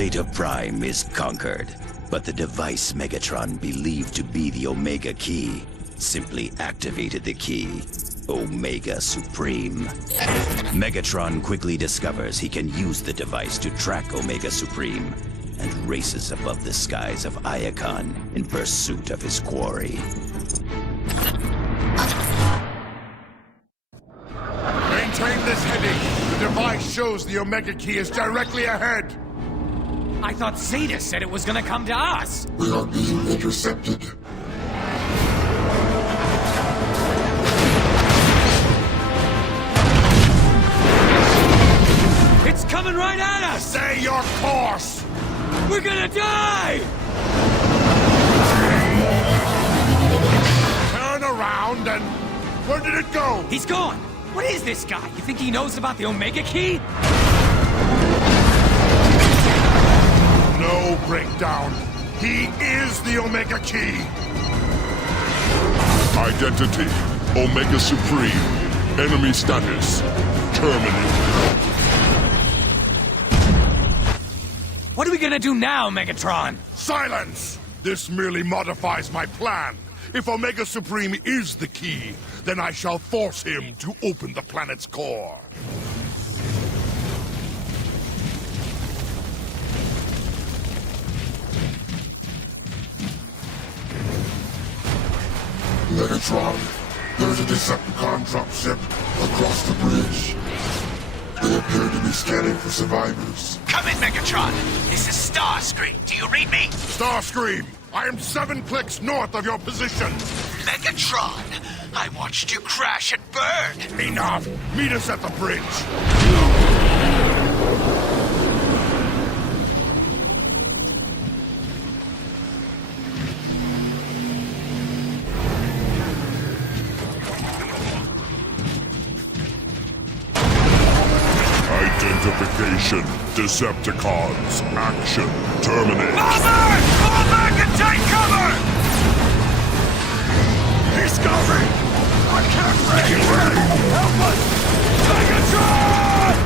Zeta Prime is conquered, but the device Megatron believed to be the Omega Key simply activated the key, Omega Supreme. Megatron quickly discovers he can use the device to track Omega Supreme and races above the skies of Iacon in pursuit of his quarry. Maintain this heading. The device shows the Omega Key is directly ahead. I thought Zeta said it was gonna come to us. We are being intercepted. It's coming right at us! Stay your course! We're gonna die! Turn around and... where did it go? He's gone! What is this guy? You think he knows about the Omega Key? No breakdown. He is the Omega Key. Identity, Omega Supreme. Enemy status, terminated. What are we gonna do now, Megatron? Silence! This merely modifies my plan. If Omega Supreme is the key, then I shall force him to open the planet's core. Megatron, there's a Decepticon dropship across the bridge. They appear to be scanning for survivors. Come in, Megatron. This is Starscream. Do you read me? Starscream, I am 7 clicks north of your position. Megatron, I watched you crash and burn. Enough! Meet us at the bridge. Identification, Decepticons, action, terminate. Father! Fall back and take cover! He's coming! I can't breathe! Help us! Megatron!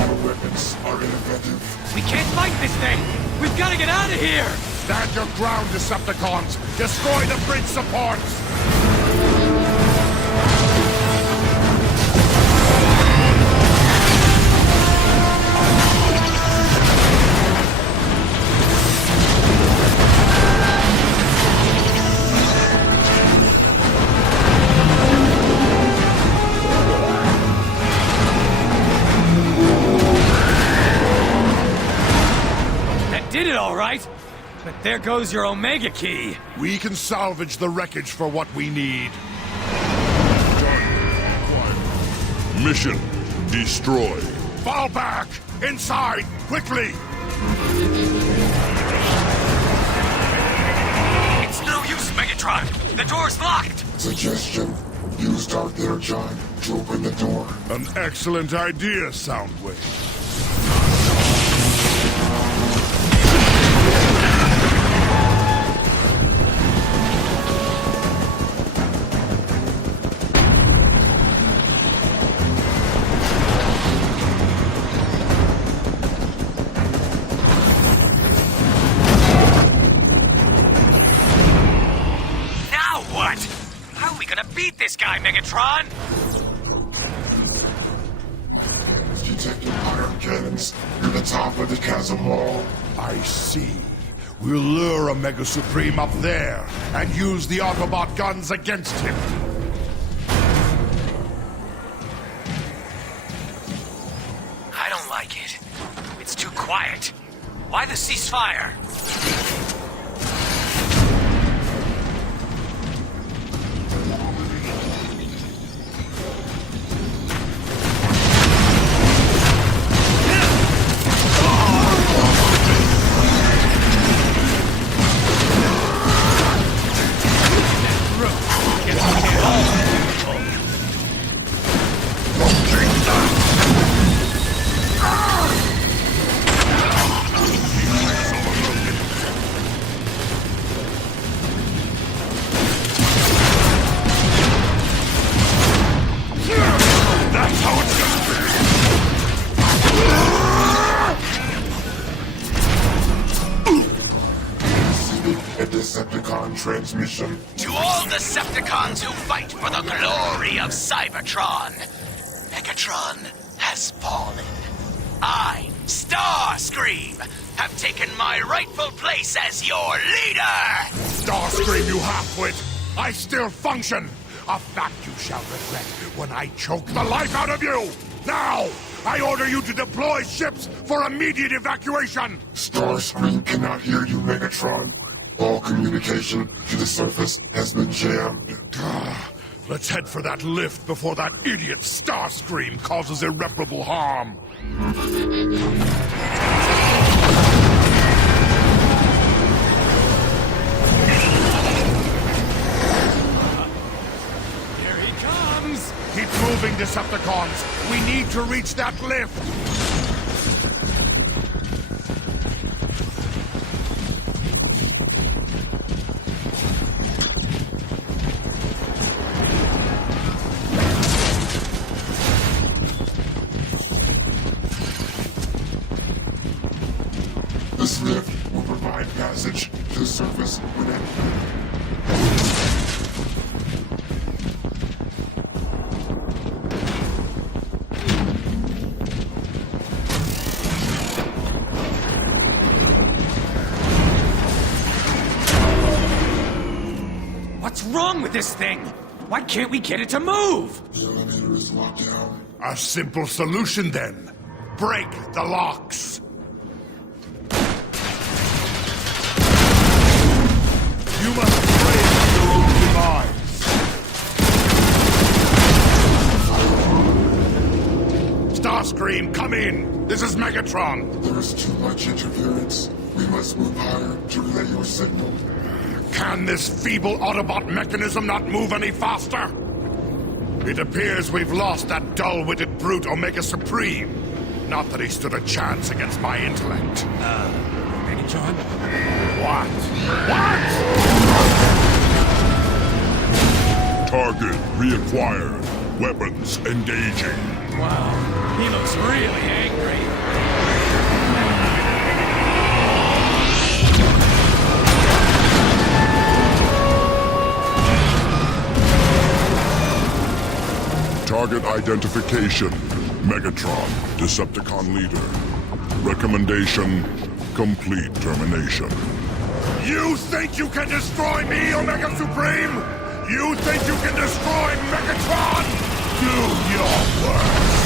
Our weapons are ineffective. We can't fight this thing! We've gotta get out of here! Stand your ground, Decepticons! Destroy the bridge supports! Did it all right, but there goes your Omega Key. We can salvage the wreckage for what we need. Mission, destroy. Fall back! Inside! Quickly! It's no use, Megatron. The door's locked. Suggestion, use Dark Energon to open the door. An excellent idea, Soundwave. Beat this guy, Megatron! Detecting iron cannons near the top of the chasm wall. I see. We'll lure Omega Supreme up there and use the Autobot guns against him. I don't like it. It's too quiet. Why the ceasefire? Decepticon transmission. To all Decepticons who fight for the glory of Cybertron, Megatron has fallen. I, Starscream, have taken my rightful place as your leader! Starscream, you half-wit! I still function! A fact you shall regret when I choke the life out of you! Now, I order you to deploy ships for immediate evacuation! Starscream cannot hear you, Megatron. All communication to the surface has been jammed. Let's head for that lift before that idiot Starscream causes irreparable harm. Here he comes! Keep moving, Decepticons. We need to reach that lift. This lift will provide passage to the surface whenever. What's wrong with this thing? Why can't we get it to move? The elevator is locked down. A simple solution, then. Break the locks. You must pray for your own demise. Starscream, come in. This is Megatron. There is too much interference. We must move higher to relay your signal. Can this feeble Autobot mechanism not move any faster? It appears we've lost that dull-witted brute Omega Supreme. Not that he stood a chance against my intellect. Megatron? What? What? Target reacquired. Weapons engaging. Wow, he looks really angry. Target identification. Megatron, Decepticon leader. Recommendation, complete termination. You think you can destroy me, Omega Supreme? You think you can destroy Megatron? Do your worst.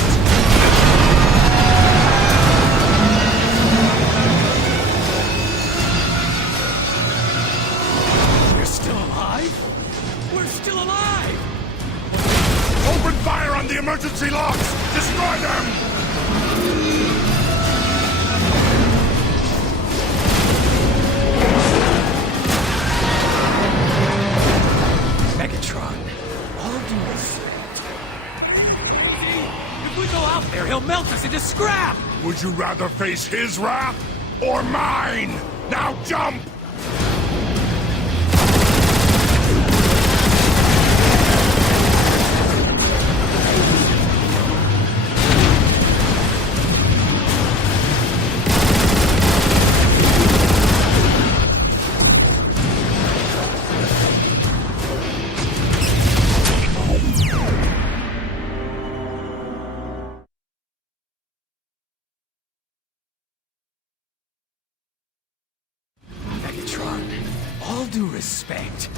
We're still alive? We're still alive! Open fire on the emergency locks! Destroy them! Megatron, all due respect. See, if we go out there, he'll melt us into scrap! Would you rather face his wrath or mine? Now jump! Megatron, all due respect.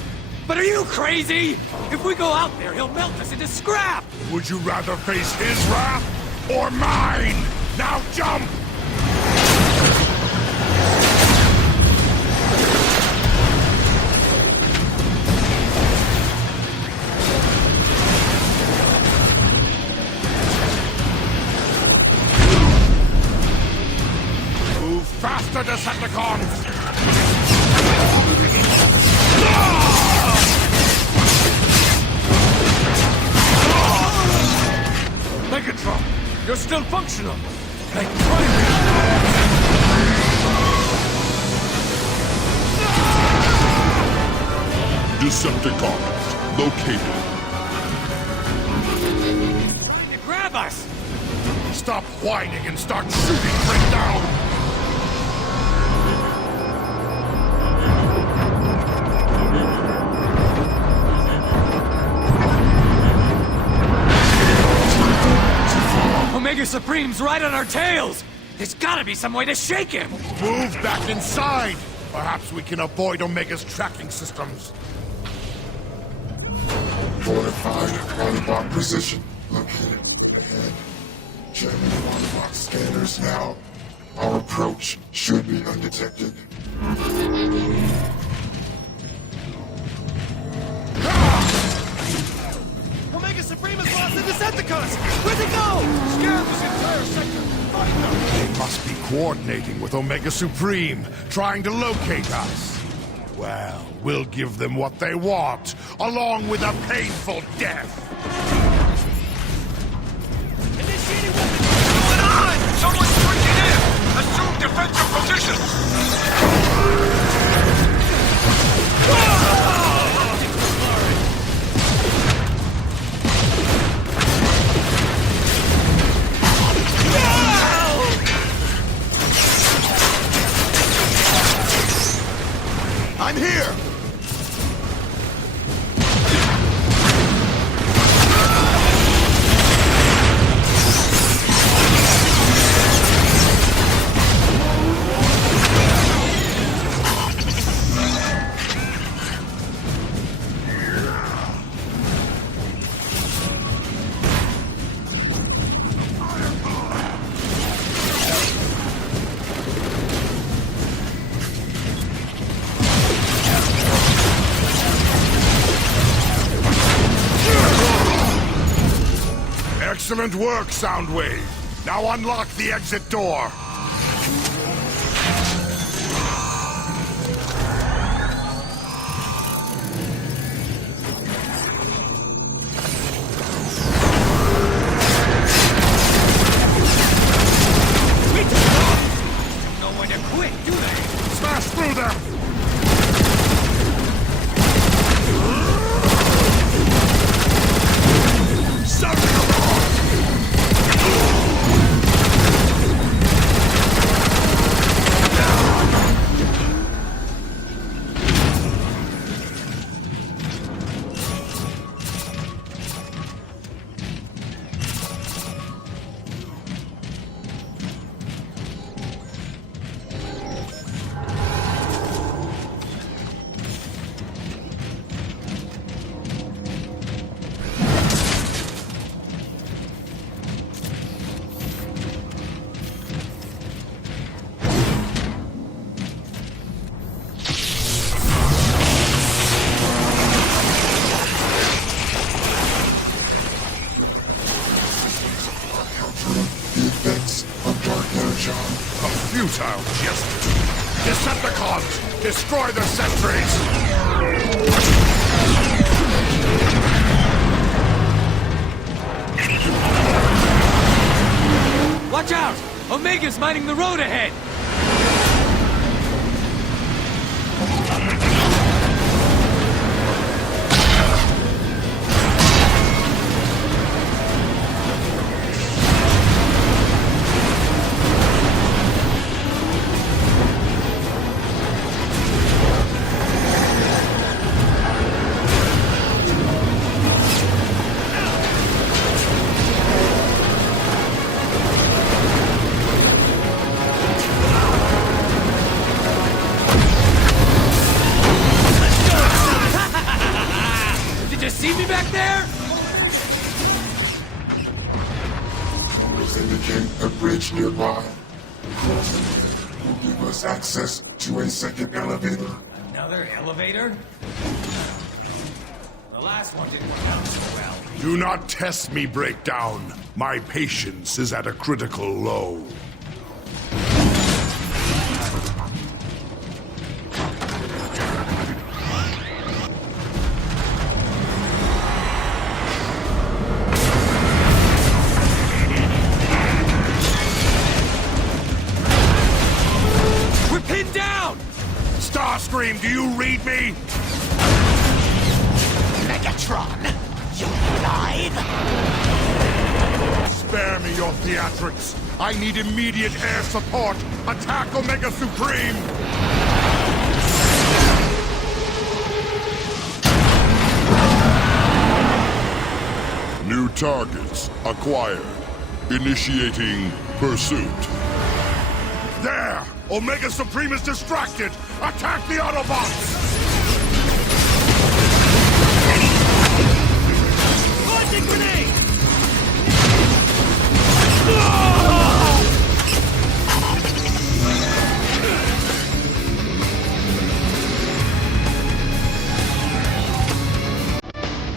But are you crazy? If we go out there, he'll melt us into scrap! Would you rather face his wrath or mine? Now jump! Move faster, Decepticons! Megatron, you're still functional! Like Decepticons located. grab us! Stop whining and start shooting right down! Supreme's right on our tails! There's gotta be some way to shake him! Move back inside! Perhaps we can avoid Omega's tracking systems. Fortified Autobot position located ahead. Jamming Autobot scanners now. Our approach should be undetected. Omega Supreme has lost the Decepticons! Where'd they go? Scan this entire sector! Find them! They must be coordinating with Omega Supreme, trying to locate us. Well, we'll give them what they want, along with a painful death. Initiating weapon! What's going on? Someone's breaking in! Assume defensive positions! I'm here! Excellent work, Soundwave. Now unlock the exit door. No way to quit, do they? Smash through them! The effects of dark energy. A futile gesture. Decepticons, destroy the sentries! Watch out! Omega's mining the road ahead! Did you see me back there? Numbers indicate a bridge nearby. Crossing it will give us access to a second elevator. Another elevator? The last one didn't work out so well. Do not test me, Breakdown. My patience is at a critical low. We're pinned down! Starscream, do you read me? Megatron, you alive? Spare me your theatrics. I need immediate air support. Attack Omega Supreme! New targets acquired. Initiating pursuit. There! Omega Supreme is distracted! Attack the Autobots! Launching grenade!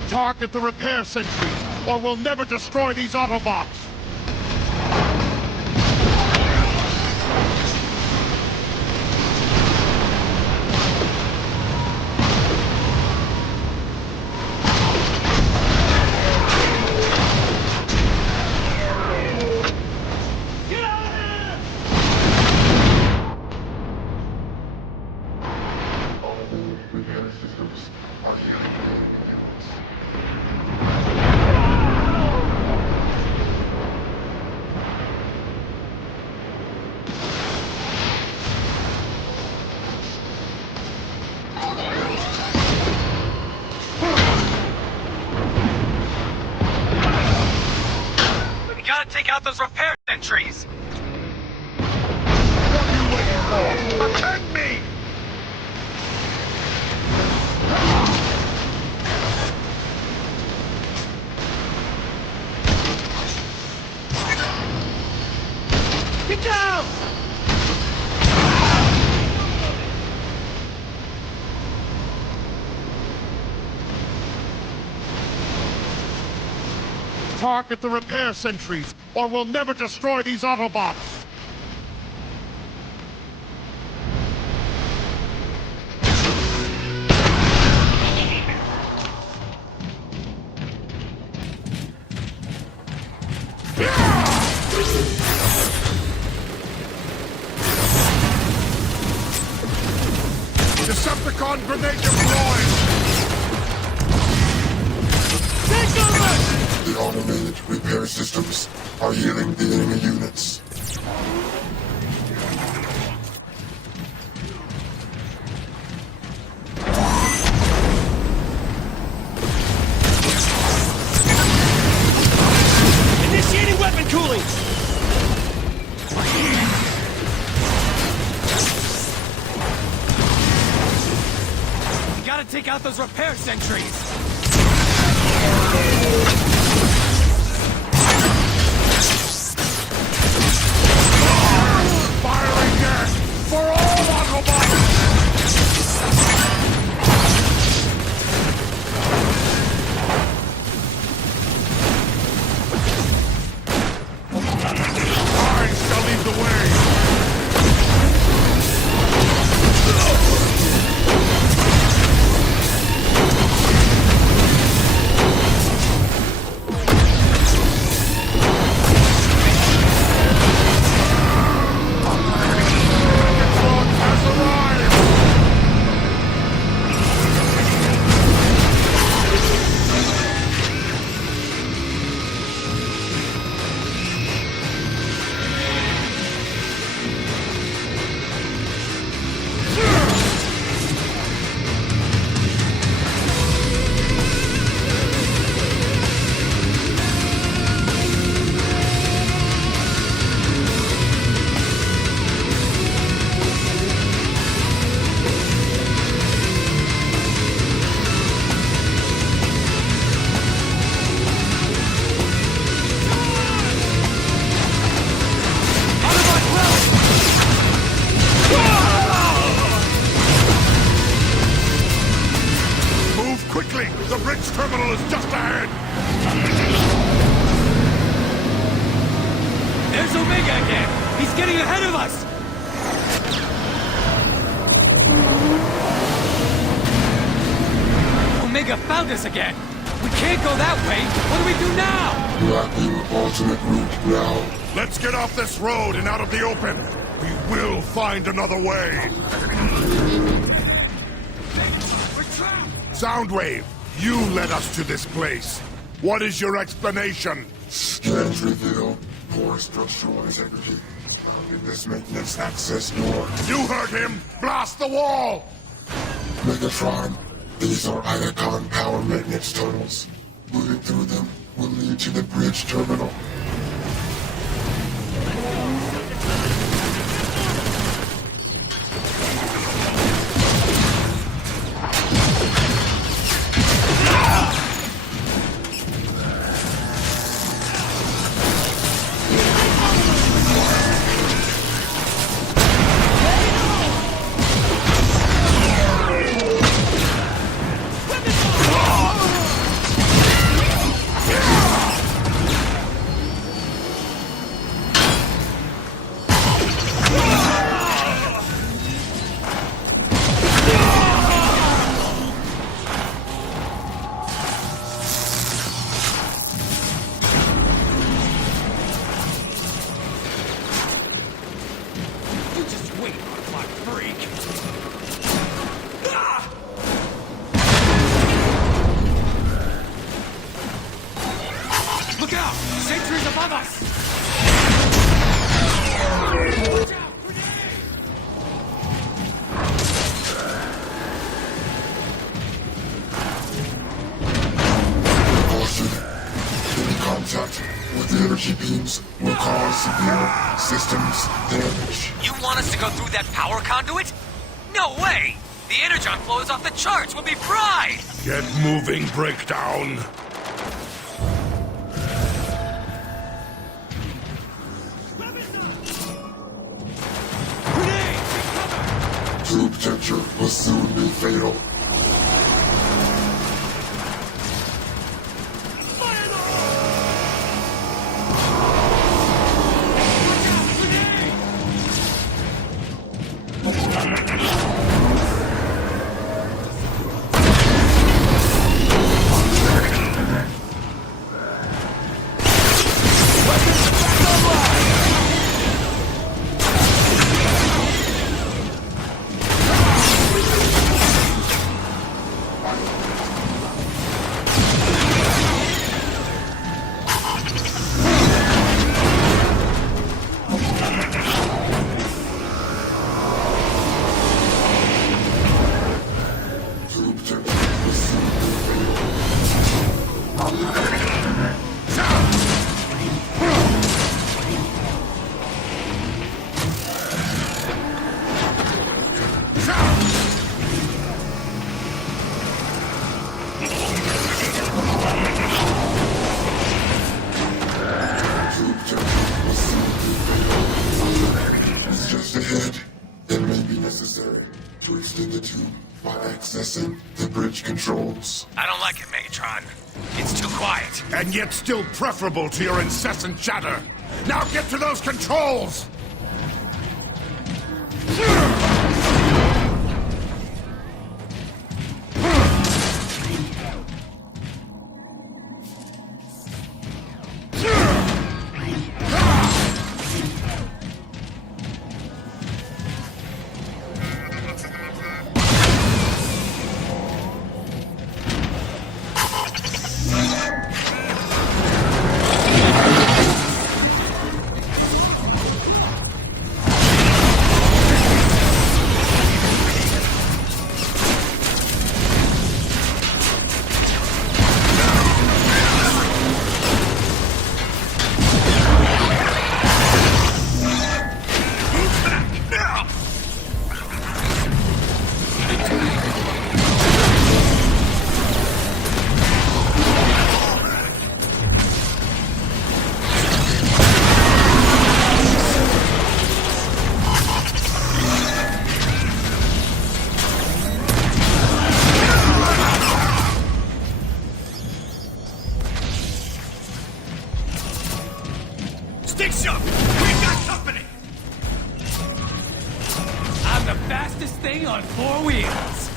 Target the repair sentries, or we'll never destroy these Autobots! We gotta take out those repair sentries! What are you waiting for? Attack me! Get down! Target the repair sentries, or we'll never destroy these Autobots! Decepticon grenade deployed! Take over! The automated repair systems are healing the enemy units. Initiating weapon cooling! We gotta take out those repair sentries! Firing gas for all Autobots! I shall lead the way! Megatron has arrived! Move quickly! The bridge terminal is just ahead! There's Omega again! He's getting ahead of us! Omega found us again! We can't go that way! What do we do now? Lacking alternate route now. Let's get off this road and out of the open! We will find another way! We're trapped! Soundwave, you led us to this place. What is your explanation? Scans reveal poor structural integrity. In this maintenance access door. You heard him! Blast the wall! Megatron, these are Iacon power maintenance tunnels. Moving through them will lead to the bridge terminal. energy beams will cause severe systems damage. You want us to go through that power conduit? No way! The energon flow is off the charts. We'll be fried! Get moving, Breakdown! Tube temperature will soon be fatal. To extend the tube by accessing the bridge controls. I don't like it, Megatron. It's too quiet. And yet still preferable to your incessant chatter. Now get to those controls! Stick up! We've got company! I'm the fastest thing on 4 wheels.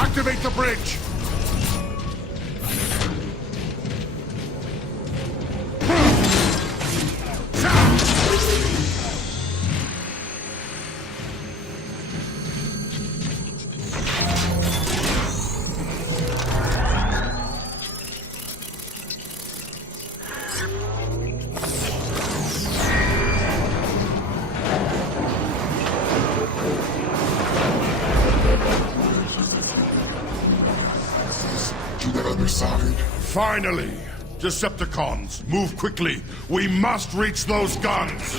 Activate the bridge! To the other side. Finally! Decepticons, move quickly! We must reach those guns!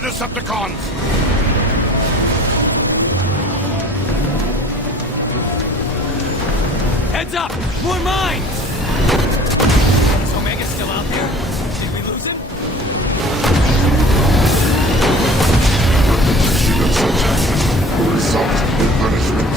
Faster, Decepticons! Heads up! More mines! Is Omega still out there? Did we lose him? She looks subject will result in punishment.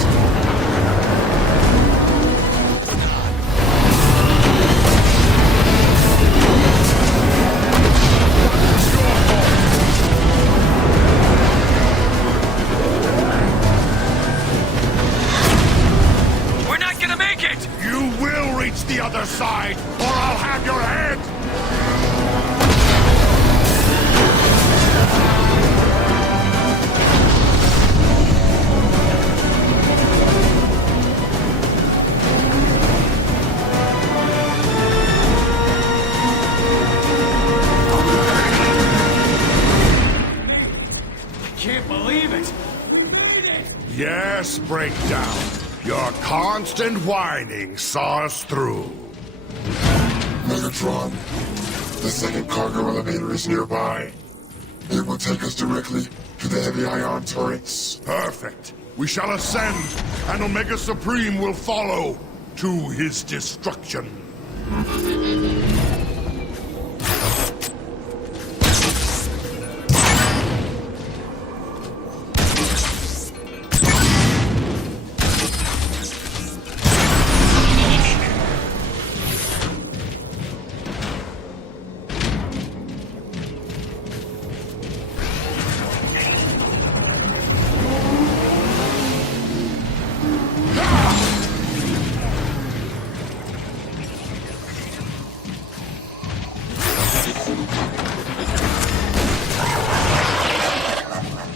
We're not gonna make it! You will reach the other side, or I'll have your head! Can't believe it! We made it! Yes, Breakdown. Your constant whining saw us through. Megatron, the second cargo elevator is nearby. It will take us directly to the heavy ion turrets. Perfect. We shall ascend, and Omega Supreme will follow to his destruction.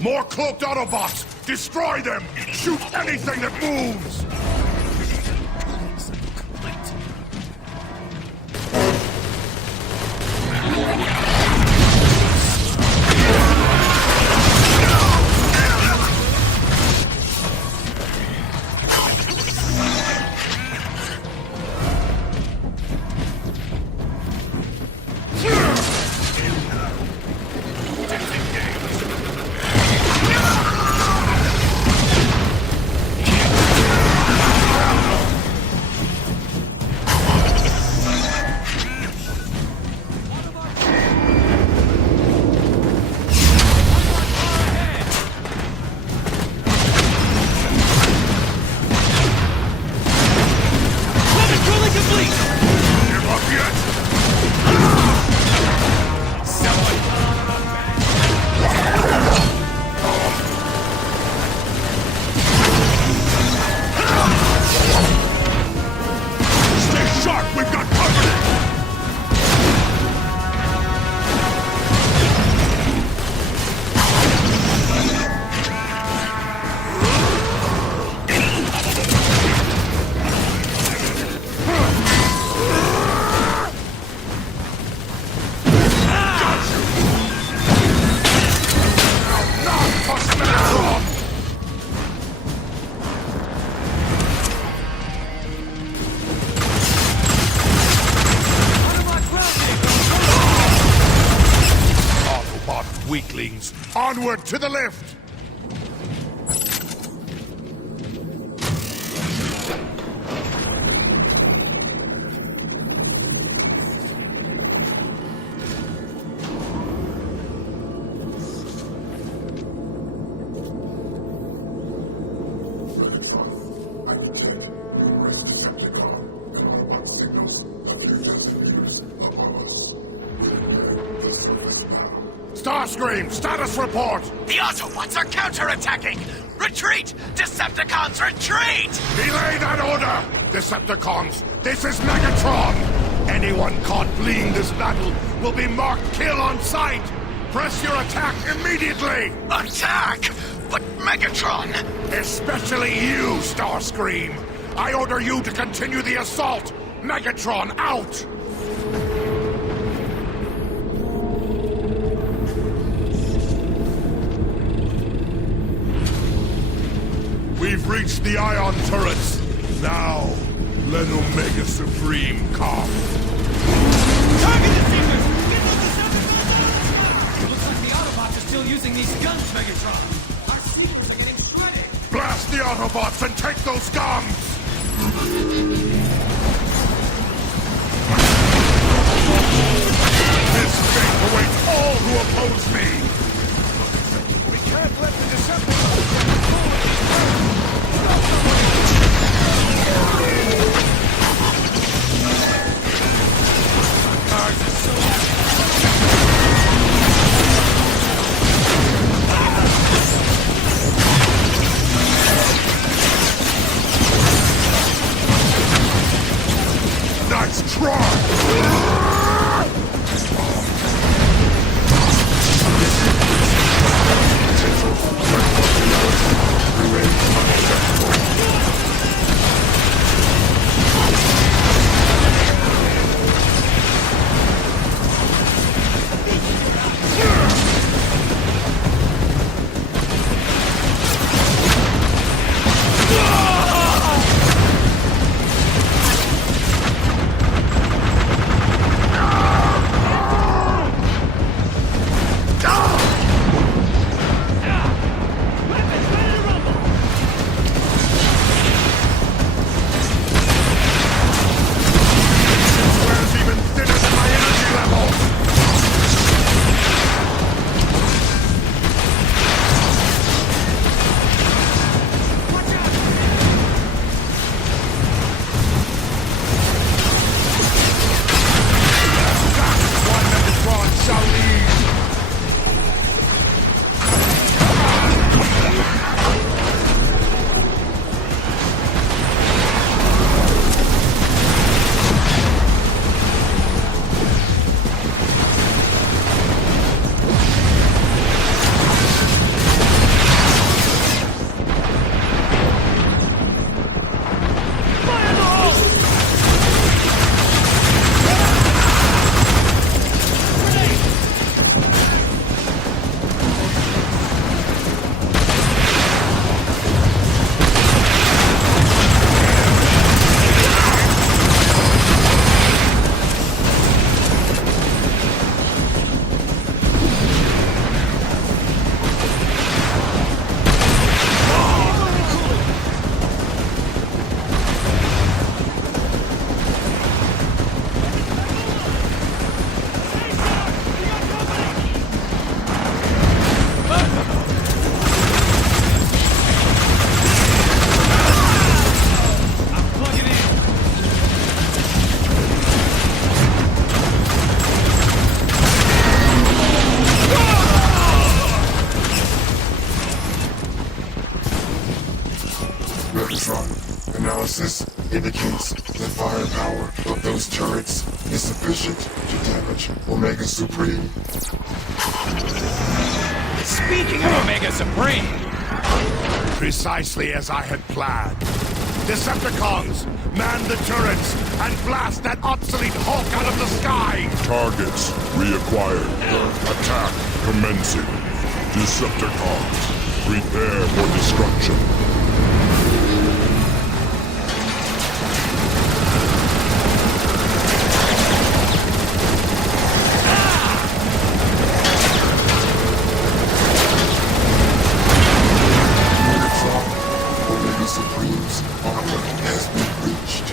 More cloaked Autobots! Destroy them! Shoot anything that moves! Give up yet? Stay sharp! We've got company! Autobot weaklings, onward to the lift! I detect numerous Decepticon and Autobot signals that the interceptors upon us. The surface now. Starscream, status report! The Autobots are counterattacking! Retreat! Decepticons, retreat! Belay that order! Decepticons, this is Megatron! Anyone caught fleeing this battle will be marked kill on sight! Press your attack immediately! Attack! But Megatron! Especially you, Starscream! I order you to continue the assault! Megatron, out! We've reached the ion turrets. Now, let Omega Supreme come. Target the Seekers! Get those Decepticons! Looks like the Autobots are still still using these guns, Megatron? Our sleepers are getting shredded! Blast the Autobots and take those guns! This fate awaits all who oppose me! We can't let the Decepticons Ours is so... Nice try! Where's even thinner than my energy level? One Megatron shall lead. Plug it in! Megatron, analysis indicates the firepower of those turrets is sufficient to damage Omega Supreme. Speaking of Omega Supreme! Precisely as I had planned. Decepticons, man the turrets and blast that obsolete Hulk out of the sky! Targets reacquired. Attack commencing. Decepticons, prepare for destruction. Megatron, Omega Supreme's armor has been breached.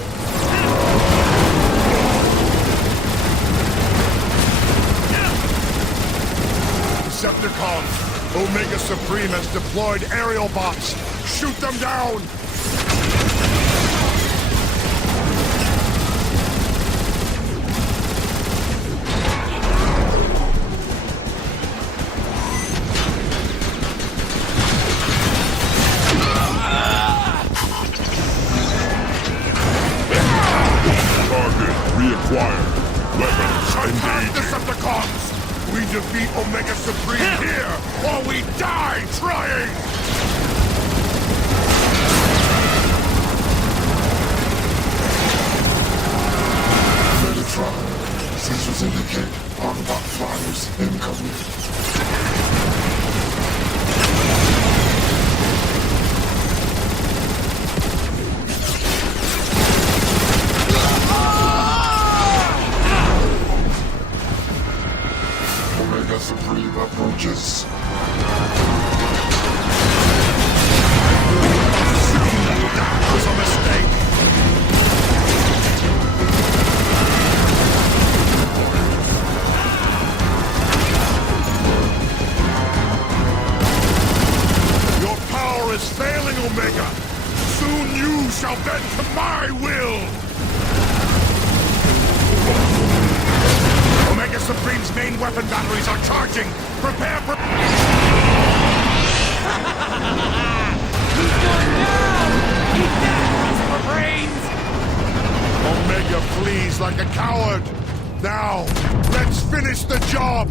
Decepticons, Omega Supreme has deployed aerial bots. Shoot them down! Target reacquired. Weapons Attack engaging. Decepticons! We defeat Omega Supreme here, or we die trying! Megatron, sensors indicate Autobot flyers incoming. Omega Supreme approaches. weapon batteries are charging! Prepare for... He's going down! Eat that, Brains! Omega flees like a coward! Now, let's finish the job!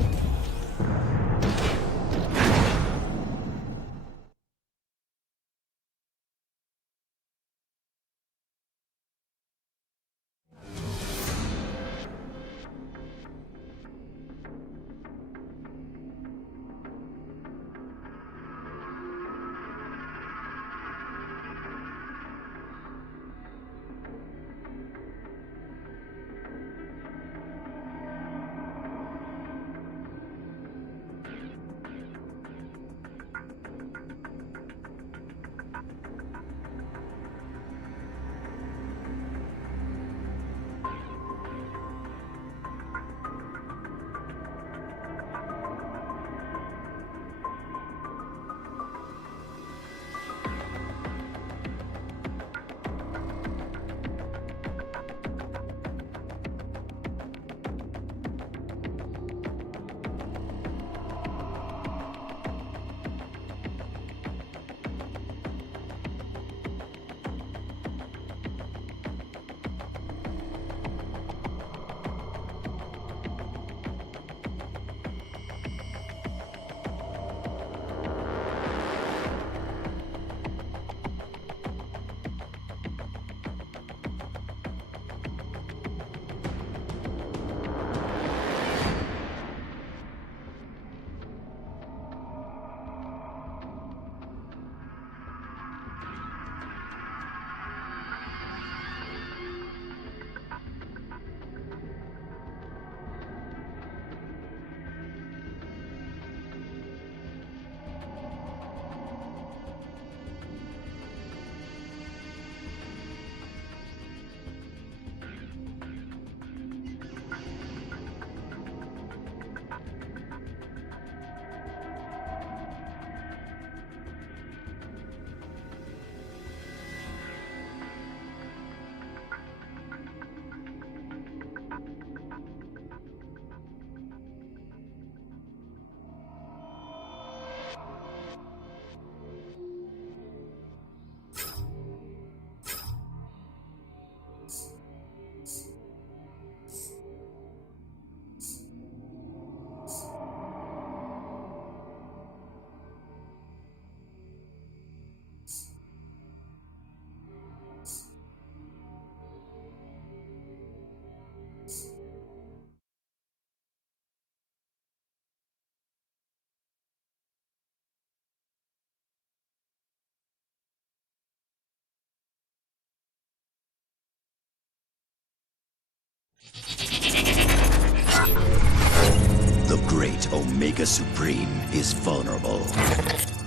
The great Omega Supreme is vulnerable.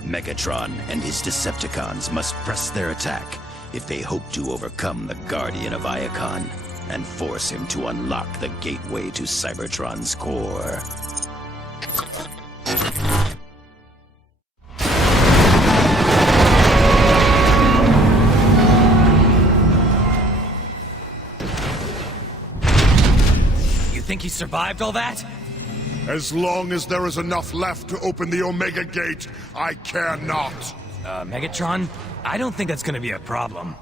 Megatron and his Decepticons must press their attack if they hope to overcome the Guardian of Iacon and force him to unlock the gateway to Cybertron's core. You think he survived all that? As long as there is enough left to open the Omega Gate, I care not. Megatron? I don't think that's gonna be a problem.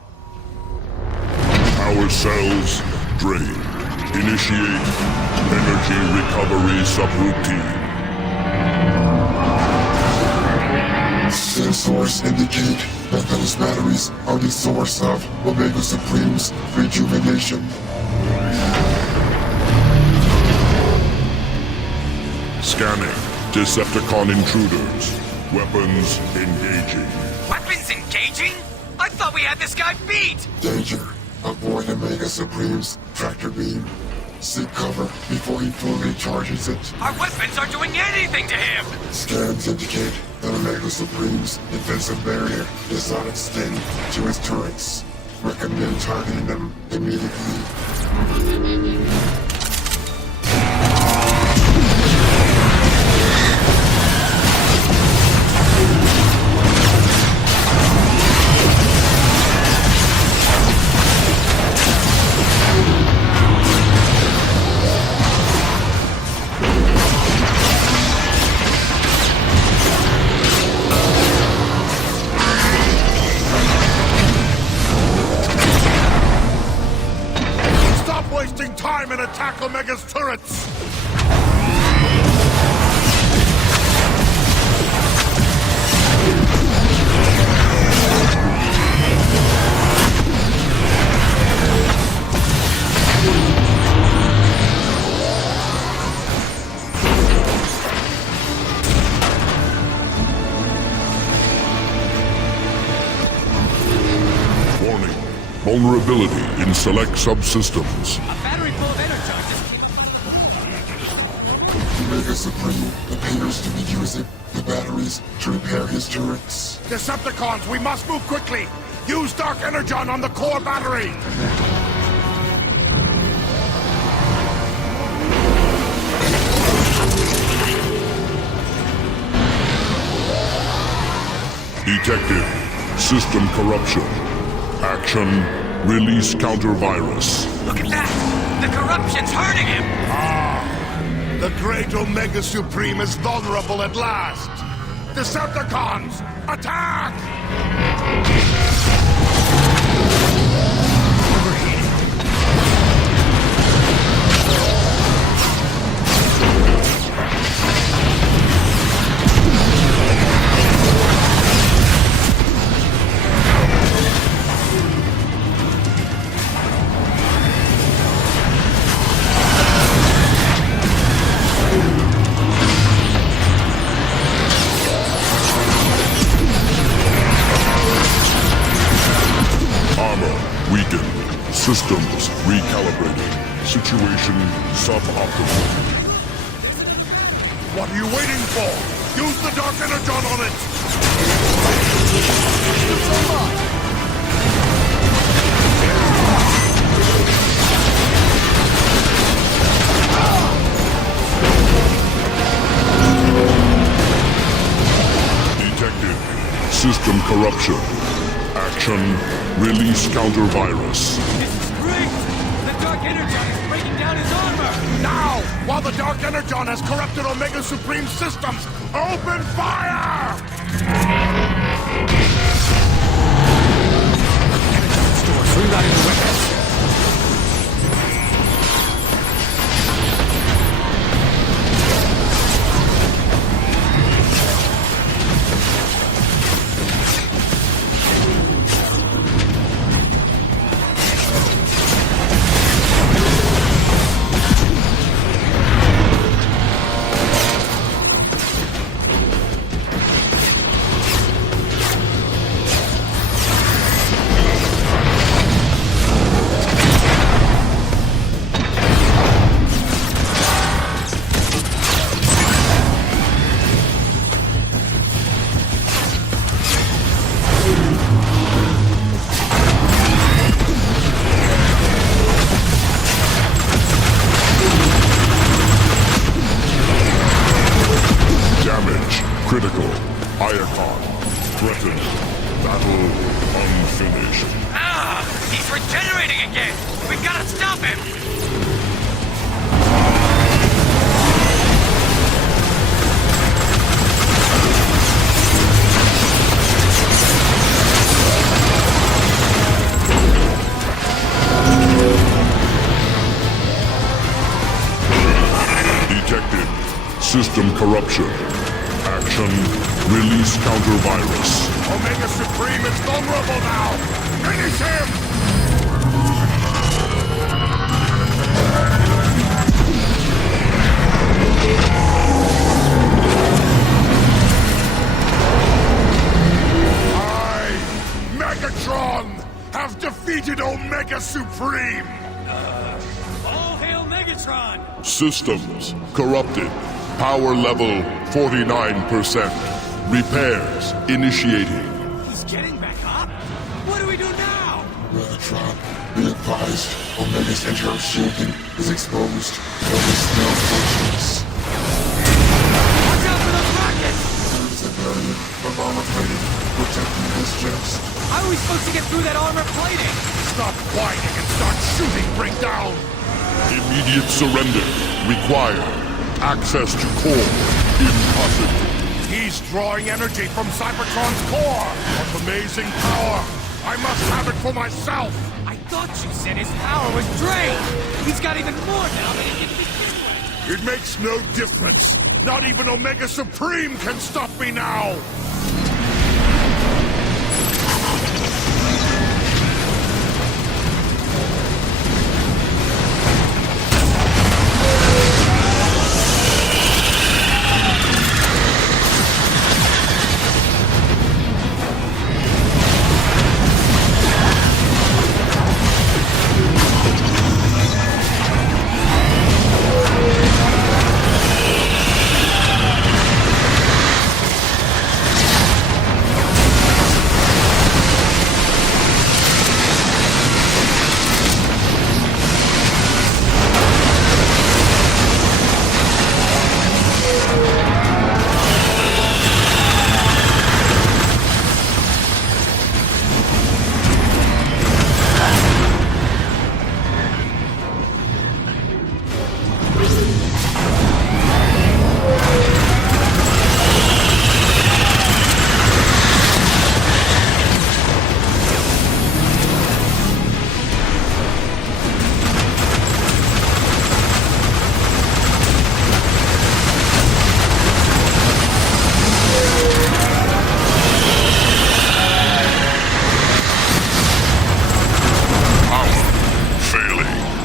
Power cells drained. Initiate energy recovery subroutine. Sensors indicate that those batteries are the source of Omega Supreme's rejuvenation. Scanning. Decepticon intruders. Weapons engaging. Weapons engaging? I thought we had this guy beat! Danger. Avoid Omega Supreme's tractor beam. Seek cover before he fully charges it. Our weapons aren't doing anything to him! Scans indicate that Omega Supreme's defensive barrier does not extend to his turrets. Recommend targeting them immediately. wasting time and attack Omega's turrets! Warning. Vulnerability in select subsystems. A battery full of energon just... Omega Supreme appears to be using the batteries to repair his turrets. Decepticons, we must move quickly! Use Dark Energon on the core battery! Detected. System corruption. Action. Release counter-virus. Look at that! The corruption's hurting him! The great Omega Supreme is vulnerable at last! Decepticons, attack! Weakened. Systems recalibrated. Situation suboptimal. What are you waiting for? Use the Dark Energon on it! Detected. System corruption. Action. Release counter-virus. This is great! The Dark Energon is breaking down his armor! Now! While the Dark Energon has corrupted Omega Supreme systems, open fire! Energon stores rerouting the weapons. Critical. Iacon. Threatened. Battle unfinished. Ah! He's regenerating again! We've gotta stop him! Detected. System corruption. Action. Release counter-virus. Omega Supreme is vulnerable now! Finish him! I, Megatron, have defeated Omega Supreme! All hail Megatron! Systems corrupted. Power level 49%. Repairs initiating. He's getting back up? What do we do now? Megatron, be advised, Omega's internal shielding is exposed. Only small portions. Watch out for those rockets! There is a barrier of armor plating protecting his chest. How are we supposed to get through that armor plating? Stop whining and start shooting, bring down! Immediate surrender required. Access to core impossible. He's drawing energy from Cybertron's core! Of amazing power! I must have it for myself! I thought you said his power was drained! He's got even more now than he did to begin with! It makes no difference. Not even Omega Supreme can stop me now!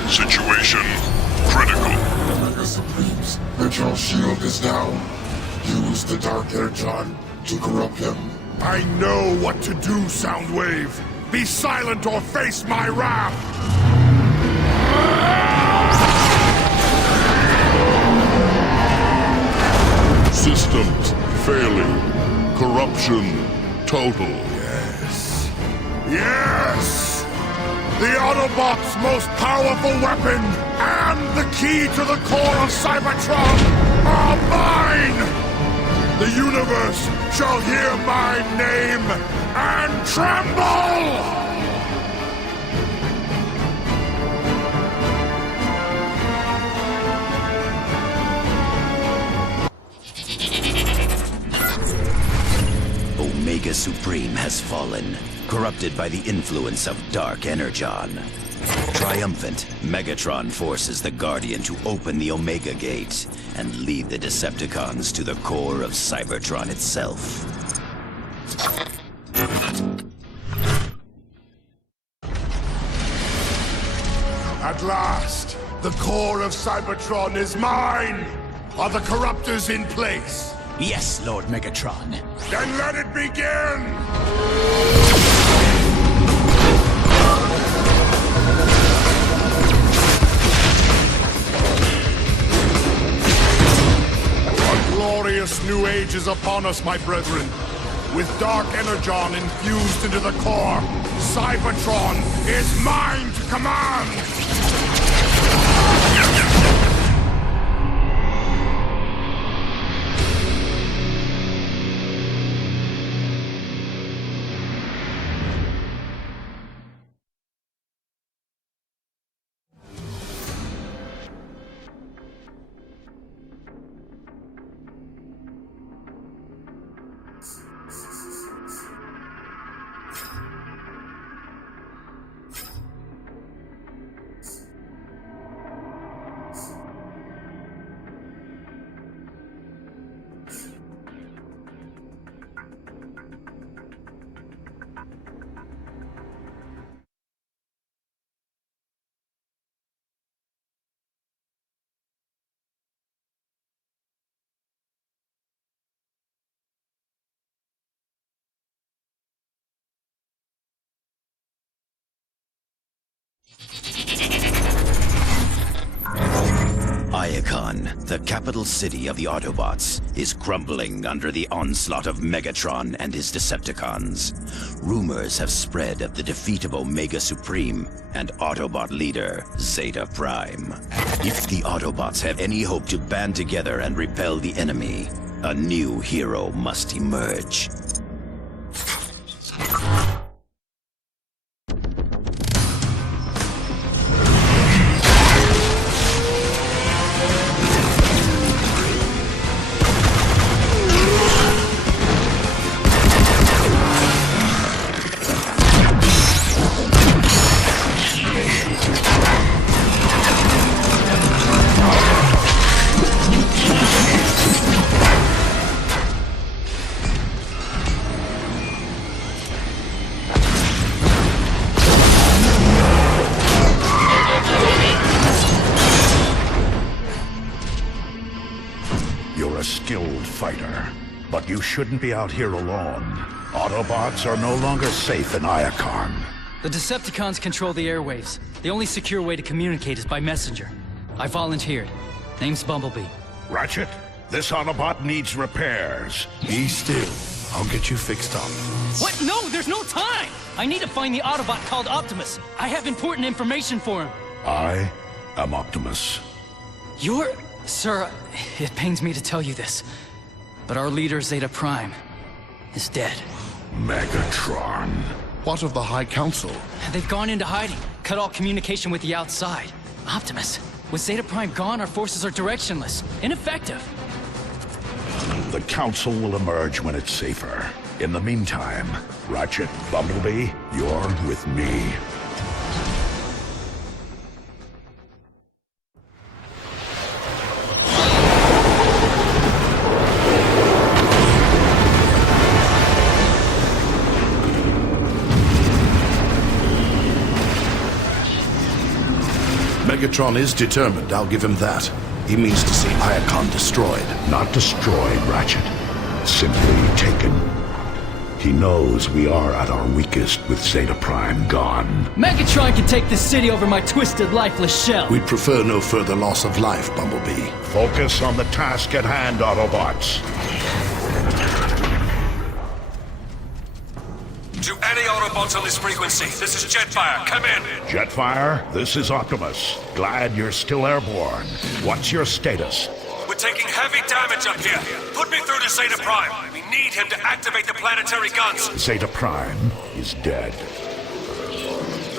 Situation critical. Omega Supreme's Metro shield is down. Use the Dark Energon to corrupt him. I know what to do, Soundwave. Be silent or face my wrath! Systems failing. Corruption total. Yes. Yes! The Autobot's most powerful weapon and the key to the core of Cybertron are mine! The universe shall hear my name and tremble! Omega Supreme has fallen, corrupted by the influence of Dark Energon. Triumphant, Megatron forces the Guardian to open the Omega Gate and lead the Decepticons to the core of Cybertron itself. At last, the core of Cybertron is mine! Are the Corruptors in place? Yes, Lord Megatron. Then let it begin! A glorious new age is upon us, my brethren. With Dark Energon infused into the core, Cybertron is mine to command! Iacon, the capital city of the Autobots, is crumbling under the onslaught of Megatron and his Decepticons. Rumors have spread of the defeat of Omega Supreme and Autobot leader Zeta Prime. If the Autobots have any hope to band together and repel the enemy, a new hero must emerge. a skilled fighter. But you shouldn't be out here alone. Autobots are no longer safe in Iacon. The Decepticons control the airwaves. The only secure way to communicate is by messenger. I volunteered. Name's Bumblebee. Ratchet, this Autobot needs repairs. Be still. I'll get you fixed up. What? No, there's no time! I need to find the Autobot called Optimus. I have important information for him. I am Optimus. You're... Sir, it pains me to tell you this, but our leader, Zeta Prime, is dead. Megatron. What of the High Council? They've gone into hiding, cut all communication with the outside. Optimus, with Zeta Prime gone, our forces are directionless, ineffective. The Council will emerge when it's safer. In the meantime, Ratchet, Bumblebee, you're with me. Megatron is determined, I'll give him that. He means to see Iacon destroyed. Not destroyed, Ratchet. Simply taken. He knows we are at our weakest with Zeta Prime gone. Megatron can take this city over my twisted, lifeless shell. We'd prefer no further loss of life, Bumblebee. Focus on the task at hand, Autobots. To any Autobots on this frequency, this is Jetfire. Come in. Jetfire, this is Optimus. Glad you're still airborne. What's your status? We're taking heavy damage up here. Put me through to Zeta Prime. We need him to activate the planetary guns. Zeta Prime is dead.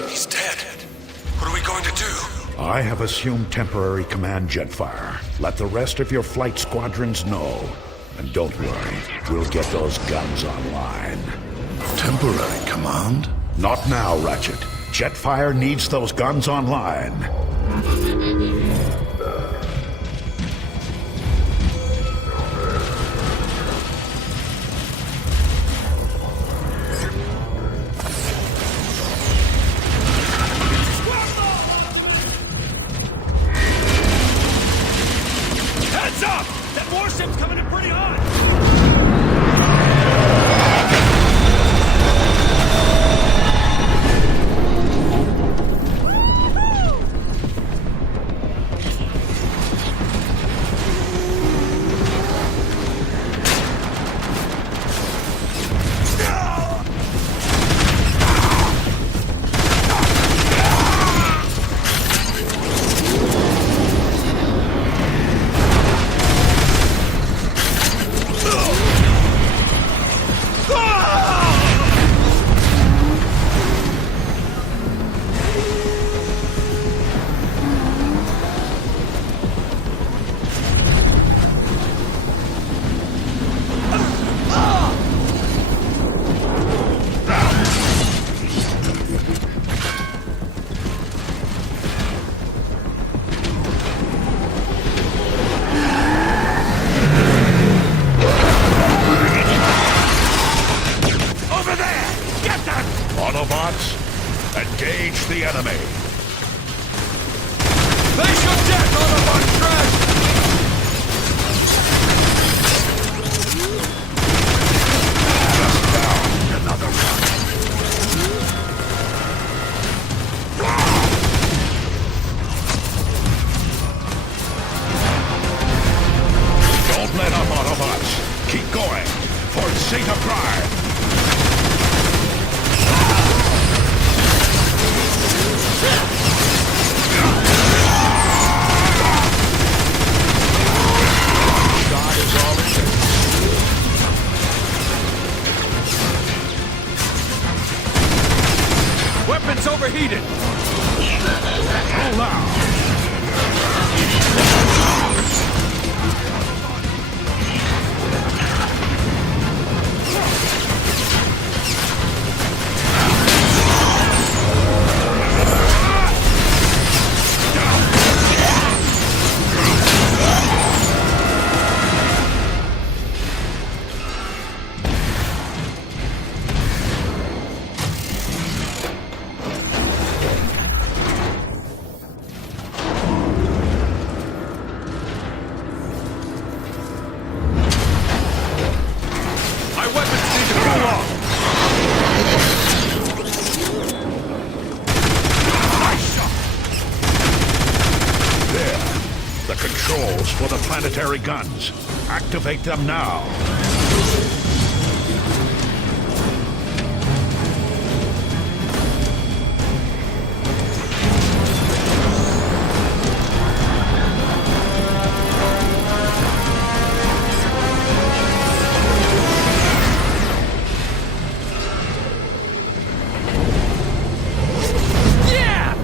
He's dead. What are we going to do? I have assumed temporary command, Jetfire. Let the rest of your flight squadrons know. And don't worry, we'll get those guns online. Temporary command? Not now, Ratchet. Jetfire needs those guns online. Heads up! That warship's coming in pretty hot! controls for the planetary guns. Activate them now.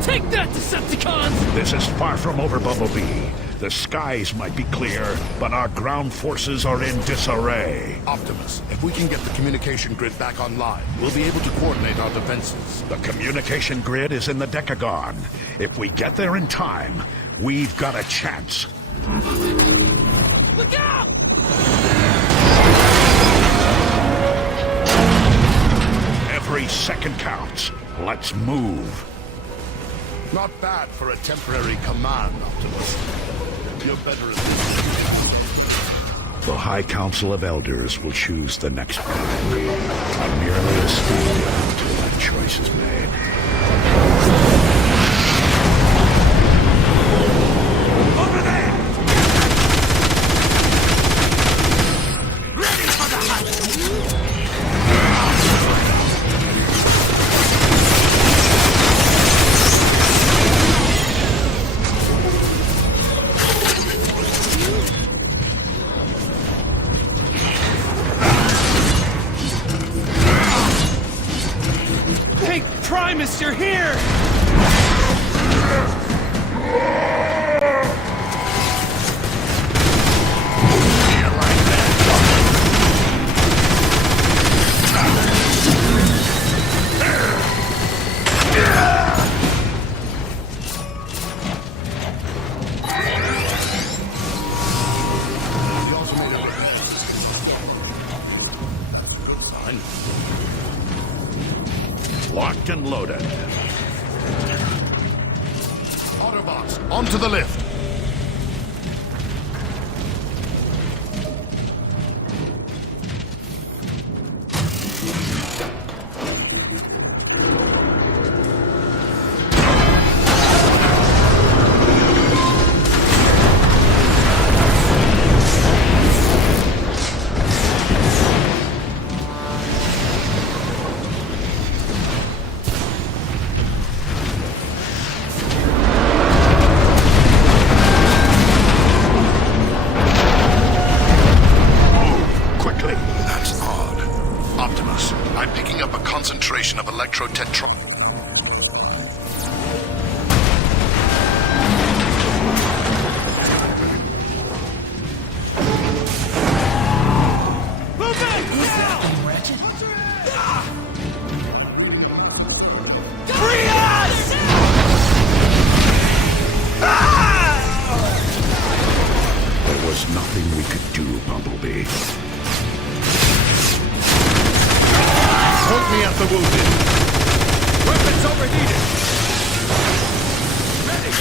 Take that, Decepticons! This is far from over, Bumblebee. The skies might be clear, but our ground forces are in disarray. Optimus, if we can get the communication grid back online, we'll be able to coordinate our defenses. The communication grid is in the Decagon. If we get there in time, we've got a chance. Look out! Every second counts. Let's move. Not bad for a temporary command, Optimus. You're better at this. The High Council of Elders will choose the next prime. I'm merely a speaker until that choice is made. Over there! Ready for the hunt! Primus, you're here! Locked and loaded. Autobots, onto the lift! Concentration of electrotetron. Move back! Is that thing wretched? Free us! There was nothing we could do, Bumblebee. Point me at the wounded. Weapons overheated. Ready.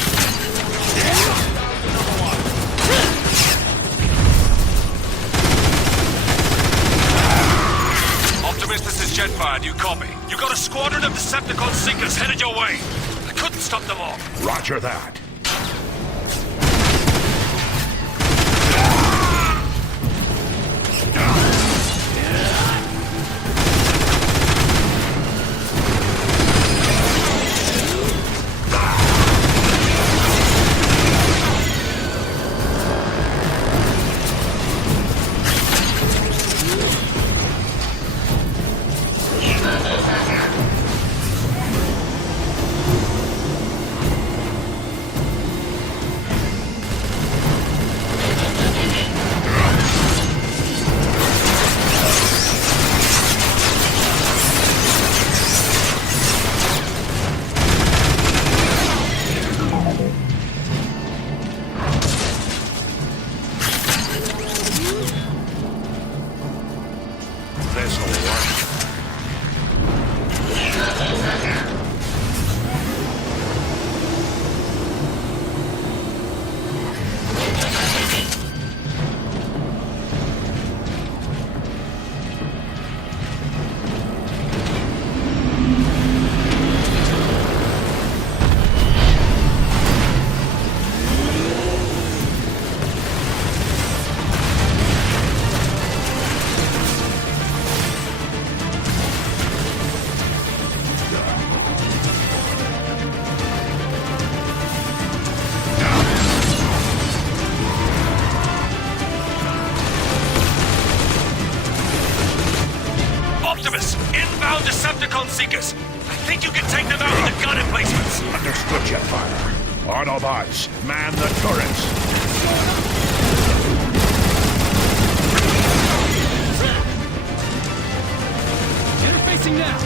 Optimus, this is Jetfire. Do you copy? You got a squadron of Decepticon Seekers headed your way. I couldn't stop them all. Roger that. Seekers. I think you can take them out with the gun emplacements. Understood, Jetfire. Autobots, man the turrets. Interfacing now.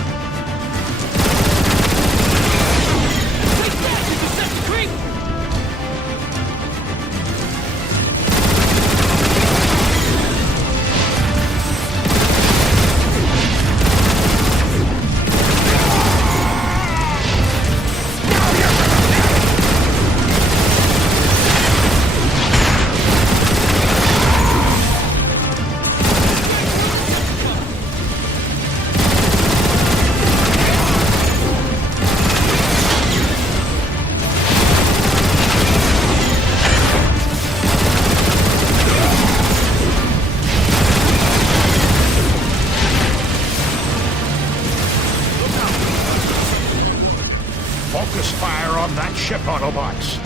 Take that, Intercept the creep! Focus fire on that ship, Autobots.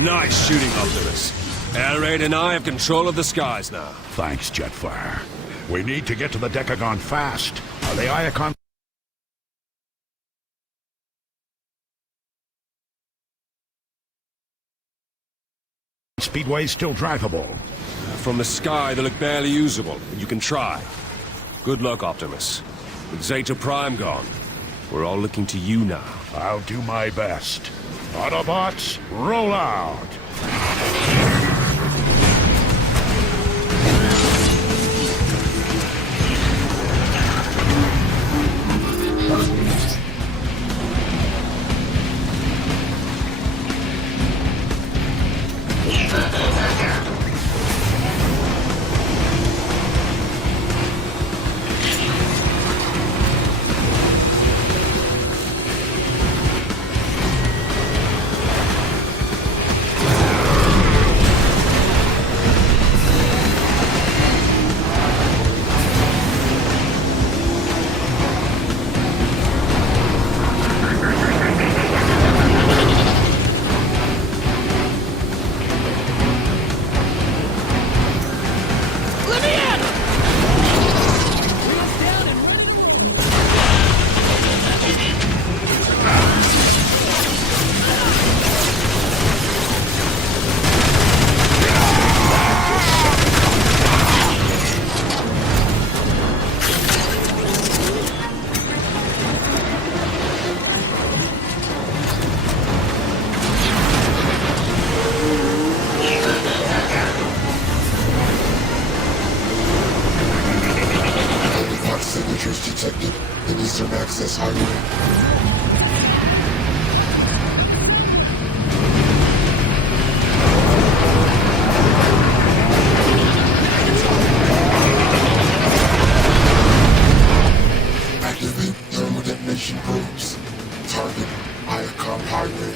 Nice shooting, Optimus. Air Raid and I have control of the skies now. Thanks, Jetfire. We need to get to the Decagon fast. Are the Iacon speedways still drivable? From the sky, they look barely usable, but you can try. Good luck, Optimus. With Zeta Prime gone, we're all looking to you now. I'll do my best. Autobots, roll out! detected in Eastern Access Highway. Activate thermal detonation probes. Target Iacon Highway.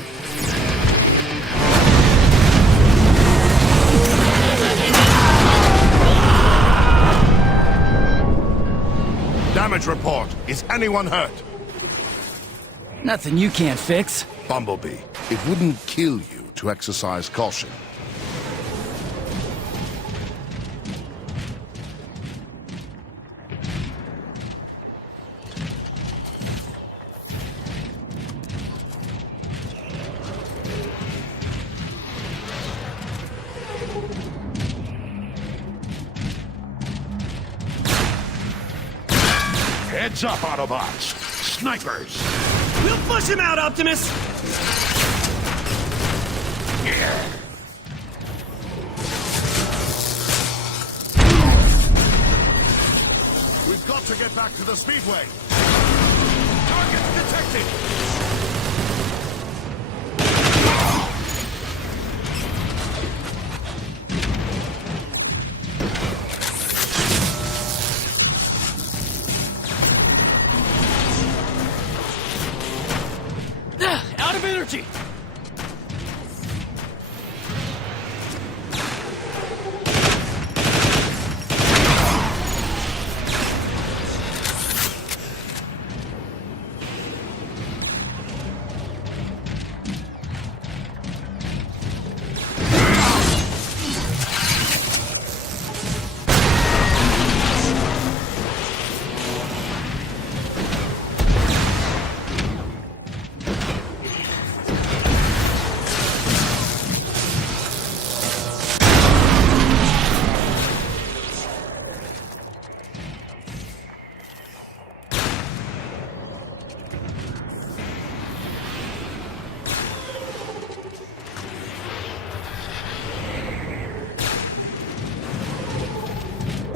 Damage report. Is anyone hurt? Nothing you can't fix. Bumblebee, it wouldn't kill you to exercise caution. Heads up, Autobots! Snipers! We'll flush him out, Optimus! We've got to get back to the speedway. Target detected. Out of energy!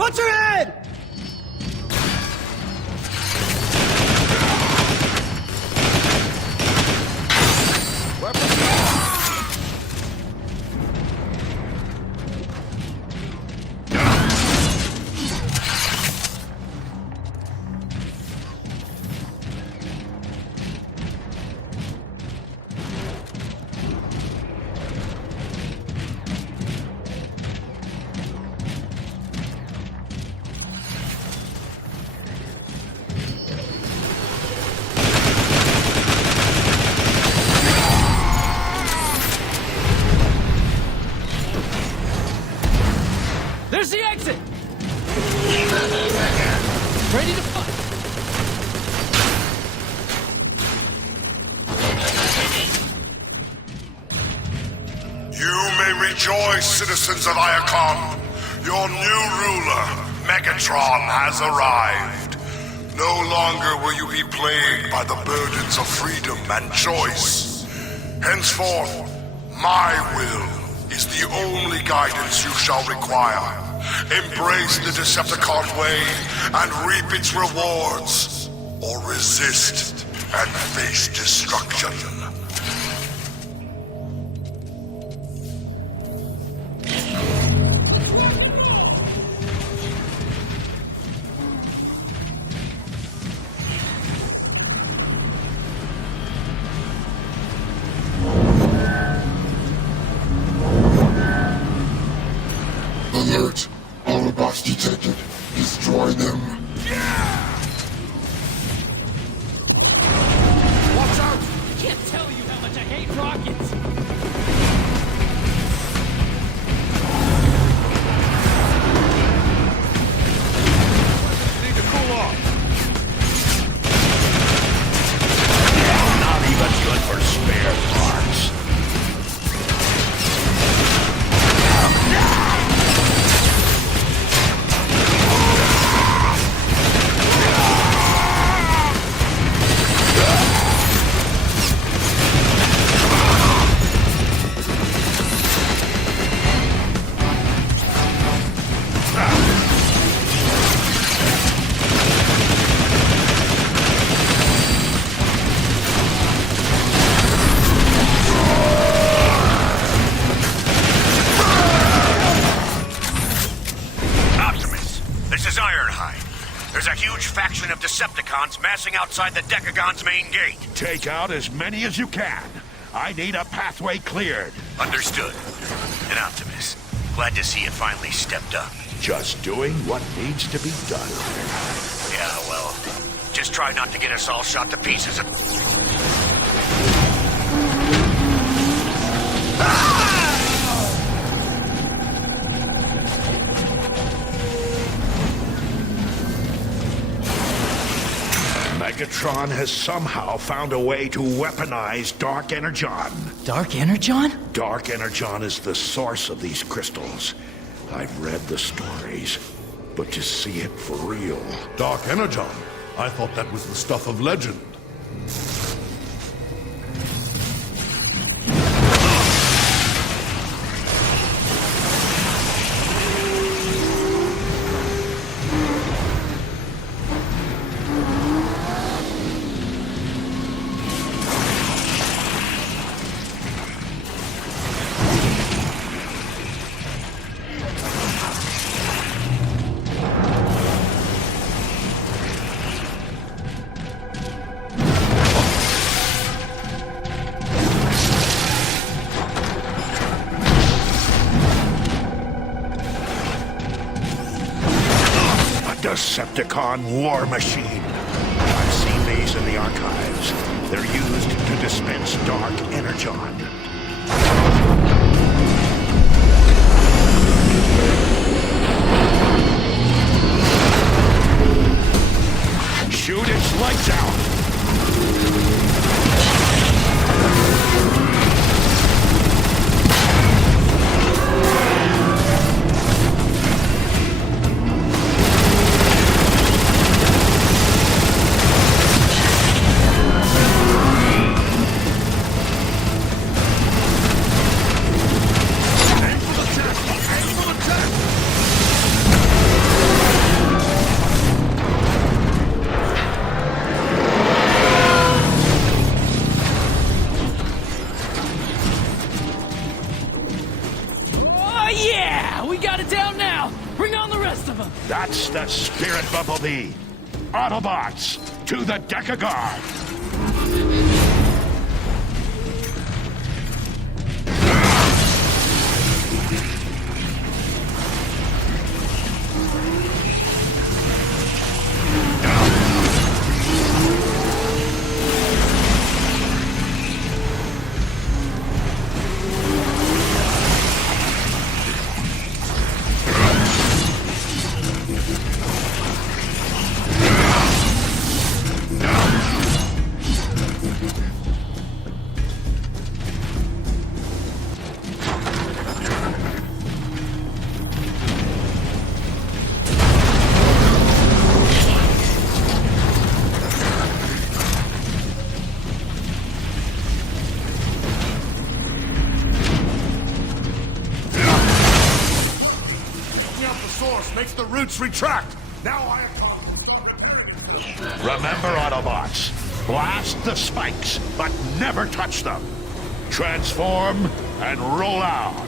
Watch your head! There's the exit! Ready to fight! You may rejoice, citizens of Iacon. Your new ruler, Megatron, has arrived. No longer will you be plagued by the burdens of freedom and choice. Henceforth, my will is the only guidance you shall require. Embrace the Decepticon way and reap its rewards, or resist and face destruction. Alert! Autobots detected. Destroy them. Watch out! Can't tell you how much I hate rockets! Need to cool off. Not even good for spare parts. There's a huge faction of Decepticons massing outside the Decagon's main gate. Take out as many as you can. I need a pathway cleared. Understood. And Optimus, glad to see you finally stepped up. Just doing what needs to be done. Yeah, well, just try not to get us all shot to pieces. Megatron has somehow found a way to weaponize Dark Energon. Dark Energon? Dark Energon is the source of these crystals. I've read the stories, but to see it for real... Dark Energon? I thought that was the stuff of legend. Decepticon war machine. I've seen these in the archives. They're used to dispense Dark Energon. Shoot its lights out! That's the spirit, Bumblebee. Autobots, to the Decagon! Makes the roots retract. Now I Remember, Autobots, blast the spikes, but never touch them. Transform and roll out.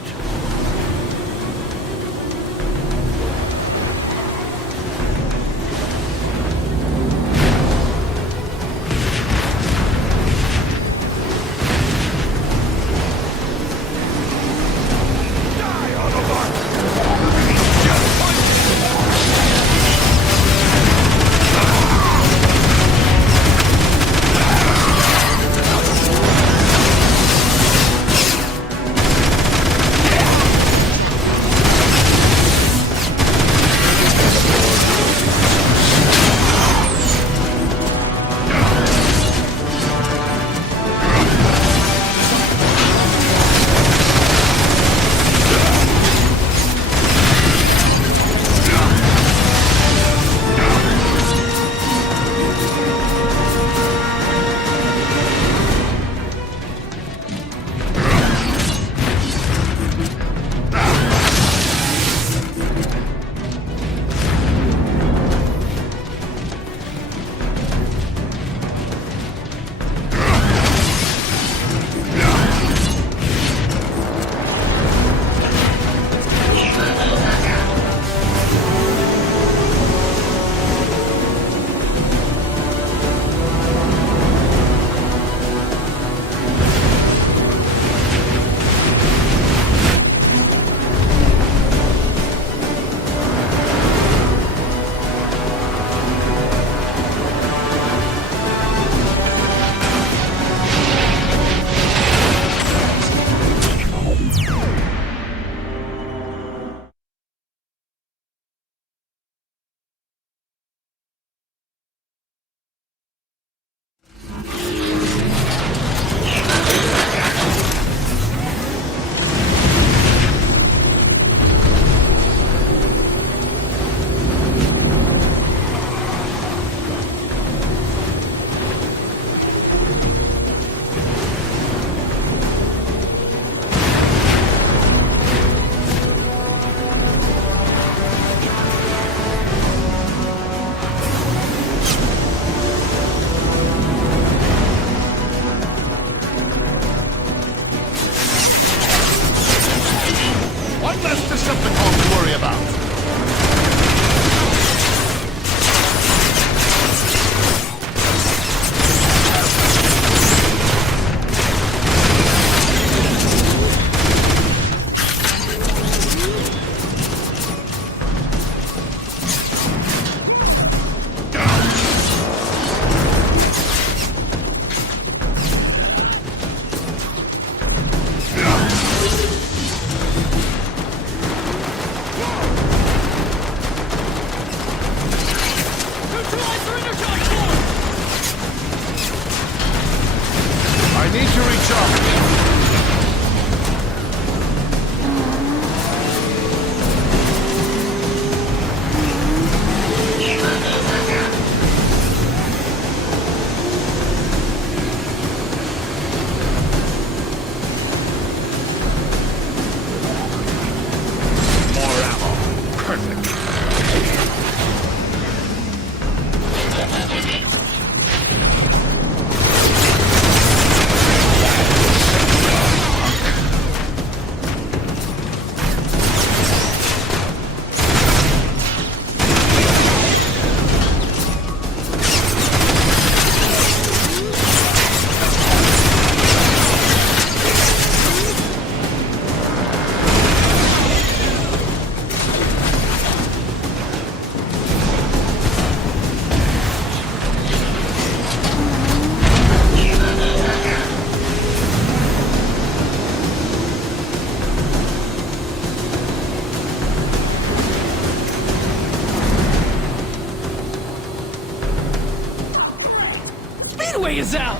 highway is out!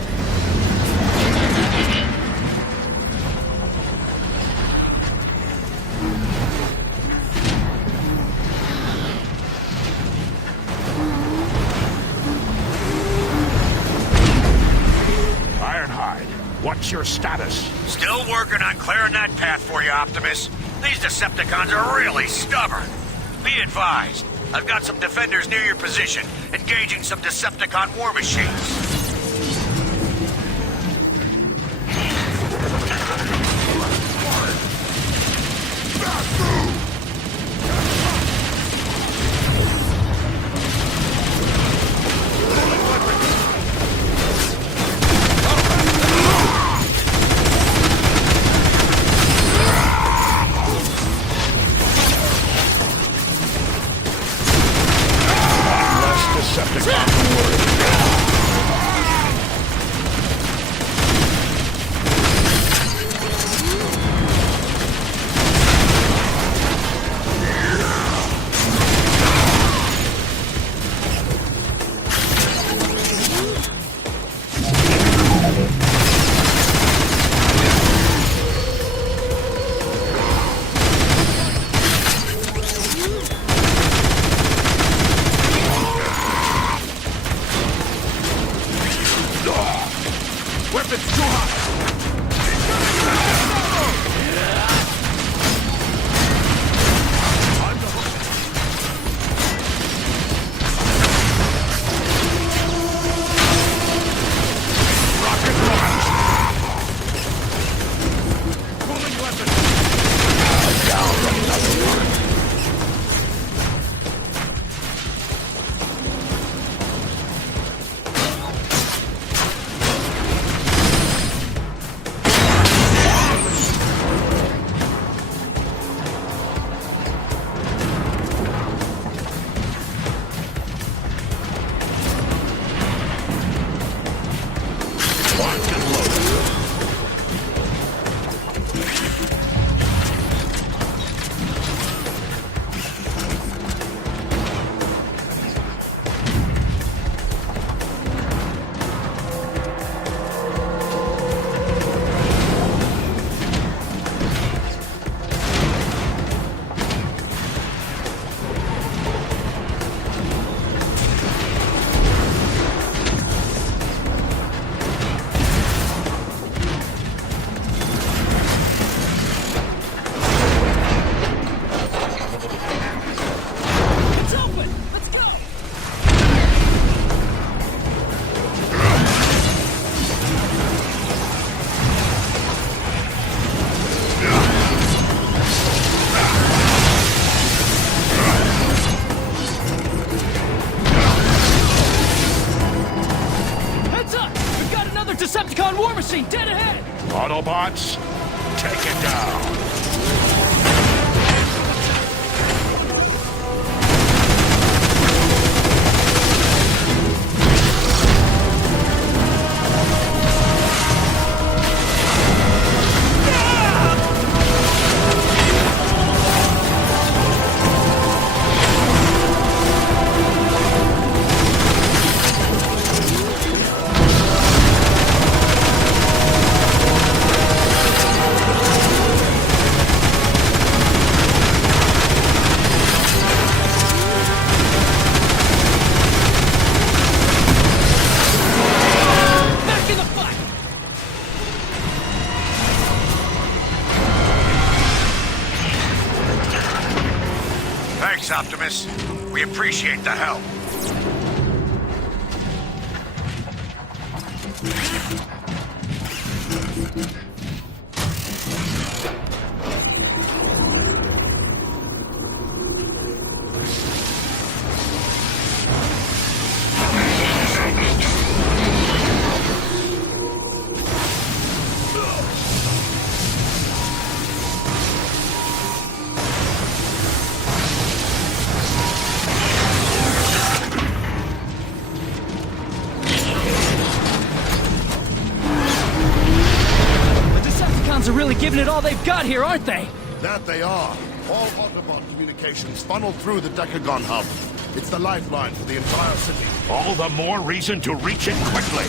Ironhide, what's your status? Still working on clearing that path for you, Optimus. These Decepticons are really stubborn. Be advised, I've got some defenders near your position, engaging some Decepticon war machines. Decepticon war machine dead ahead! Autobots, take it down. Thanks, Optimus. We appreciate the help. Are really giving it all they've got here, aren't they? That they are. All Autobot communications funnel through the Decagon hub. It's the lifeline for the entire city. All the more reason to reach it quickly.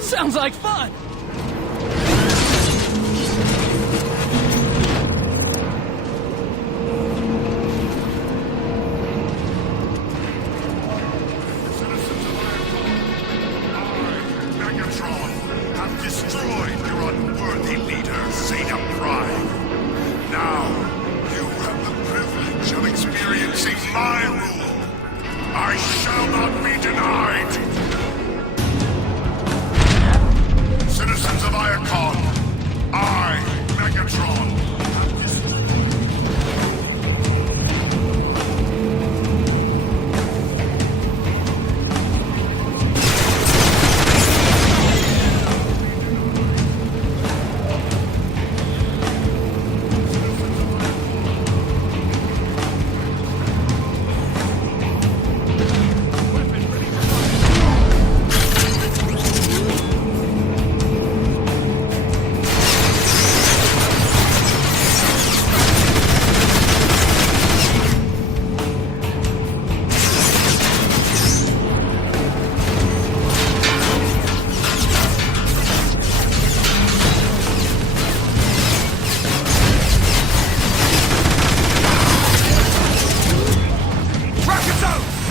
Sounds like fun! Megatron have destroyed your unworthy leader, Zeta Prime. Now, you have the privilege of experiencing my rule. I shall not be denied. Citizens of Iacon, I, Megatron, have destroyed...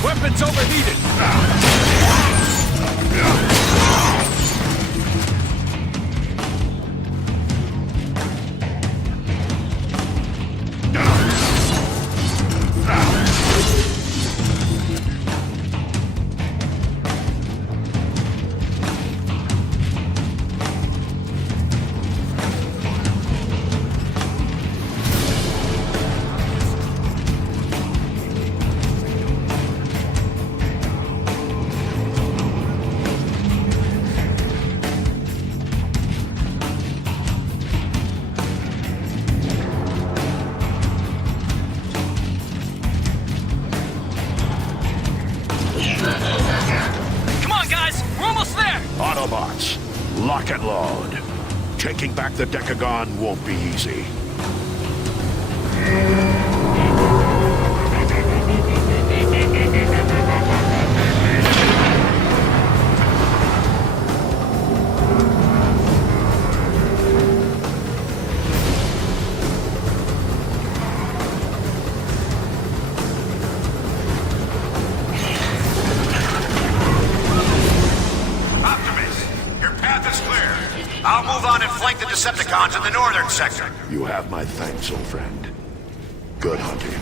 Weapons overheated! Autobots, lock and load. Taking back the Decagon won't be easy. I'll move on and flank the Decepticons in the northern sector. You have my thanks, old friend. Good hunting.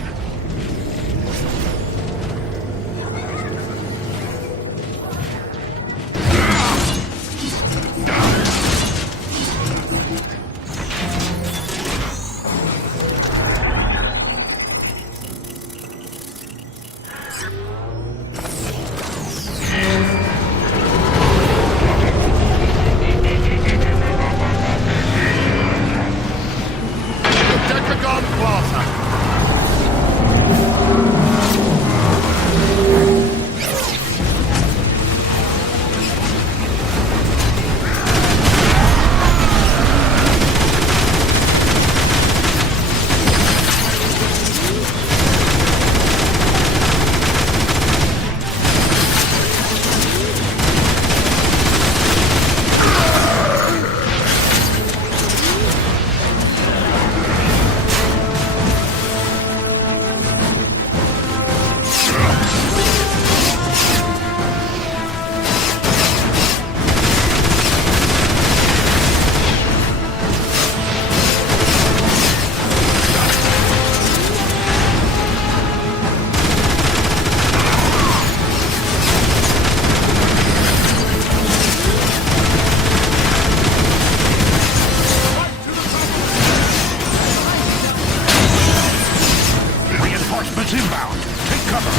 inbound. Take cover.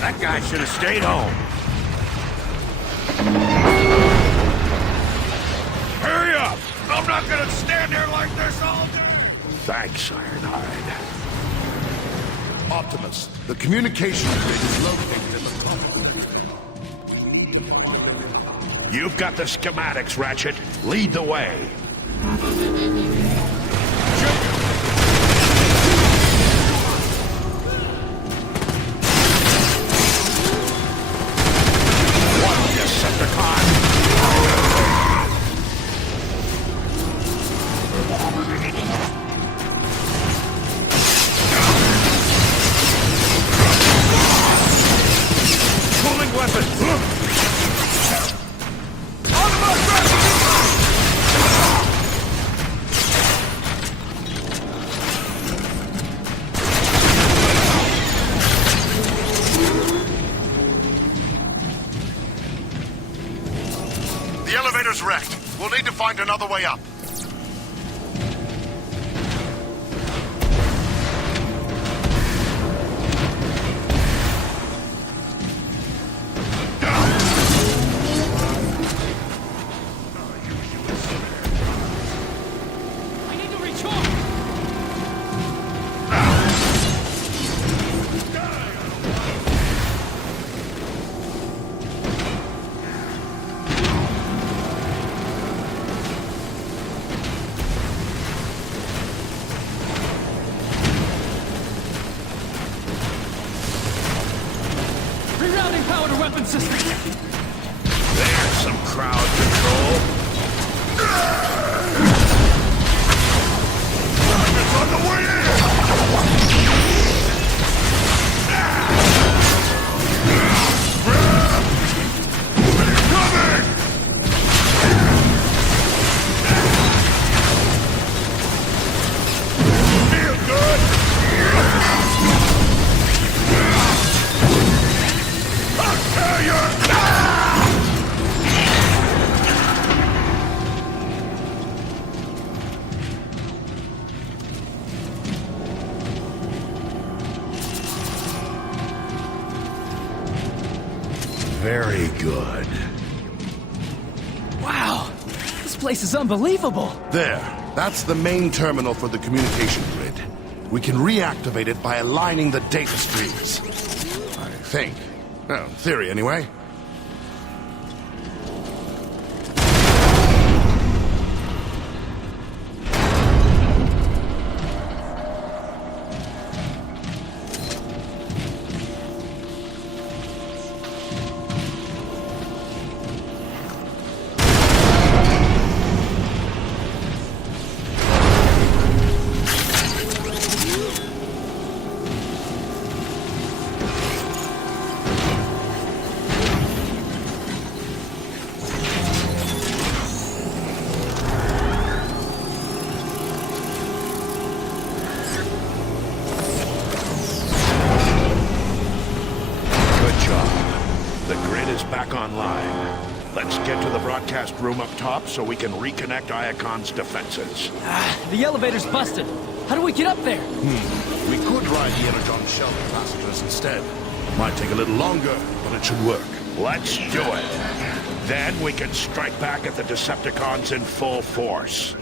That guy should have stayed home. Hurry up! I'm not gonna stand here like this all day! Thanks, Ironhide. Optimus, the communication grid is located in the tunnel. You've got the schematics, Ratchet. Lead the way. The elevator's wrecked. We'll need to find another way up. I need to recharge! Rerouting power to weapon system! There's some crowd control. It's on the way in! Feel good? I'll tear you! Very good. Wow! This place is unbelievable! There. That's the main terminal for the communication grid. We can reactivate it by aligning the data streams. I think. Well, in theory, anyway. Back online. Let's get to the broadcast room up top so we can reconnect Iacon's defenses. The elevator's busted. How do we get up there? We could ride the Energon shelter passengers instead. Might take a little longer, but it should work. Let's do it. Then we can strike back at the Decepticons in full force.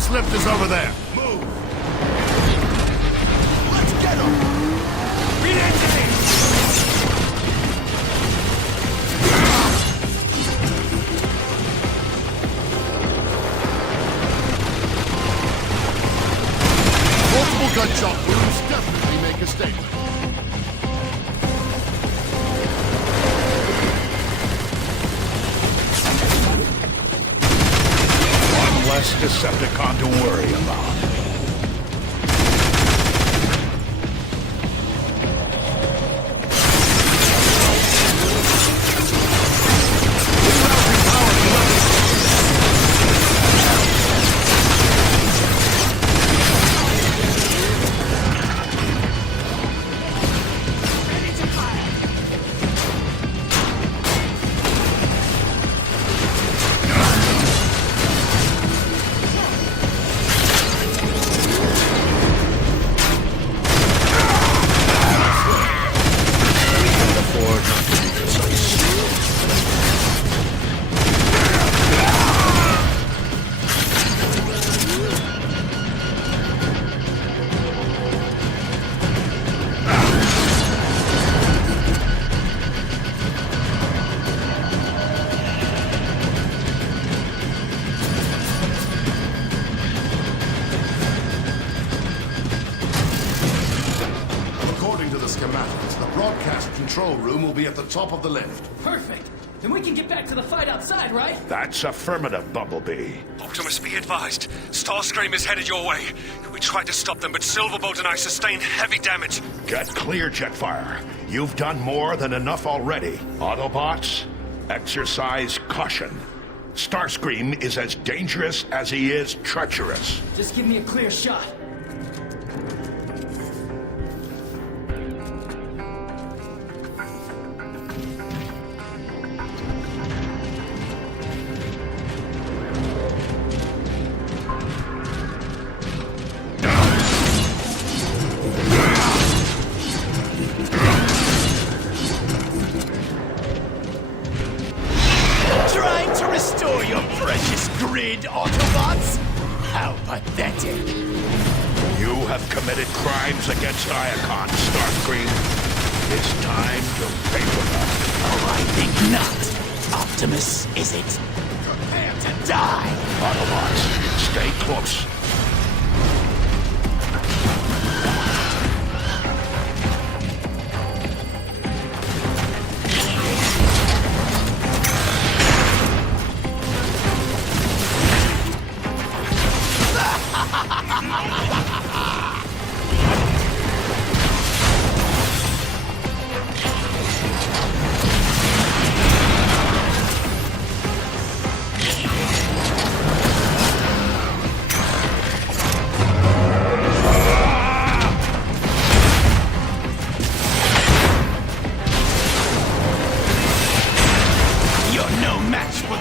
service lift is over there. Move! Let's get him! Re-engineer! Multiple gunshot wounds definitely make a statement. One less Decepticon to worry about. Control room will be at the top of the lift. Perfect. Then we can get back to the fight outside, right? That's affirmative, Bumblebee. Optimus, be advised. Starscream is headed your way. We tried to stop them, but Silverbolt and I sustained heavy damage. Get clear, Jetfire. You've done more than enough already. Autobots, exercise caution. Starscream is as dangerous as he is treacherous. Just give me a clear shot. Autobots? How pathetic. You have committed crimes against Iacon, Starscream. It's time to pay for them. Oh, I think not. Optimus, is it? Prepare to die. Autobots, stay close.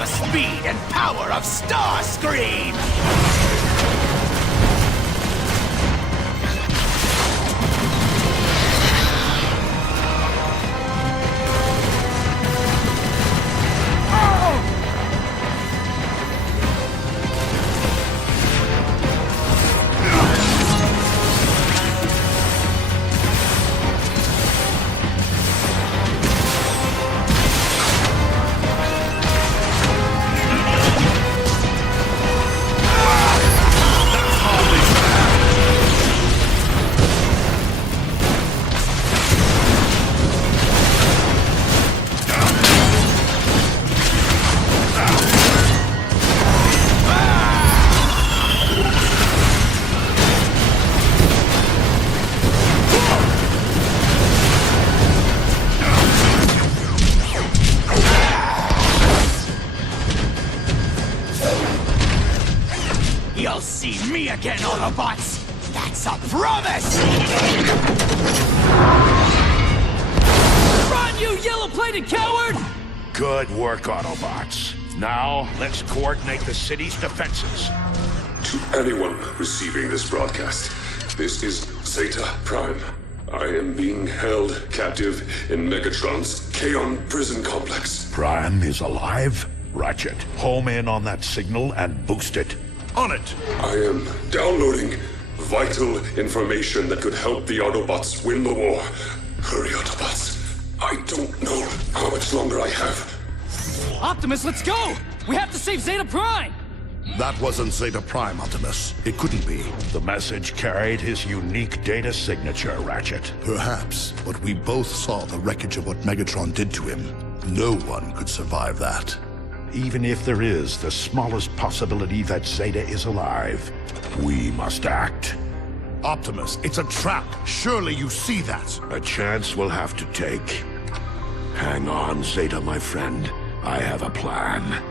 Speed and power of Starscream! You'll see me again, Autobots! That's a promise! Run, you yellow-plated coward! Good work, Autobots. Now, let's coordinate the city's defenses. To anyone receiving this broadcast, this is Zeta Prime. I am being held captive in Megatron's Kaon prison complex. Prime is alive? Ratchet, home in on that signal and boost it. On it! I am downloading vital information that could help the Autobots win the war. Hurry, Autobots. I don't know how much longer I have. Optimus, let's go! We have to save Zeta Prime! That wasn't Zeta Prime, Optimus. It couldn't be. The message carried his unique data signature, Ratchet. Perhaps, but we both saw the wreckage of what Megatron did to him. No one could survive that. Even if there is the smallest possibility that Zeta is alive, we must act. Optimus, it's a trap. Surely you see that. A chance we'll have to take. Hang on, Zeta, my friend. I have a plan.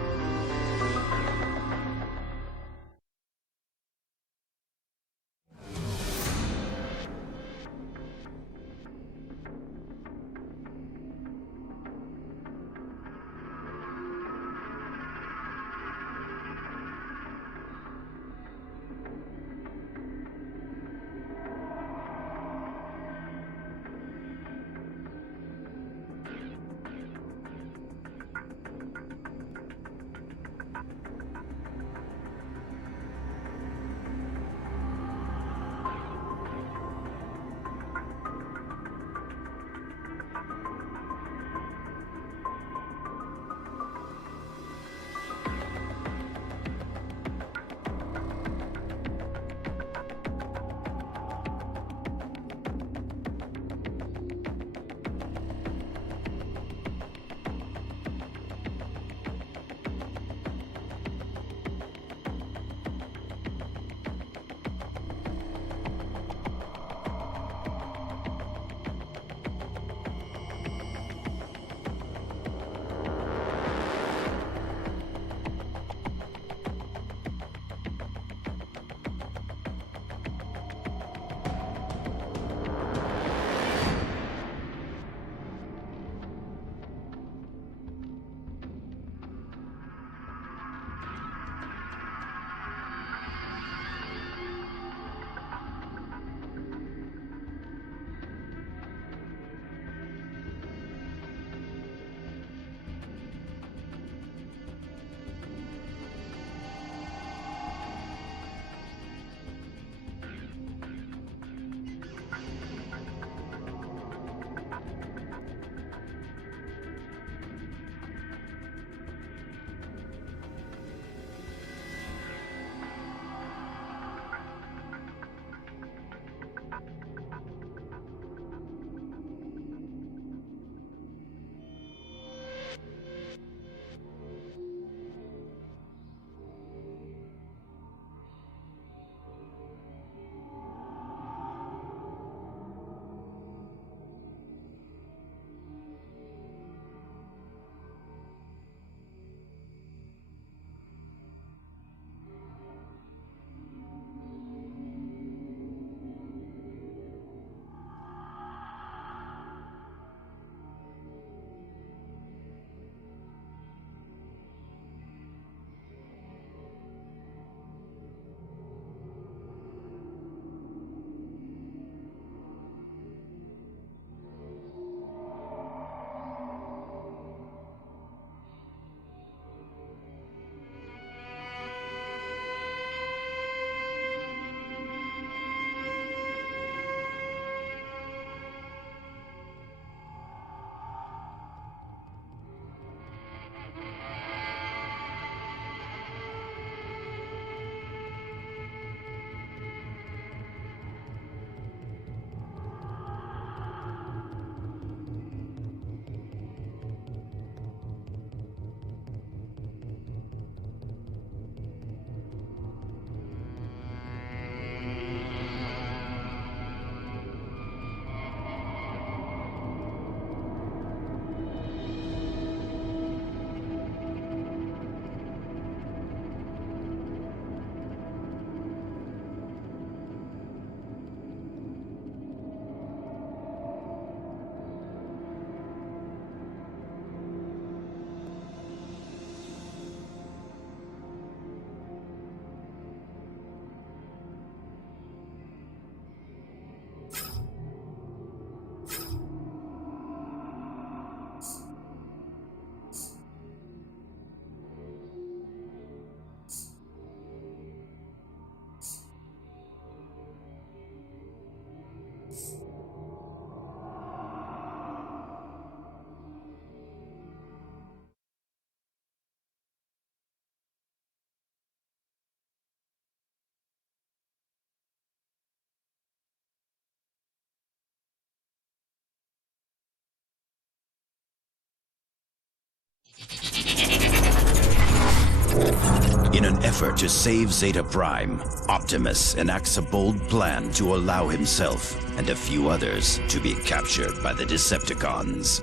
In an effort to save Zeta Prime, Optimus enacts a bold plan to allow himself and a few others to be captured by the Decepticons.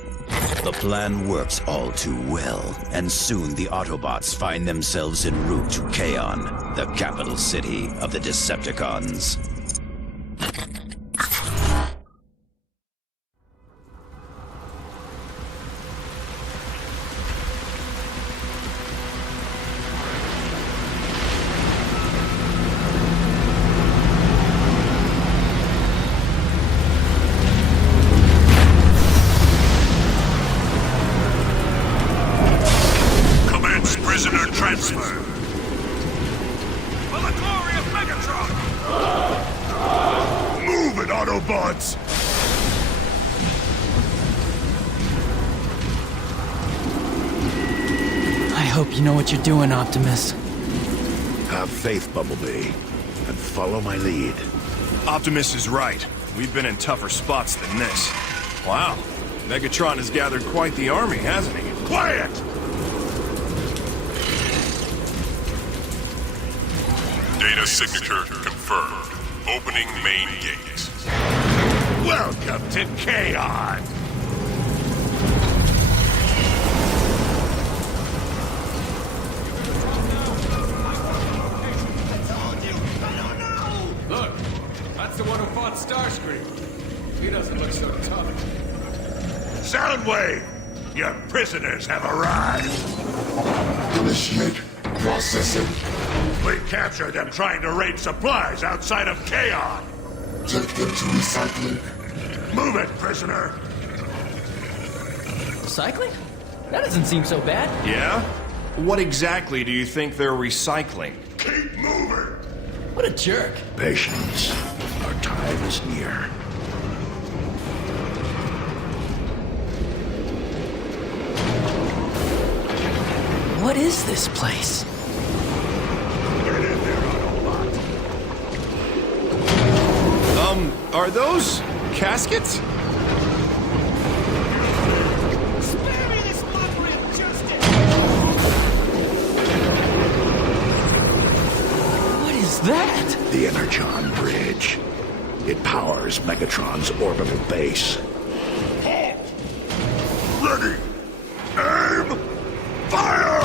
The plan works all too well, and soon the Autobots find themselves en route to Kaon, the capital city of the Decepticons. Prisoner transfer. For the glory of Megatron! Move it, Autobots! I hope you know what you're doing, Optimus. Have faith, Bumblebee, and follow my lead. Optimus is right. We've been in tougher spots than this. Wow. Megatron has gathered quite the army, hasn't he? Quiet! Data signature confirmed. Opening main gate. Welcome to Kaon! Look, that's the one who fought Starscream. He doesn't look so tough. Soundwave! Your prisoners have arrived! Initiate processing. We captured them trying to raid supplies outside of Kaon! Take them to recycling. Move it, prisoner! Cycling? That doesn't seem so bad. Yeah? What exactly do you think they're recycling? Keep moving! What a jerk. Patience. Our time is near. What is this place? Get in there, Autobot! Are those caskets? Spare me this mockery of justice! What is that? The Energon Bridge. It powers Megatron's orbital base. Halt! Ready! Aim! Fire!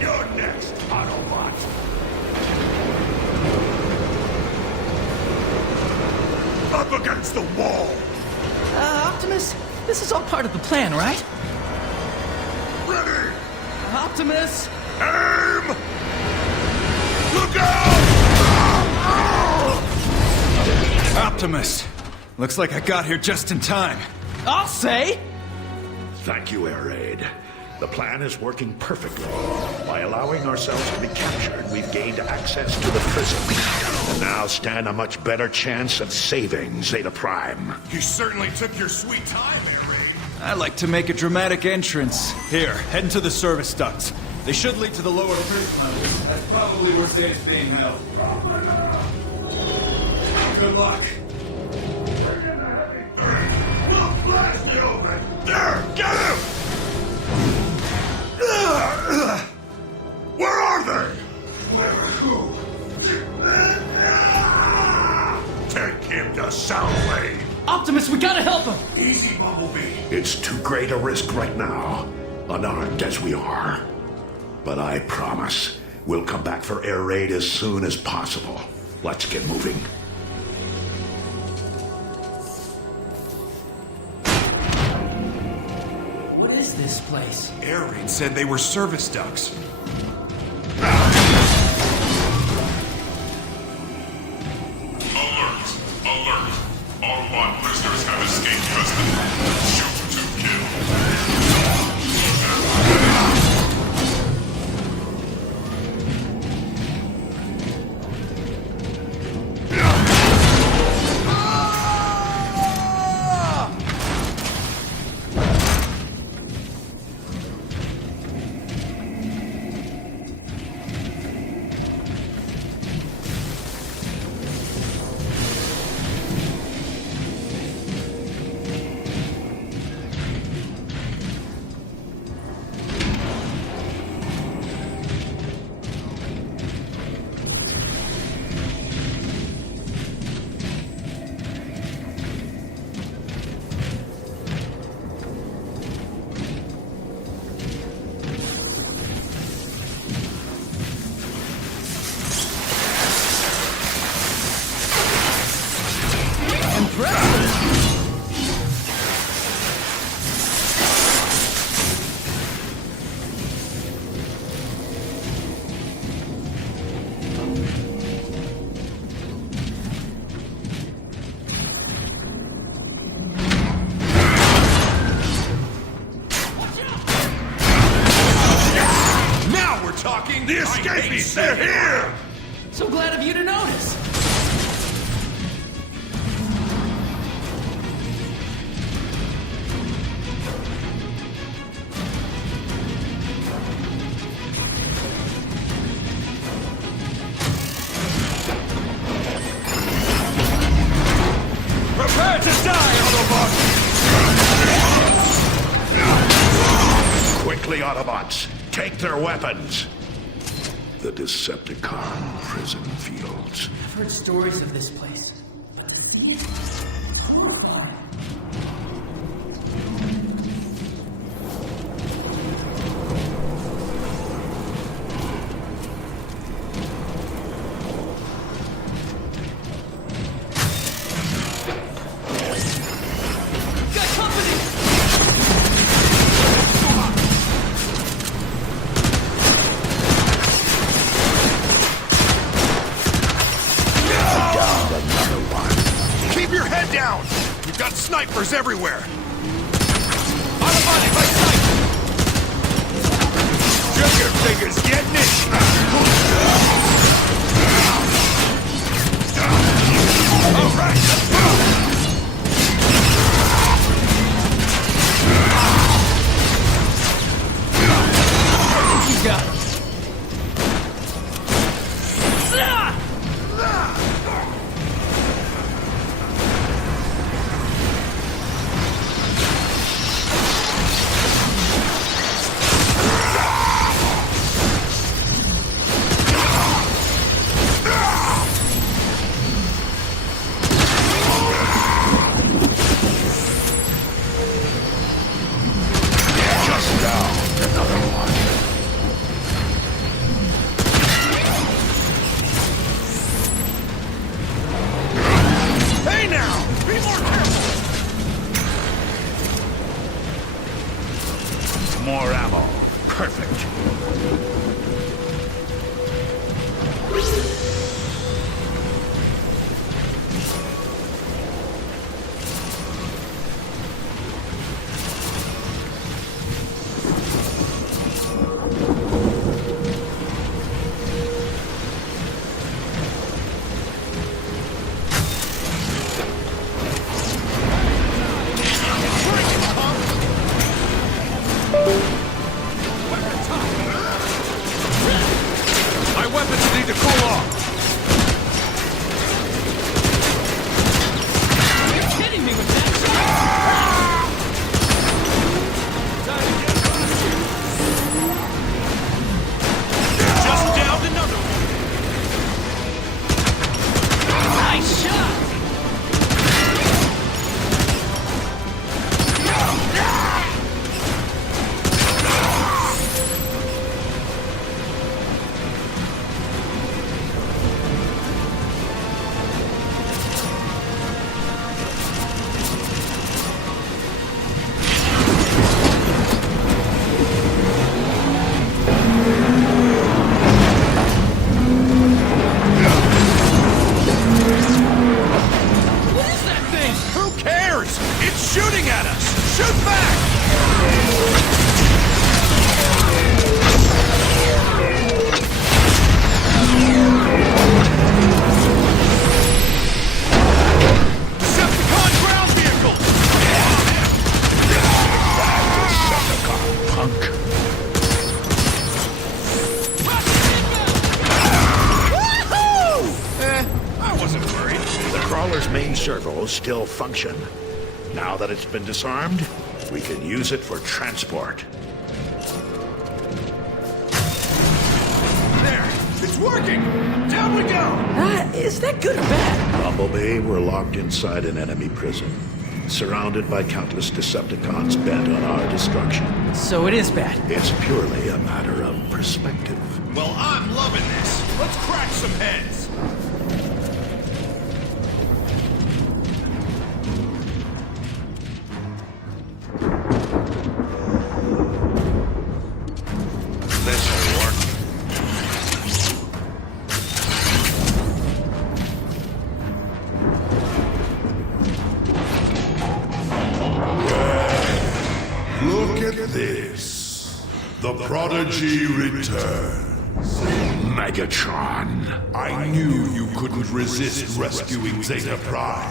You're next, Autobot! Up against the wall! Optimus, this is all part of the plan, right? Ready! Optimus! Aim! Look out! Optimus! Looks like I got here just in time. I'll say! Thank you, Air Raid. The plan is working perfectly. By allowing ourselves to be captured, we've gained access to the prison. And now stand a much better chance of saving Zeta Prime. You certainly took your sweet time, Air Raid. I like to make a dramatic entrance. Here, head into the service ducts. They should lead to the lower prison levels. That's probably where Zeta's being held. Good luck. We'll blast you open! There! Get him! Where are they? Who? Take him to Soundwave! Optimus, we gotta help him! Easy, Bumblebee! It's too great a risk right now, unarmed as we are. But I promise, we'll come back for Air Raid as soon as possible. Let's get moving. What is this place? Air Raid said they were service ducts. Alert! Alert! Autobot prisoners have escaped custody. Shoot to kill. They're here! So glad of you to notice. Prepare to die, Autobots! Quickly, Autobots, take their weapons. The Decepticon prison fields. I've heard stories of this place. But to see it, it's horrifying. Got company! Keep your head down! We've got snipers everywhere! Autobot by sight! Sugar fingers getting it! All right, let's go! You got him. Just down another one. Hey now! Be more careful! More ammo. Perfect. My weapons need to cool off! Are you kidding me with that shit? Time to get busted! Just downed another one! Nice shot! What is that thing? Who cares? It's shooting at us! Shoot back! Decepticon ground vehicle! Decepticon punk. I wasn't worried. The crawler's main servos still function. Now that it's been disarmed, we can use it for transport. There! It's working! Down we go! Is that good or bad? Bumblebee, we're locked inside an enemy prison, surrounded by countless Decepticons bent on our destruction. So it is bad. It's purely a matter of perspective. Well, I'm loving this. Let's crack some heads. This'll work. Look at this. The Prodigy returns. Megatron, I knew you couldn't resist rescuing Zeta Prime,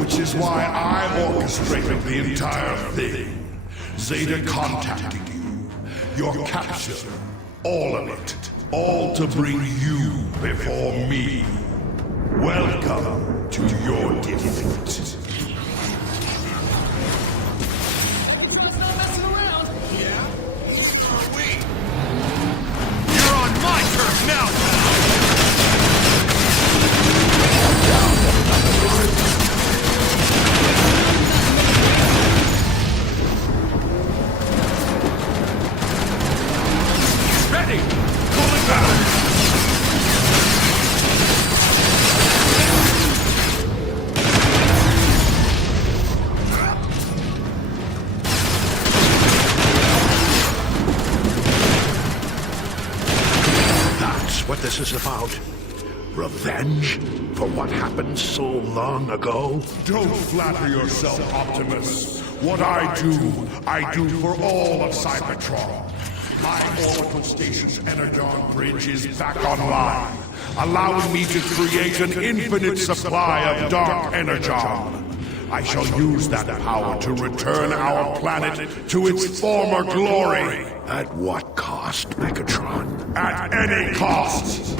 which is why I orchestrated the entire thing. Zeta contacted you, your capture, all of it, all to bring you before me. Welcome to your defeat. My turf now! Ready! Cooling down! What this is about? Revenge for what happened so long ago? Don't flatter yourself, Optimus. What I do for all of Cybertron. My orbital station's Energon bridge is back online, allowing me to create an infinite supply of dark Energon. I shall use that power to return our planet to its former glory. At what cost, Megatron? At any cost!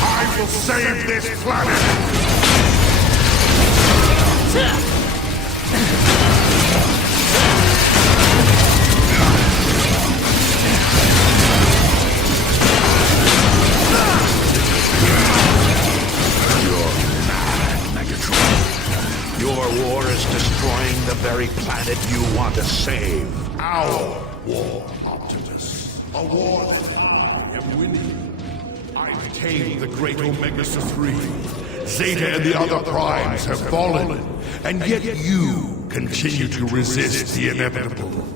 I will save this planet! Your war is destroying the very planet you want to save. Our war, Optimus. A war I am winning. I've tamed the great Omega Supreme. Zeta and the other primes have fallen, and yet you continue to resist the inevitable.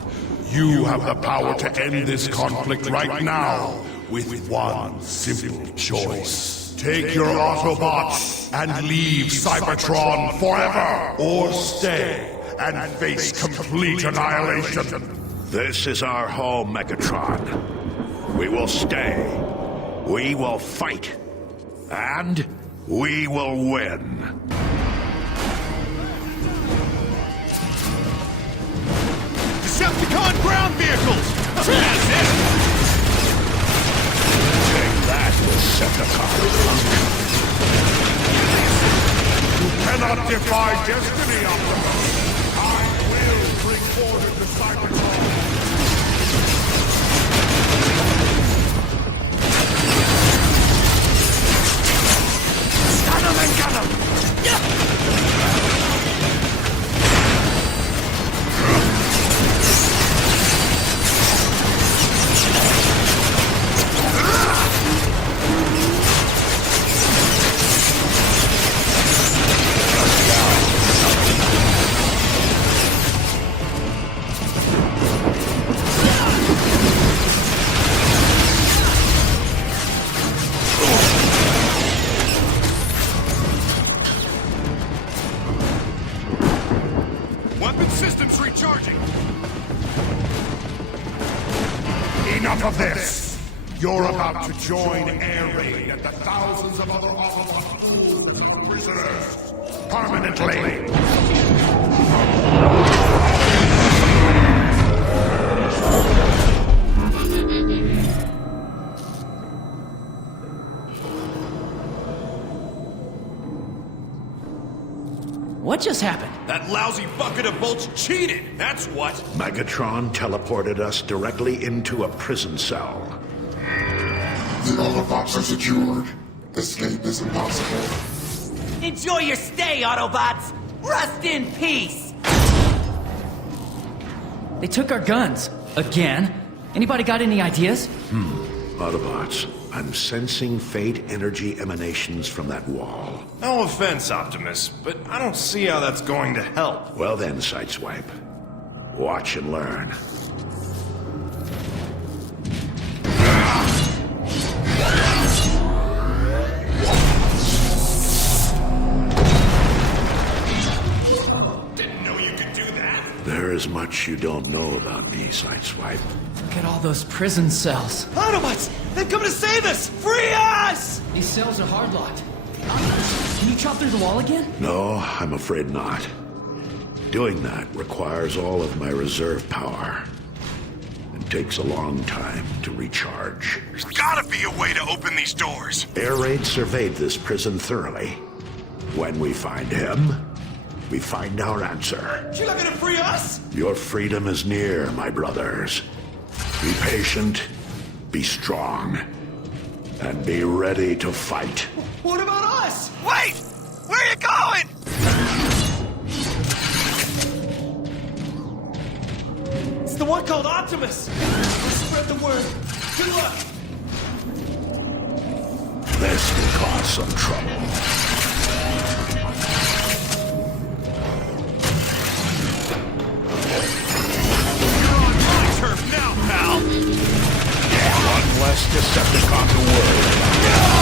You have the power to end this conflict right now with one simple choice. Take your Autobots and leave Cybertron forever, or stay and face complete annihilation. This is our home, Megatron. We will stay. We will fight. And we will win. Decepticon ground vehicles! That's it! Take that, Decepticon. You cannot defy destiny, Optimus. I will bring order to Cybertron. Stun him and gun him! Weapon systems recharging! Enough of this! You're about to join Air Raid and the thousands of other Autobot prisoners permanently! What just happened? That lousy bucket of bolts cheated, that's what! Megatron teleported us directly into a prison cell. The Autobots are secured. Escape is impossible. Enjoy your stay, Autobots! Rust in peace! They took our guns. Again? Anybody got any ideas? Autobots, I'm sensing fate energy emanations from that wall. No offense, Optimus, but I don't see how that's going to help. Well then, Sideswipe. Watch and learn. There is much you don't know about me, Sideswipe. Look at all those prison cells. Autobots! They've come to save us! Free us! These cells are hard-locked. Can you chop through the wall again? No, I'm afraid not. Doing that requires all of my reserve power. It takes a long time to recharge. There's gotta be a way to open these doors. Air Raid surveyed this prison thoroughly. When we find him, we find our answer. You're not gonna free us? Your freedom is near, my brothers. Be patient, be strong, and be ready to fight. What about us? Wait! Where are you going? It's the one called Optimus! Spread the word. Good luck! This will cause some trouble. Now, pal! One less Decepticon to worry about.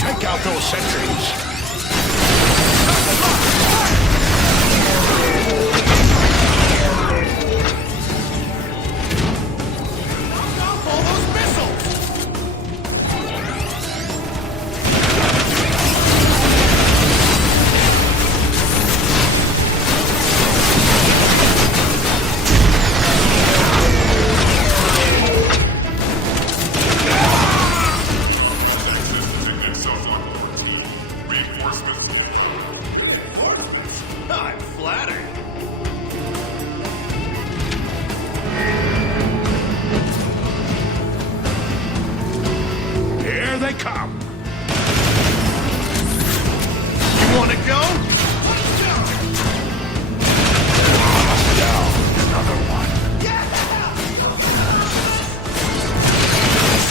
Take out those sentries. All those missiles! I'm flattered. Here they come. You wanna go? Down another one.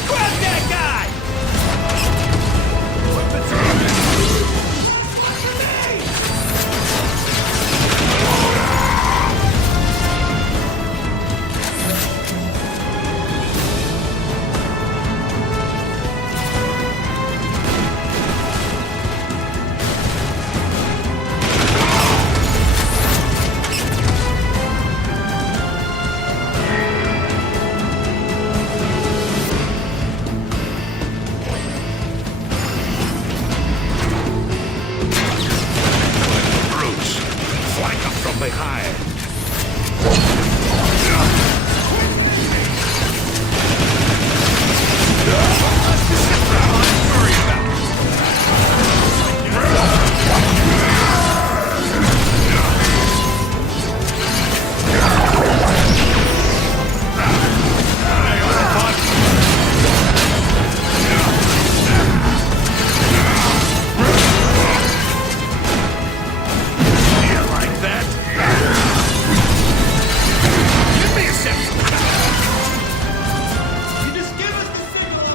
Grab that guy! Brutes, flank them from behind. You like that? Give me a second. You just give us the signal!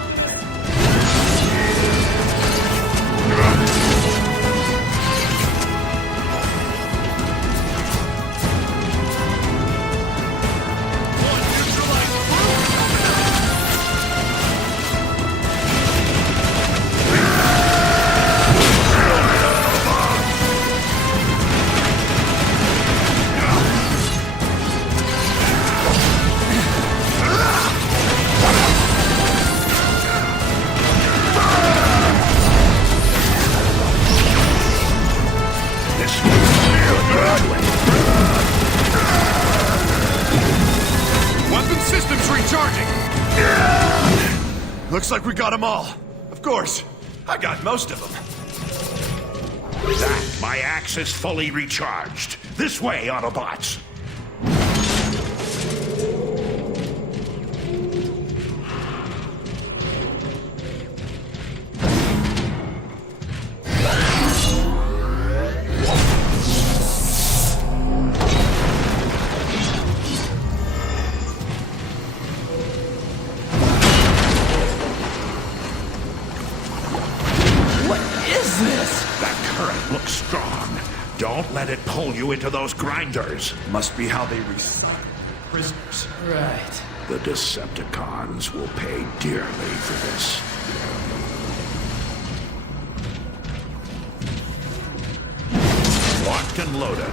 This one's good. Weapon systems recharging. Looks like we got them all. Of course, I got most of them. That, my axe is fully recharged. This way, Autobots. What is this? That current looks strong. Don't let it pull you into those grinders. Must be how they recycle prisoners. Right. The Decepticons will pay dearly for this. Locked and loaded.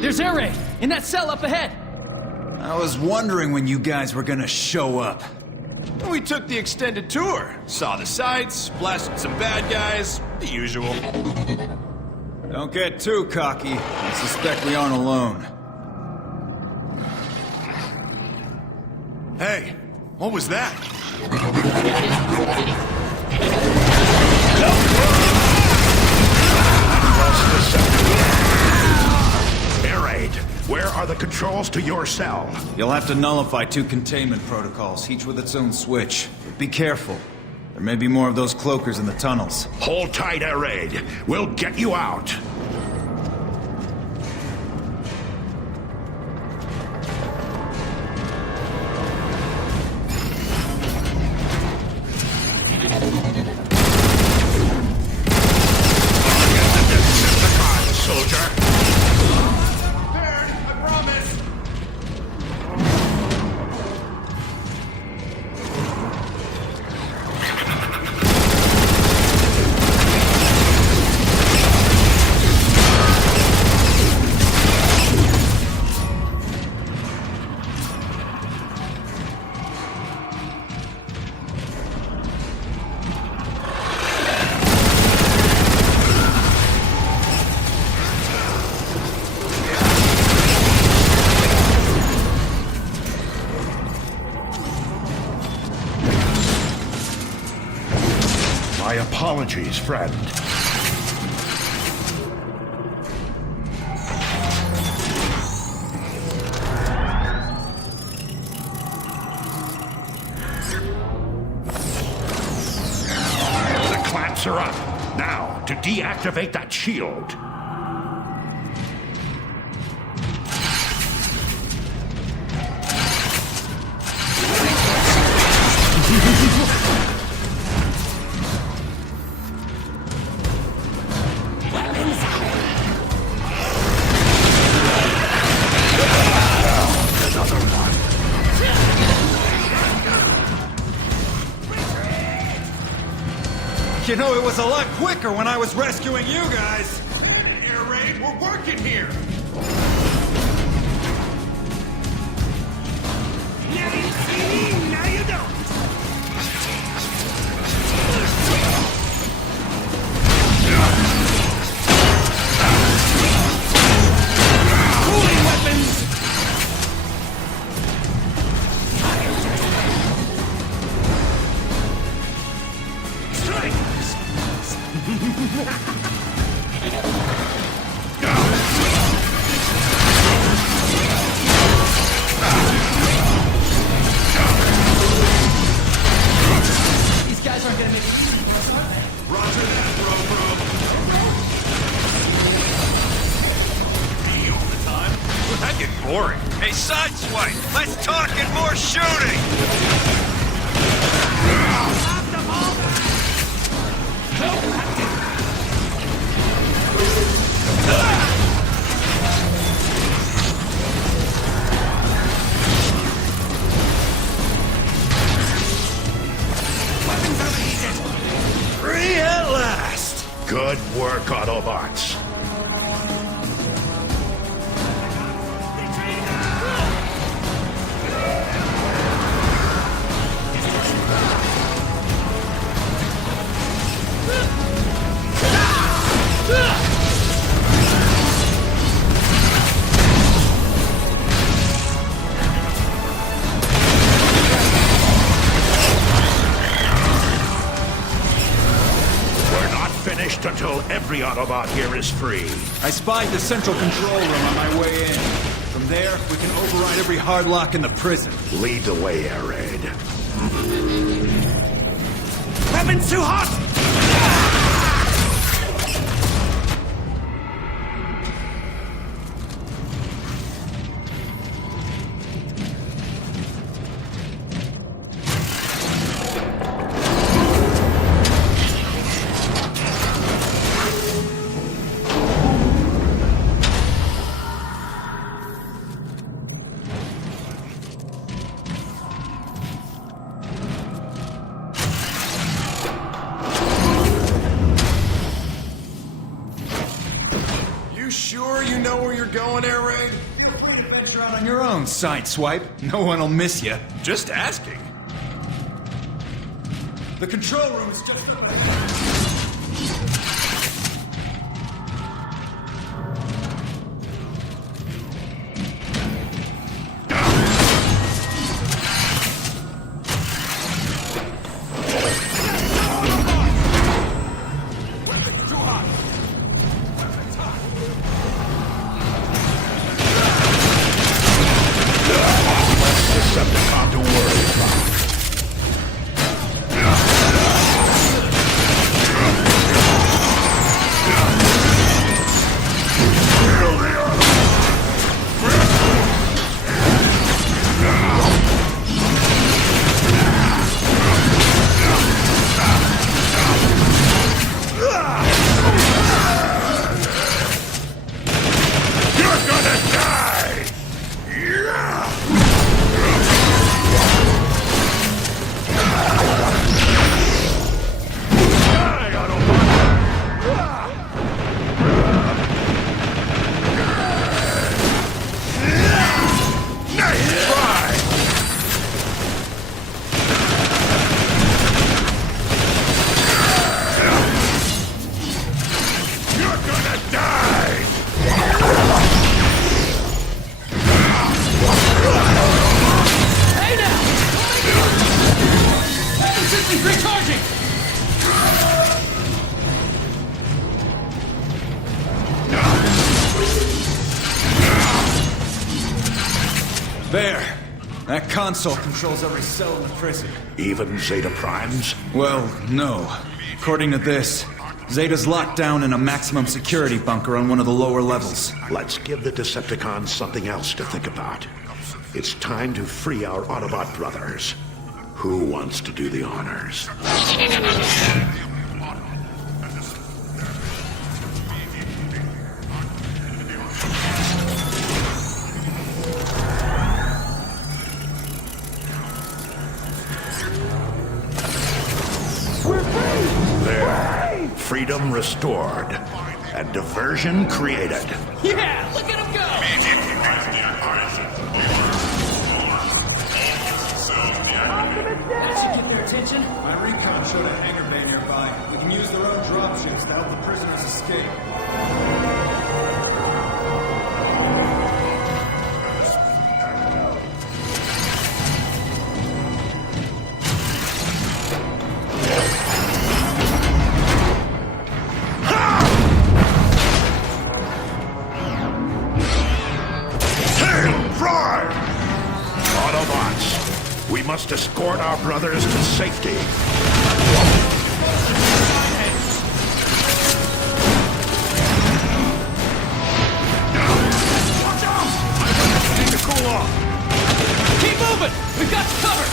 There's air raid! In that cell up ahead! I was wondering when you guys were gonna show up. We took the extended tour. Saw the sights, blasted some bad guys, the usual. Don't get too cocky. I suspect we aren't alone. Hey, what was that? Air raid, where are the controls to your cell? You'll have to nullify 2 containment protocols, each with its own switch. But be careful. There may be more of those cloakers in the tunnels. Hold tight, Air raid. We'll get you out. My apologies, friend. The clamps are up. Now, to deactivate that shield. You know, it was a lot quicker when I was rescuing you guys. Air raid, we're working here. Now you see me, now you don't. Cooling weapons! These guys aren't gonna make it. Roger that, bro. Me all the time? That'd get boring. Hey, Sideswipe, let's talk and more shooting! Free at last! Good work, Autobots. Until every Autobot here is free. I spied the central control room on my way in. From there, we can override every hard lock in the prison. Lead the way, Air Raid. Weapons too hot! sure you know where you're going, Air Raid? Feel free to venture out on your own, Sideswipe. No one will miss you. Just asking. The control room is just over there. Decepticon to worry about. There. That console controls every cell in the prison. Even Zeta Primes? Well, no. According to this, Zeta's locked down in a maximum security bunker on one of the lower levels. Let's give the Decepticons something else to think about. It's time to free our Autobot brothers. Who wants to do the honors? There. Freedom restored. And diversion created. Yeah, look at him go! That should get their attention. My recon showed a hangar bay nearby. We can use their own dropships to help the prisoners escape. Autobots, we must escort our brothers to safety. Watch out! Need to cool off. Keep moving! We've got you covered!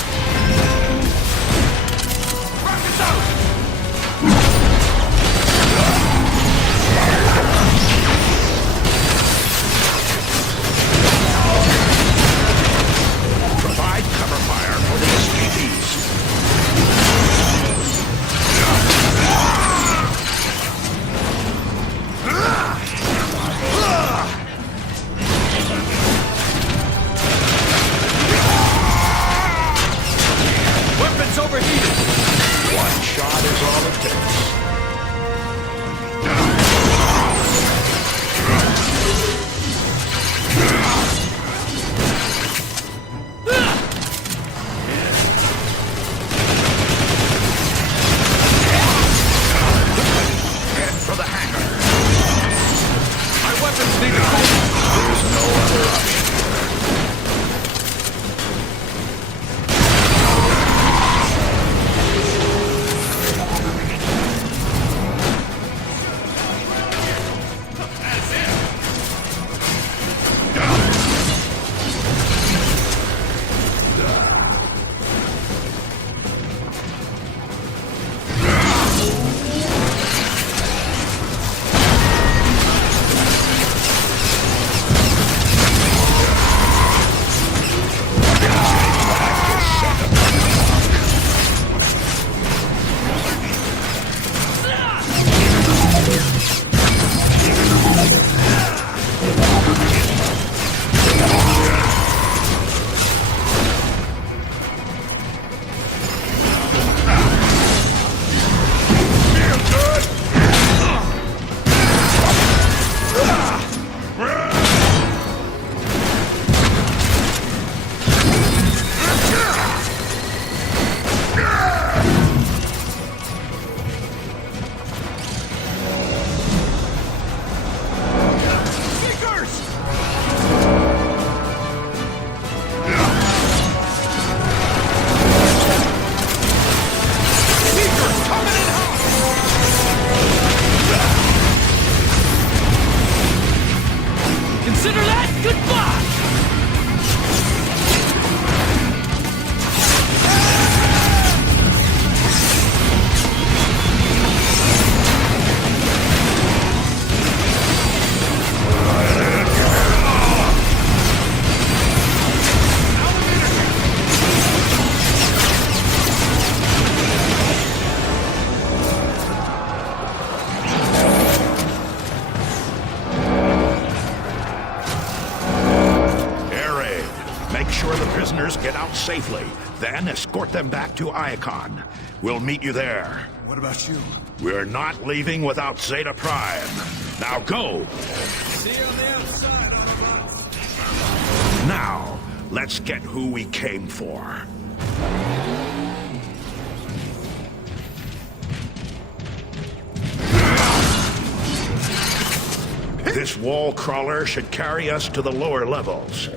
Rockets out! Provide cover fire for the escapees. Consider that goodbye! Get out safely, then escort them back to Icon. We'll meet you there. What about you? We're not leaving without Zeta Prime. Now go! See you on the outside, Now, let's get who we came for. This wall crawler should carry us to the lower levels.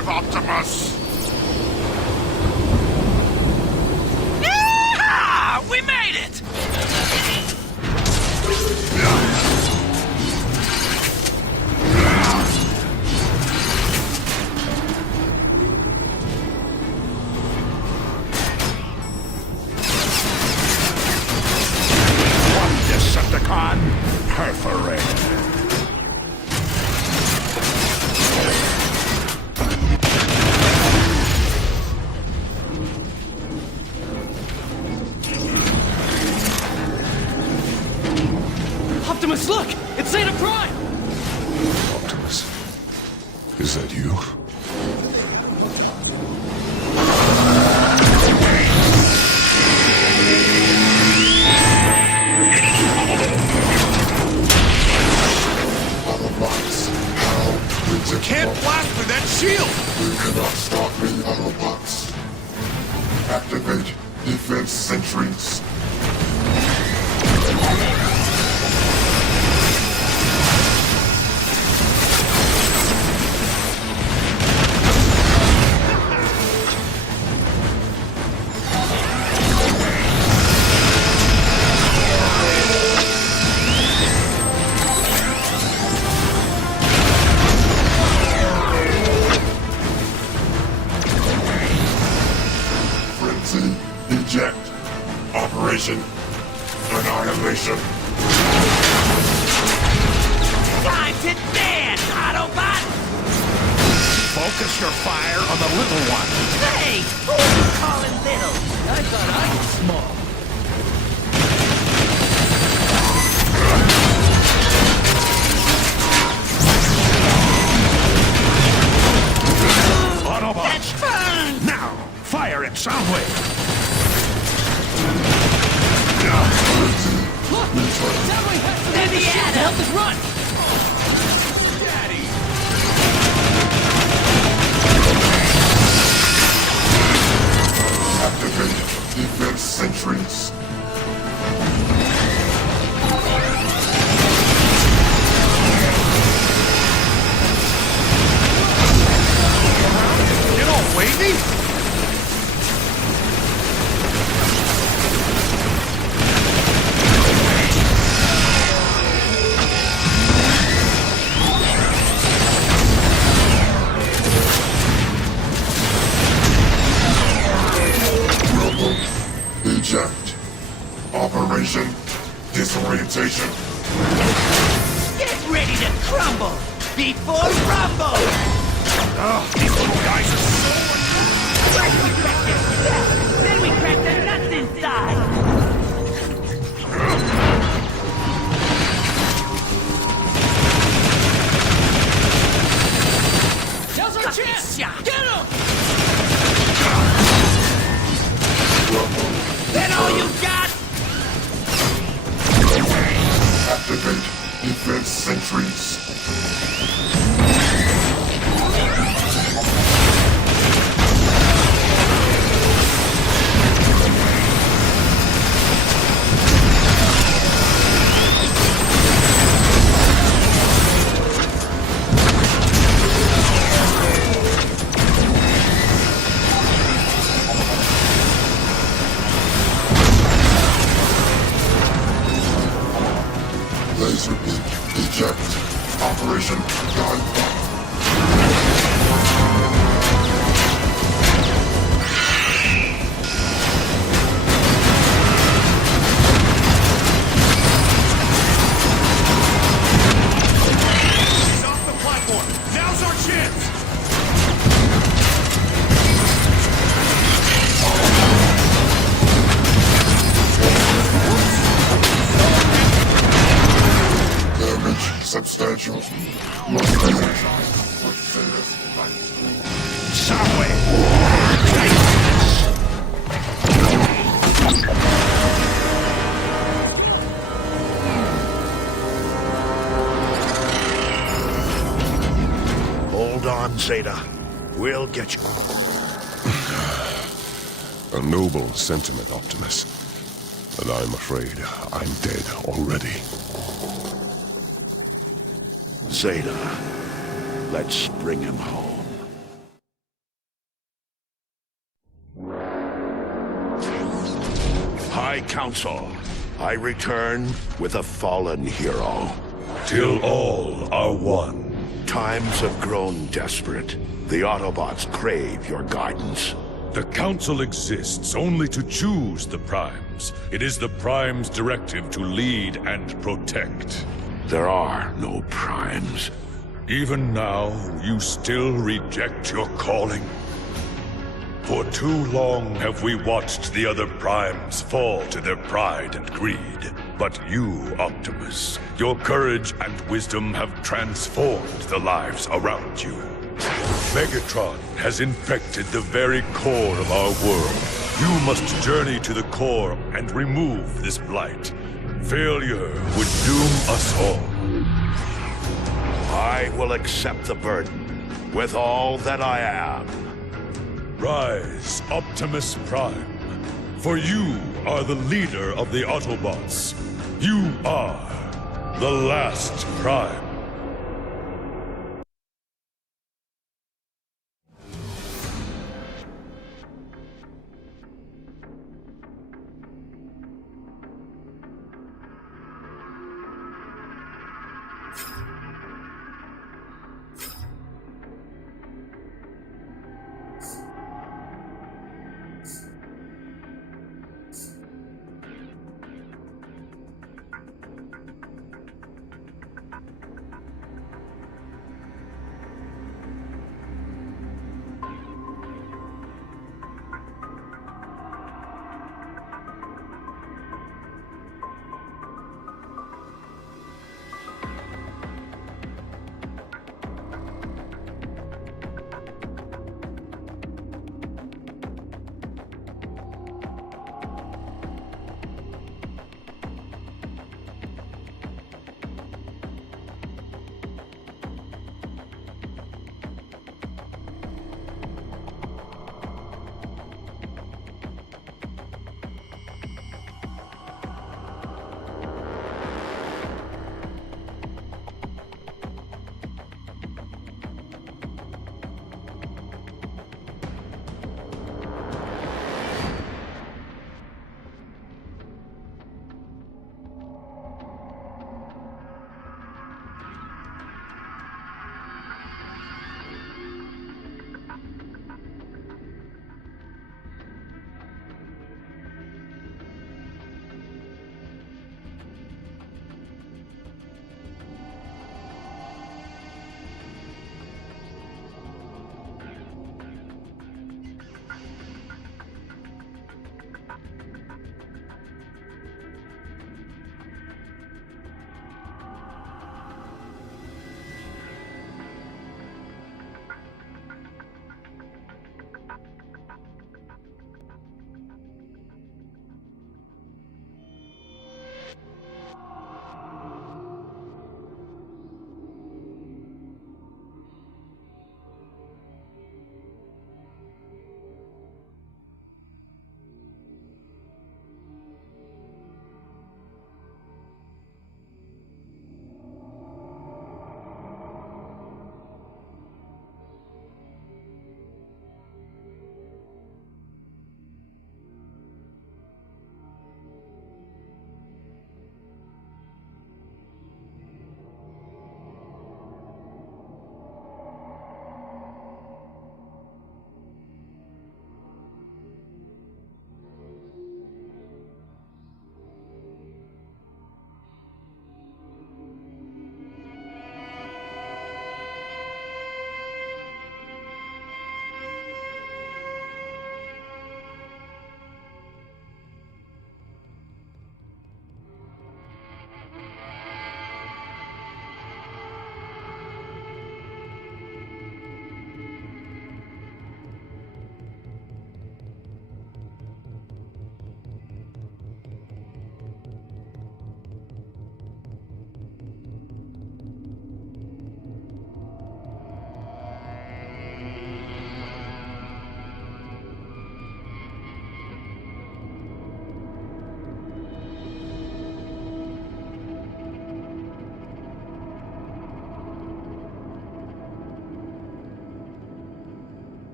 alive, Optimus! Yeah! We made it! One Decepticon perforated. Optimus, look! It's Zeta Prime! Optimus, is that you? You can't blast through that shield! You cannot stop me, Autobots. Activate defense sentries. Frenzy, eject. Operation Annihilation. Time to dance, Autobot! Focus your fire on the little one. Hey, who are you calling little? I thought I was small. Autobots, That's fun! now fire at Soundwave. Look! Soundwave has to Let me shield at to help him. us run! Activate defense sentries. Get all wavy? Eject. Operation Disorientation. Get ready to crumble before rumble! These little guys are so... First we crack their shell, then we crack their nuts inside! Now's our chance! Shot. Get him! Then all you got? Activate defense sentries. Laser beam eject. Operation Dive Bomb. He's off the platform! Now's our chance! Damage substantial. Must be Soundwave. Hold on, Zeta. We'll get you. A noble sentiment, Optimus. But I'm afraid I'm dead already. Zeta, let's bring him home. High Council, I return with a fallen hero. Till all are one. Times have grown desperate. The Autobots crave your guidance. The Council exists only to choose the Primes. It is the Primes' directive to lead and protect. There are no Primes. Even now, you still reject your calling? For too long have we watched the other Primes fall to their pride and greed. But you, Optimus, your courage and wisdom have transformed the lives around you. Megatron has infected the very core of our world. You must journey to the core and remove this blight. Failure would doom us all. I will accept the burden with all that I am. Rise, Optimus Prime, for you are the leader of the Autobots. You are the last Prime.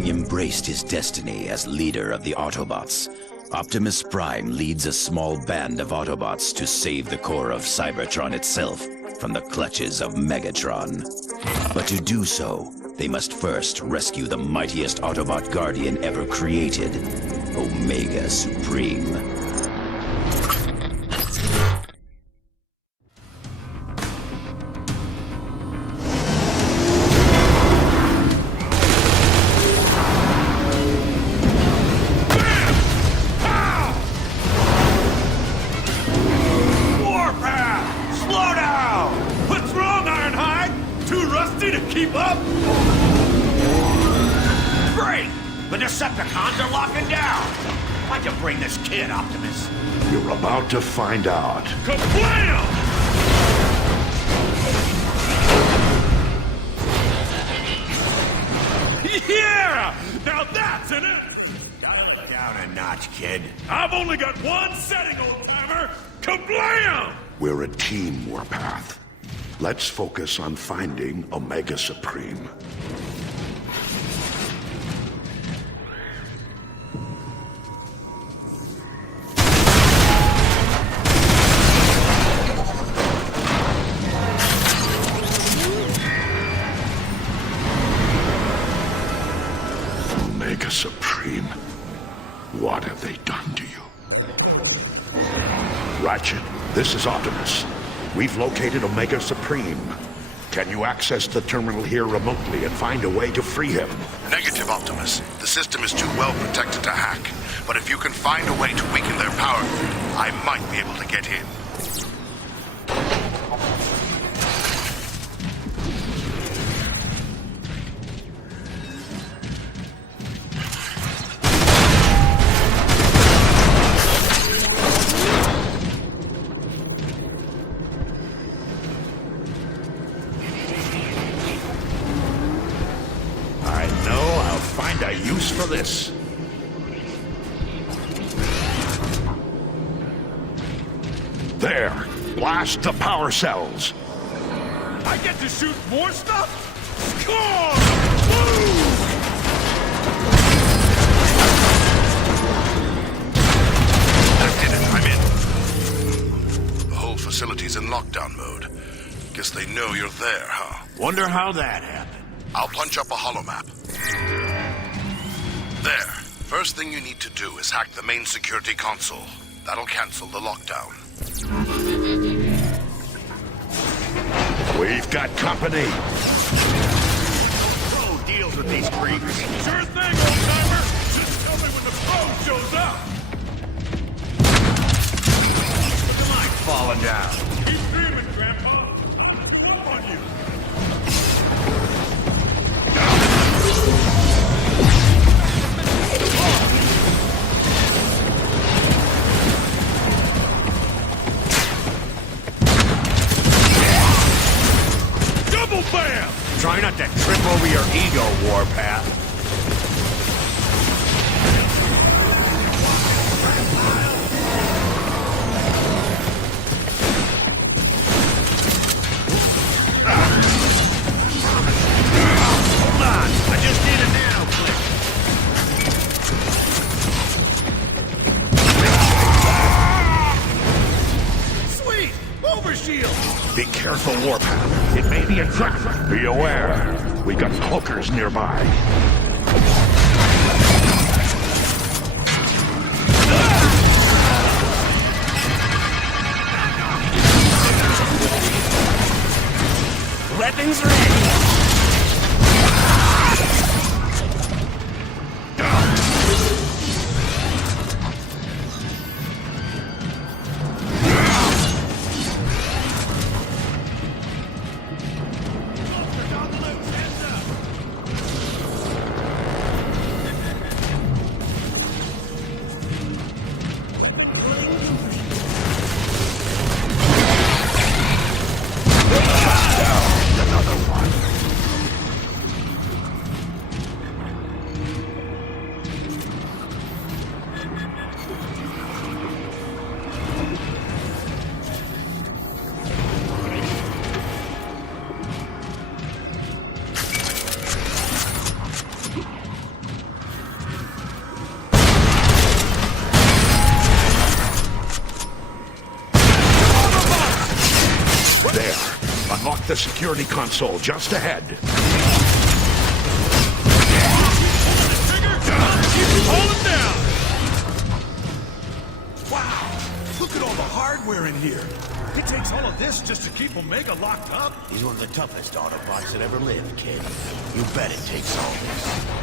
Having embraced his destiny as leader of the Autobots, Optimus Prime leads a small band of Autobots to save the core of Cybertron itself from the clutches of Megatron. But to do so, they must first rescue the mightiest Autobot guardian ever created, Omega Supreme. Keep up? Great! The Decepticons are locking down! Why'd you bring this kid, Optimus? You're about to find out. Kablam! Yeah! Now that's in it! Down a notch, kid. I've only got one setting, old timer! Kablam! We're a team, Warpath. Let's focus on finding Omega Supreme. Omega Supreme, what have they done to you? Ratchet, this is Optimus. We've located Omega Supreme. Can you access the terminal here remotely and find a way to free him? Negative, Optimus. The system is too well protected to hack. But if you can find a way to weaken their power, I might be able to get in. A use for this. There! Blast the power cells! I get to shoot more stuff? Score! Woo! That did it. I'm in. The whole facility's in lockdown mode. Guess they know you're there, huh? Wonder how that happened. I'll punch up a holomap. There. First thing you need to do is hack the main security console. That'll cancel the lockdown. We've got company. Pro deals with these creeps. Sure thing, old-timer. Just tell me when the pro shows up. Look at mine falling down. Keep dreaming, Grandpa. I'll throw on you. Double bam! Try not to trip over your ego, Warpath. Hold on, I just need a nano clip. Sweet! Overshield! Be careful, Warpath. It may be a trap. Be aware. We got cloakers nearby. Weapons ready. Another one. the security console just ahead. Hold him down! Wow! Look at all the hardware in here. It takes all of this just to keep Omega locked up? He's one of the toughest Autobots that ever lived, kid. You bet it takes all this.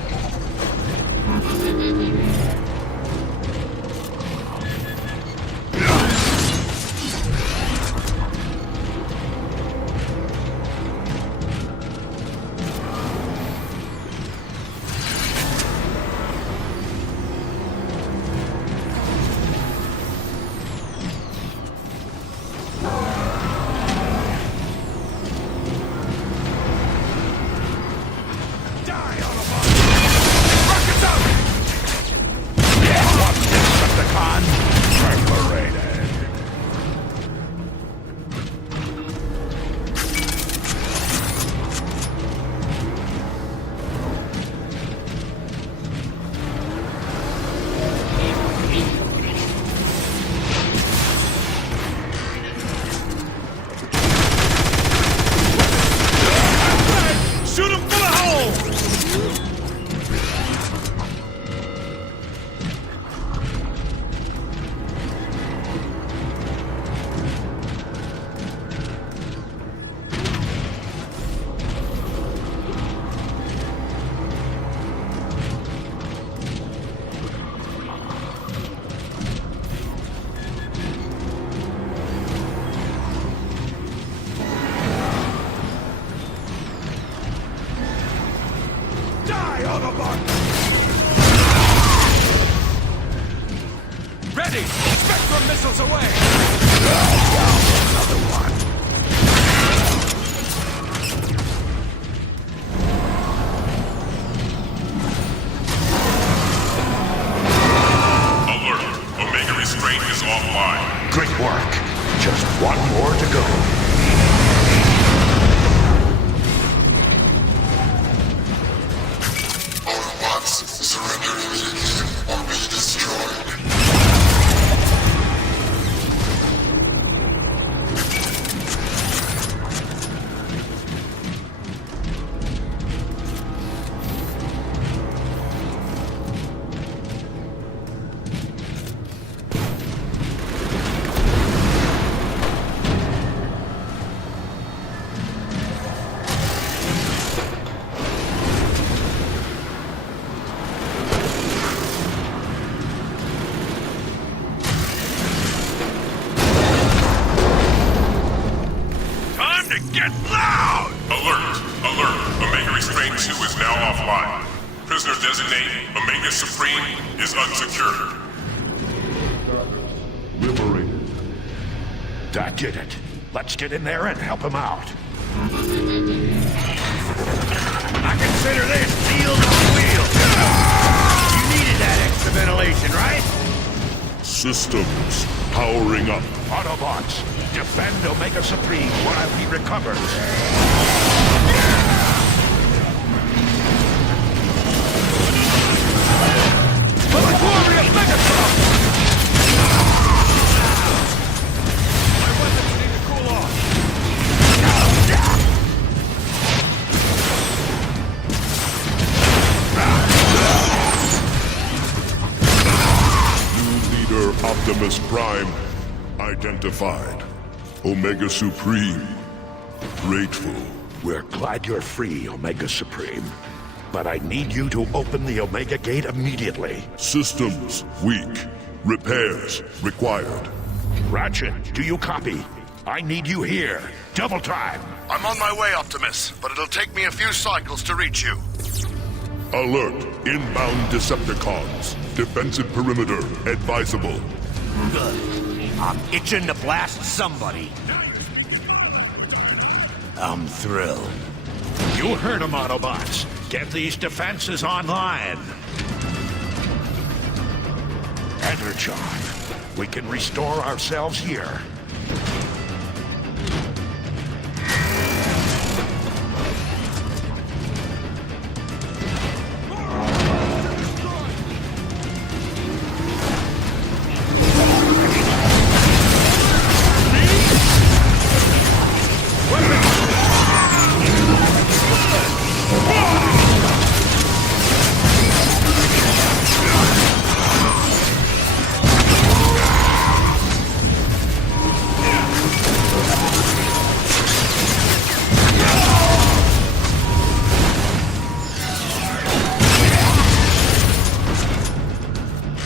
Ready! Spectrum missiles away! Another one. Alert! Omega restraint is offline. Great work. Just one more to go. Autobots, surrender immediately or be destroyed. Get loud! Alert! Alert! Omega Restraint 2 is now offline. Prisoner designate Omega Supreme is unsecured. Liberated. That did it. Let's get in there and help him out. I consider this sealed on wheels. You needed that extra ventilation, right? Systems powering up. Autobots, defend Omega Supreme while he recovers. For the glory of Megatron! My weapons need to cool off. New leader Optimus Prime identified. Omega Supreme. Grateful. We're glad you're free, Omega Supreme. But I need you to open the Omega Gate immediately. Systems weak. Repairs required. Ratchet, do you copy? I need you here. Double time. I'm on my way, Optimus, but it'll take me a few cycles to reach you. Alert. Inbound Decepticons. Defensive perimeter advisable. Good. I'm itching to blast somebody. I'm thrilled. You heard him, Autobots. Get these defenses online. Energon. We can restore ourselves here.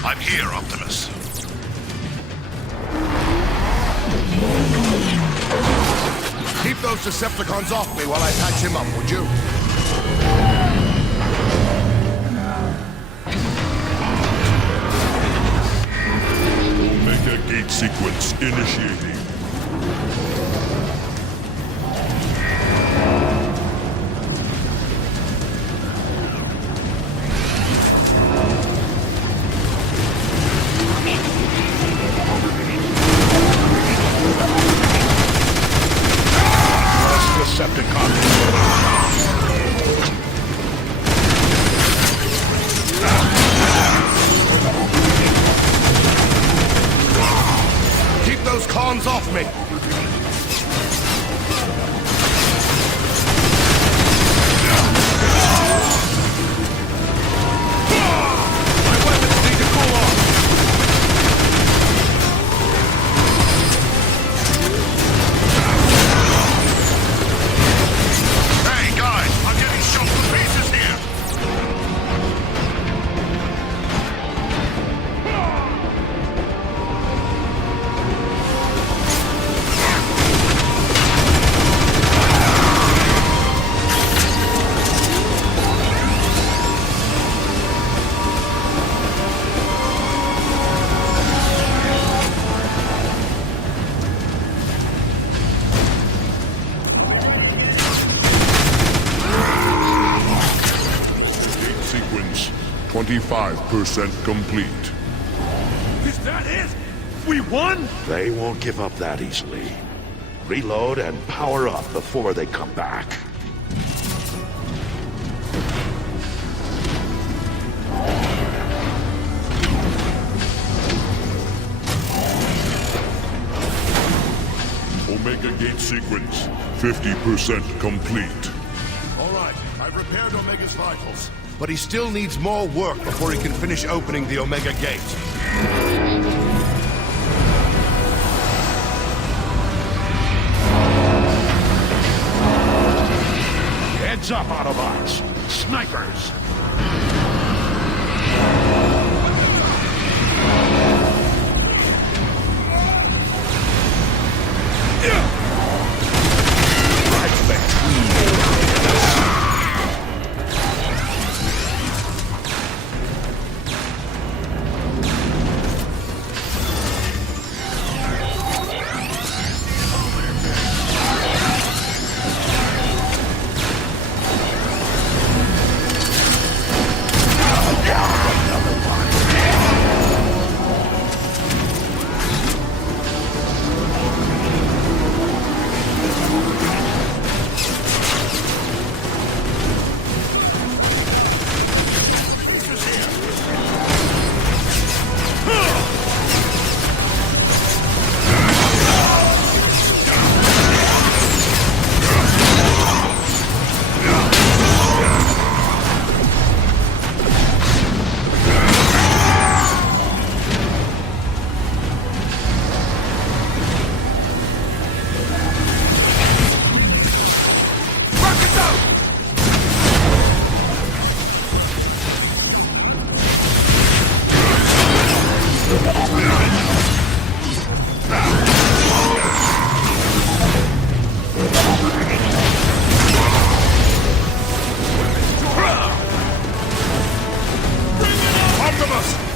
I'm here, Optimus. Keep those Decepticons off me while I patch him up, would you? Omega Gate sequence initiating. Keep those cons off me! My weapons need to cool off! Hey, guys! I'm getting shot to pieces here! Sequence 25% complete. Is that it? We won? They won't give up that easily. Reload and power up before they come back. Omega Gate sequence 50% complete. All right, I've repaired Omega's vitals, but he still needs more work before he can finish opening the Omega Gate. Heads up, Autobots! Snipers! Right between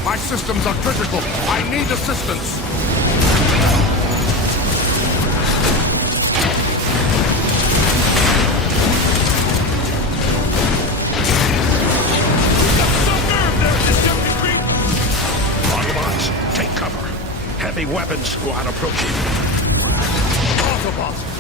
My systems are critical. I need assistance. Autobots, take cover. Heavy weapons squad approaching. Autobots.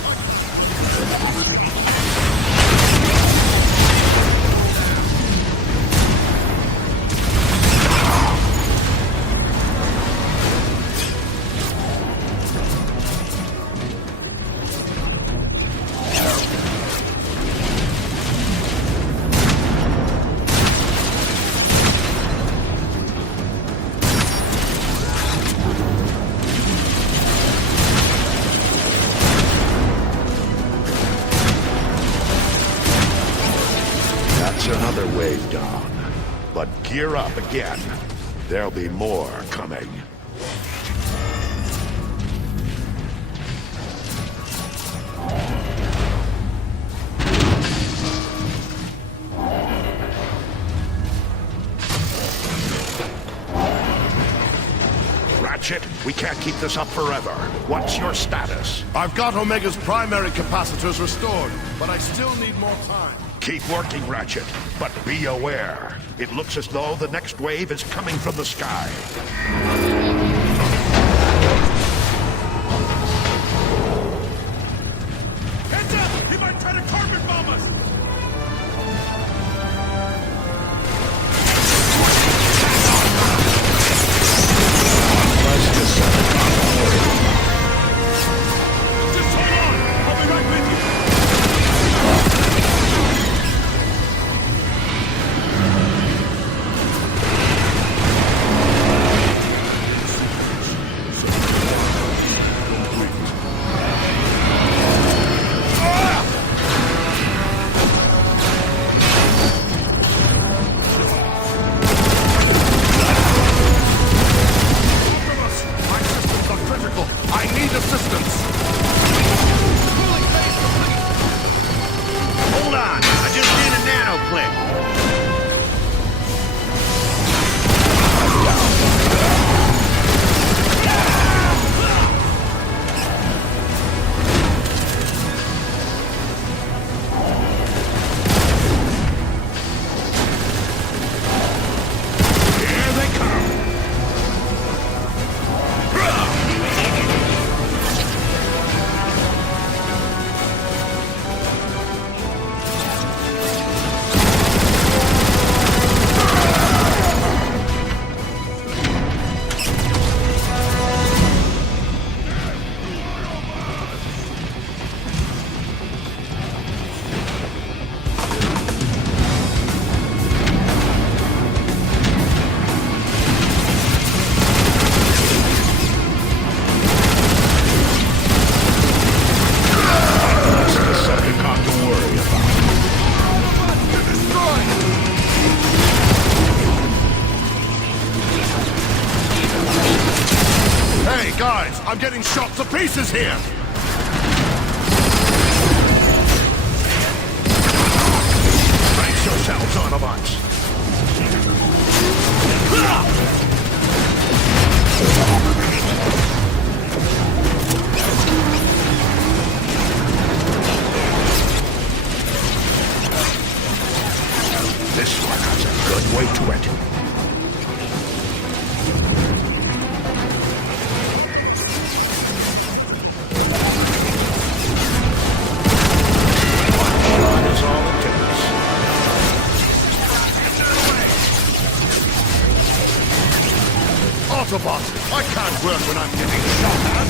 That's another wave down. But gear up again. There'll be more coming. Ratchet, we can't keep this up forever. What's your status? I've got Omega's primary capacitors restored, but I still need more time. Keep working, Ratchet, but be aware. It looks as though the next wave is coming from the sky. Heads up! He might try to carpet bomb us! Just hold on! I'll be right with you! Guys, I'm getting shot to pieces here! Brace yourselves, Autobots! This one has a good way to it. Autobot, I can't work when I'm getting shot at.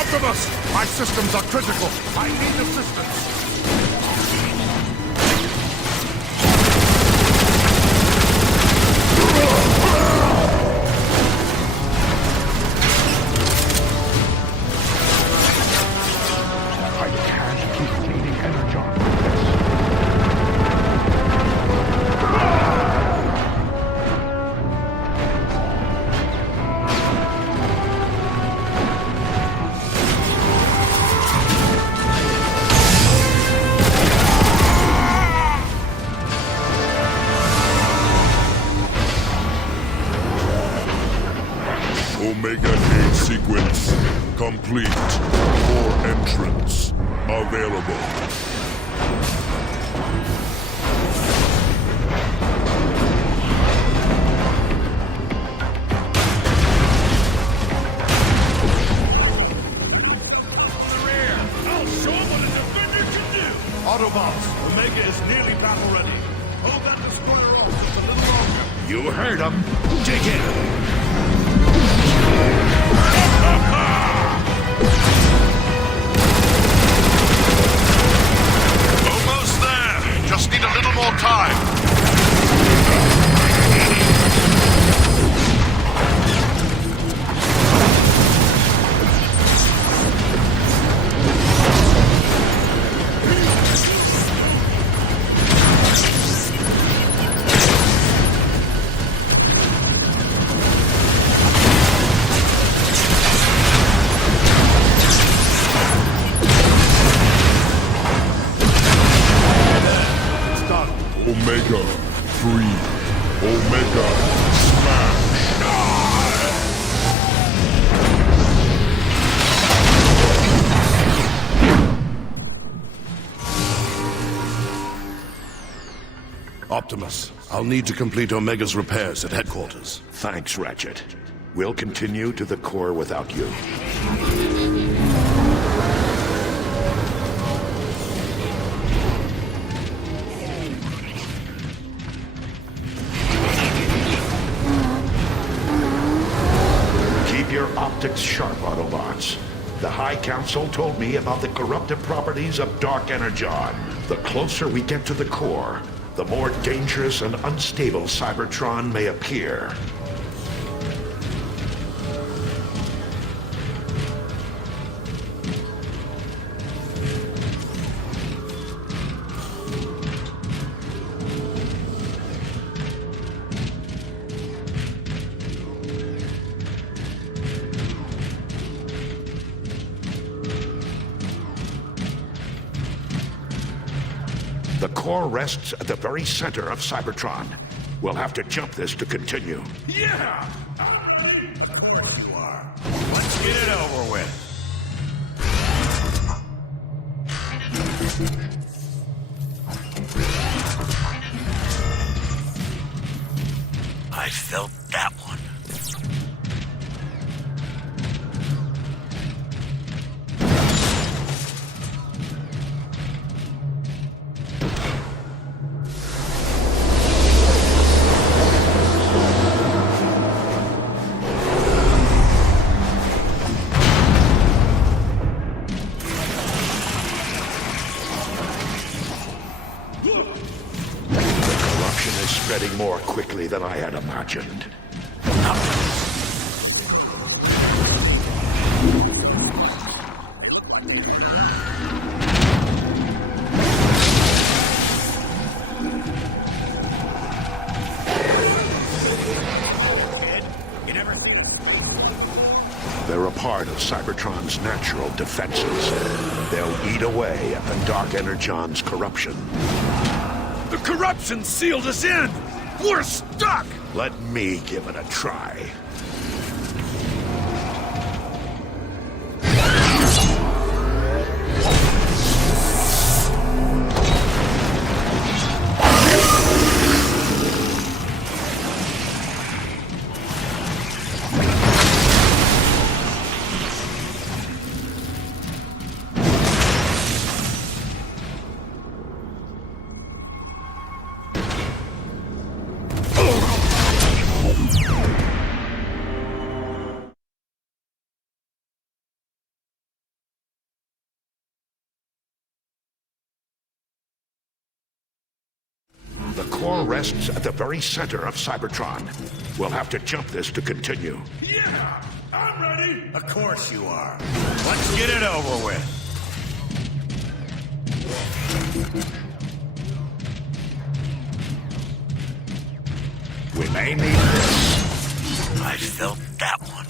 Optimus, my systems are critical. I need assistance. Omega gate sequence complete. For entrance available. Autobots, Omega is nearly battle ready. Hold that destroyer off just a little longer. You heard him. Dig in. Almost there. Just need a little more time. Optimus, I'll need to complete Omega's repairs at headquarters. Thanks, Ratchet. We'll continue to the core without you. Keep your optics sharp, Autobots. The High Council told me about the corruptive properties of Dark Energon. The closer we get to the core, the more dangerous and unstable Cybertron may appear. The core rests at the very center of Cybertron. We'll have to jump this to continue. Yeah! Of course you are. Let's get it over with. I felt that one. Spreading more quickly than I had imagined. They're a part of Cybertron's natural defenses. They'll eat away at the Dark Energon's corruption. The corruption sealed us in! We're stuck! Let me give it a try. The core rests at the very center of Cybertron. We'll have to jump this to continue. Yeah! I'm ready! Of course you are. Let's get it over with. We may need this. I felt that one.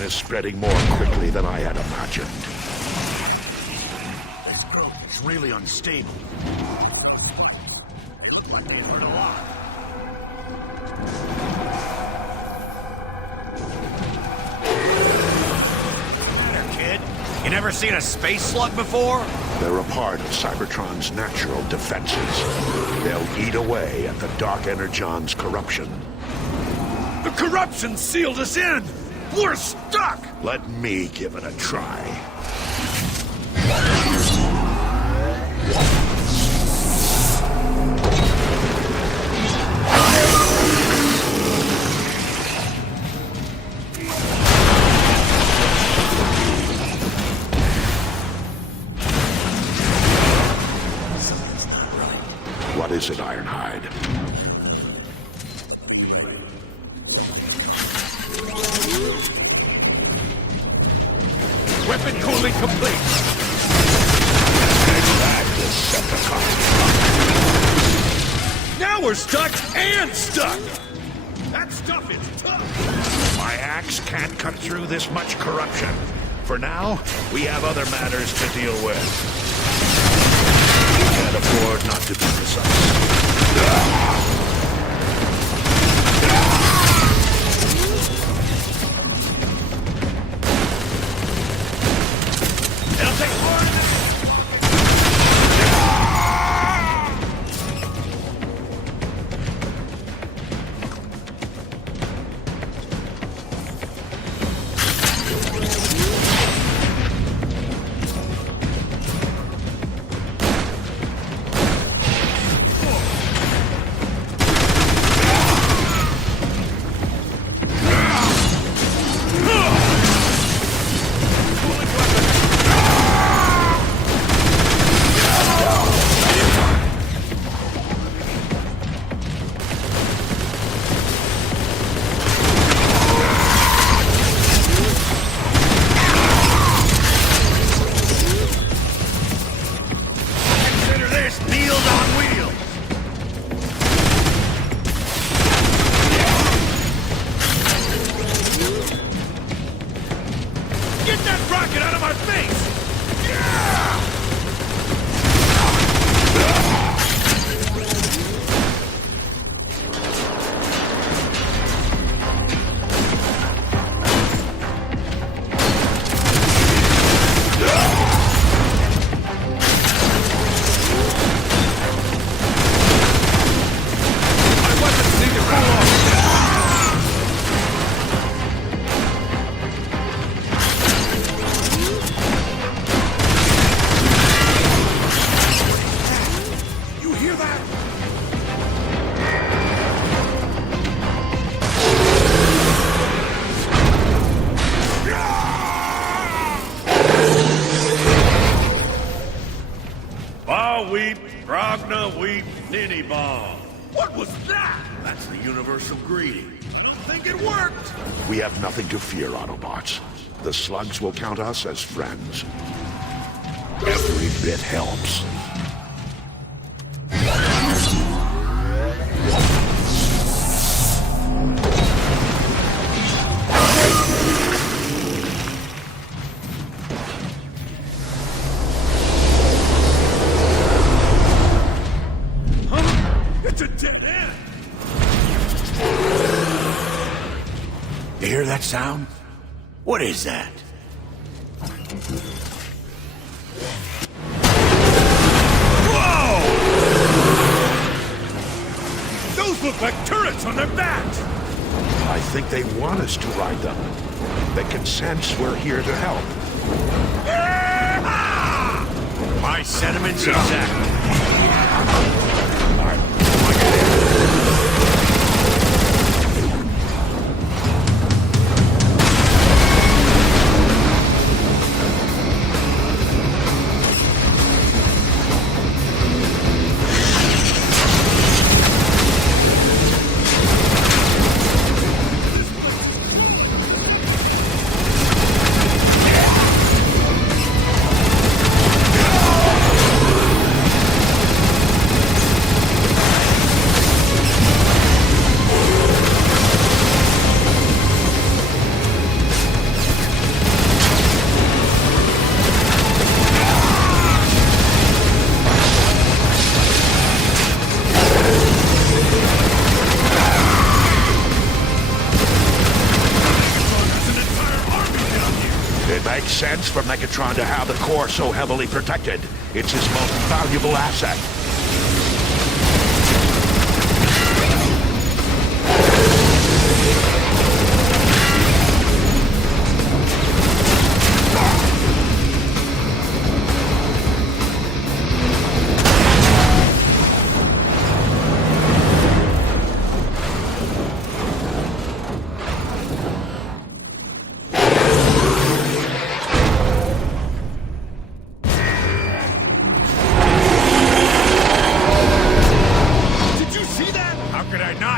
Is spreading more quickly than I had imagined. This group is really unstable. They look like they've heard a lot. There, kid. You never seen a space slug before? They're a part of Cybertron's natural defenses. They'll eat away at the Dark Energon's corruption. The corruption sealed us in! We're stuck! Let me give it a try. What is it, Ironhide? Weapon cooling complete! Now we're stuck and stuck! That stuff is tough! My axe can't cut through this much corruption. For now, we have other matters to deal with. We can't afford not to be precise. What was that? That's the universal greeting. I don't think it worked. We have nothing to fear, Autobots. The slugs will count us as friends. Every bit helps. You hear that sound? What is that? Whoa! Those look like turrets on their backs! I think they want us to ride them. They can sense we're here to help. My sentiments exactly. Makes sense for Megatron to have the core so heavily protected. It's his most valuable asset.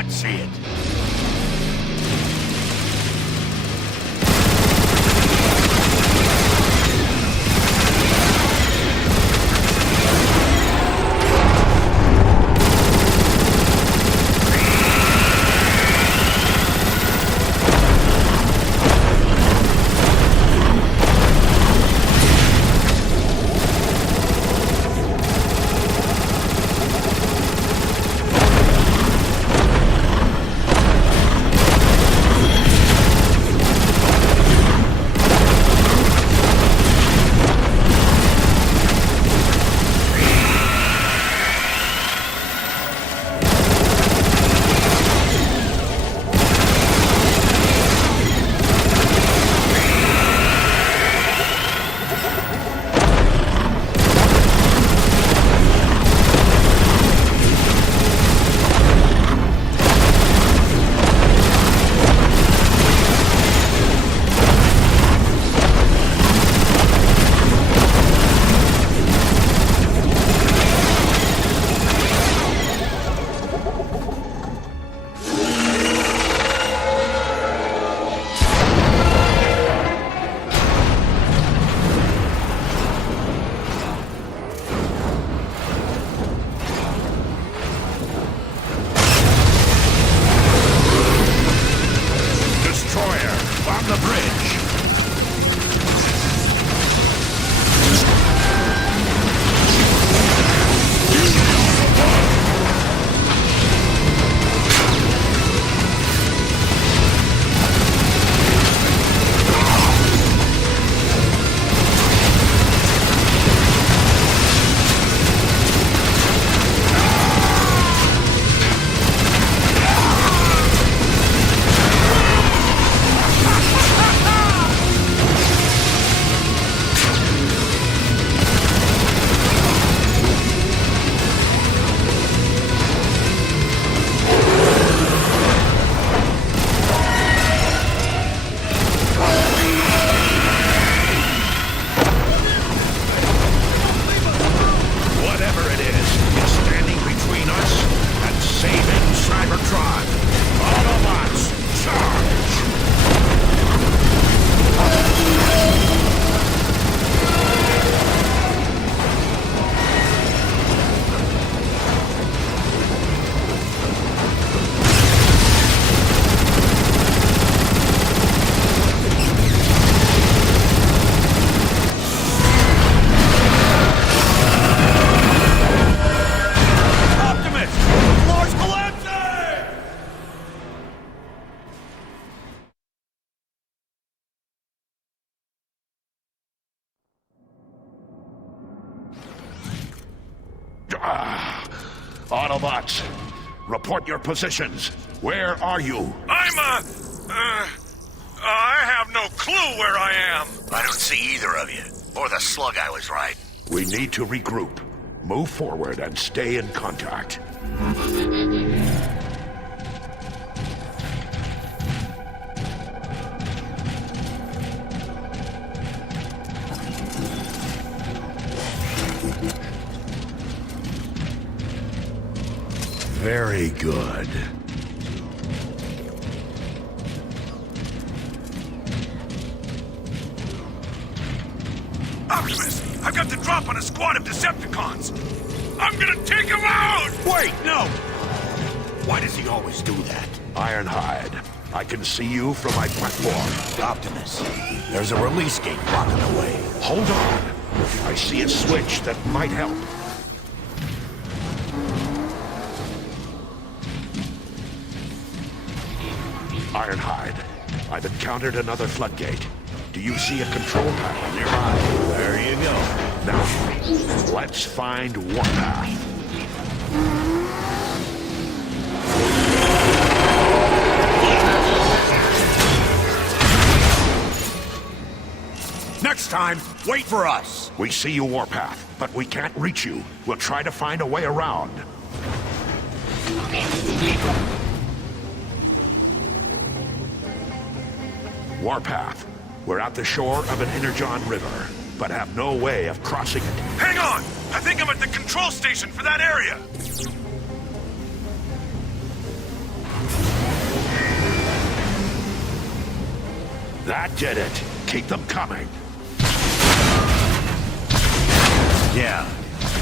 See it. Autobots, report your positions. Where are you? I have no clue where I am. I don't see either of you. Or the slug I was riding. We need to regroup. Move forward and stay in contact. Very good. Optimus, I've got the drop on a squad of Decepticons. I'm gonna take them out! Wait, no! Why does he always do that? Ironhide, I can see you from my platform. Optimus, there's a release gate blocking the way. Hold on. I see a switch that might help. Ironhide, I've encountered another floodgate. Do you see a control panel nearby? There you go. Now, let's find Warpath. Next time, wait for us. We see you, Warpath, but we can't reach you. We'll try to find a way around. Warpath, we're at the shore of an Energon River, but have no way of crossing it. Hang on! I think I'm at the control station for that area. That did it. Keep them coming. Yeah.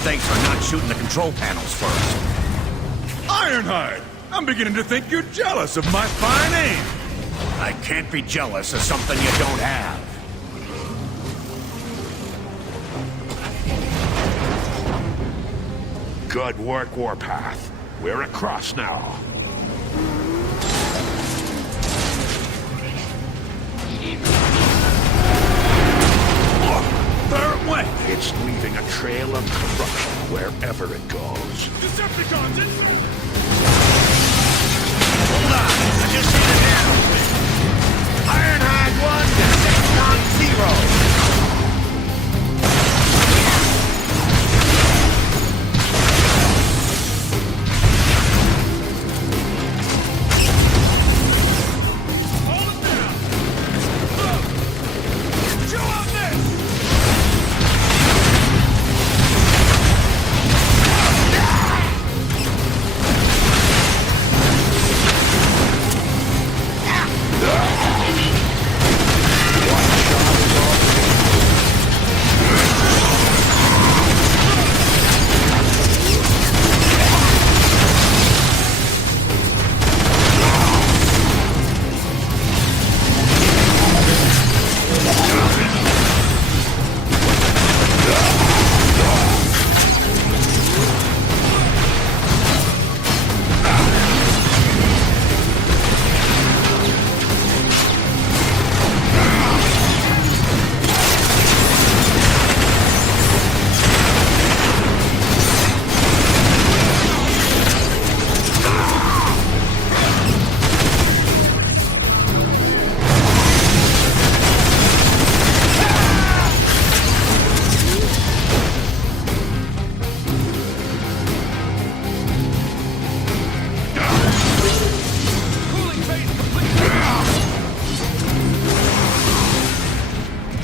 Thanks for not shooting the control panels first. Ironhide! I'm beginning to think you're jealous of my fine aim. I can't be jealous of something you don't have. Good work, Warpath. We're across now. There it went! It's leaving a trail of corruption wherever it goes. Decepticons in there! Hold on! I just need a down. Ironhide 1, Decepticon 0.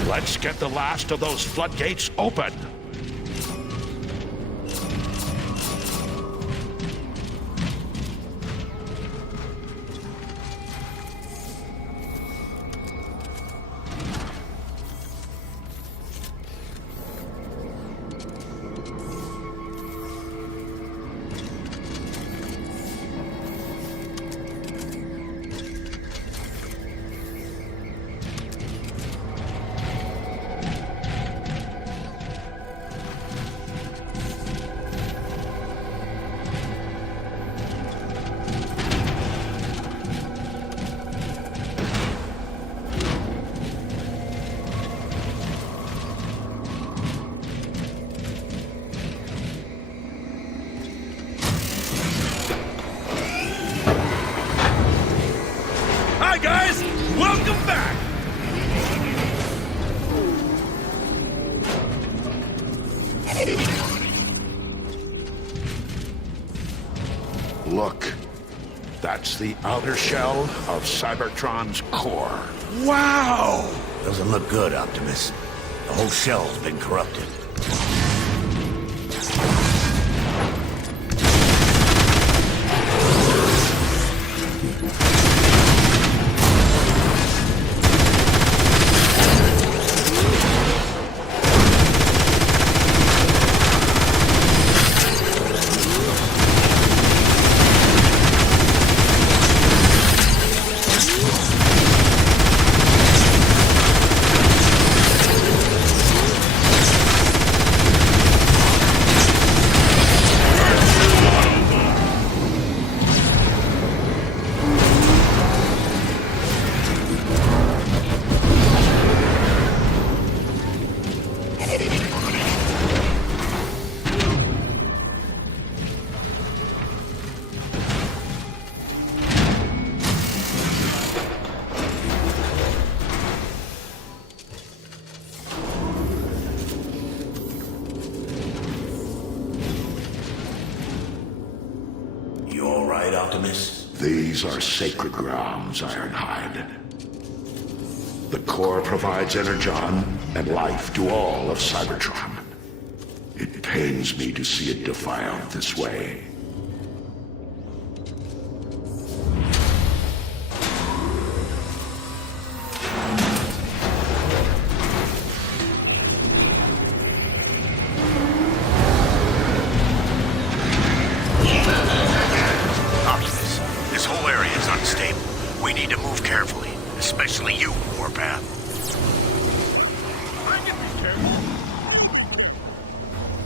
Let's get the last of those floodgates open. That's the outer shell of Cybertron's core. Wow! Doesn't look good, Optimus. The whole shell's been corrupted. Optimus? These are sacred grounds, Ironhide. The core provides energon and life to all of Cybertron. It pains me to see it defiled this way. Especially you, Warpath.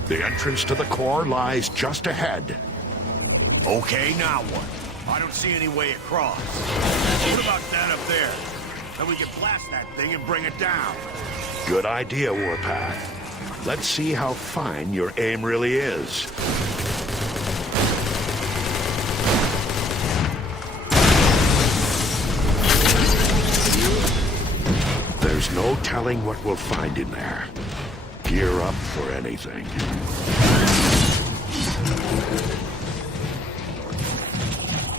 The entrance to the core lies just ahead. Okay, now what? I don't see any way across. What about that up there? Then we can blast that thing and bring it down. Good idea, Warpath. Let's see how fine your aim really is. There's no telling what we'll find in there. Gear up for anything.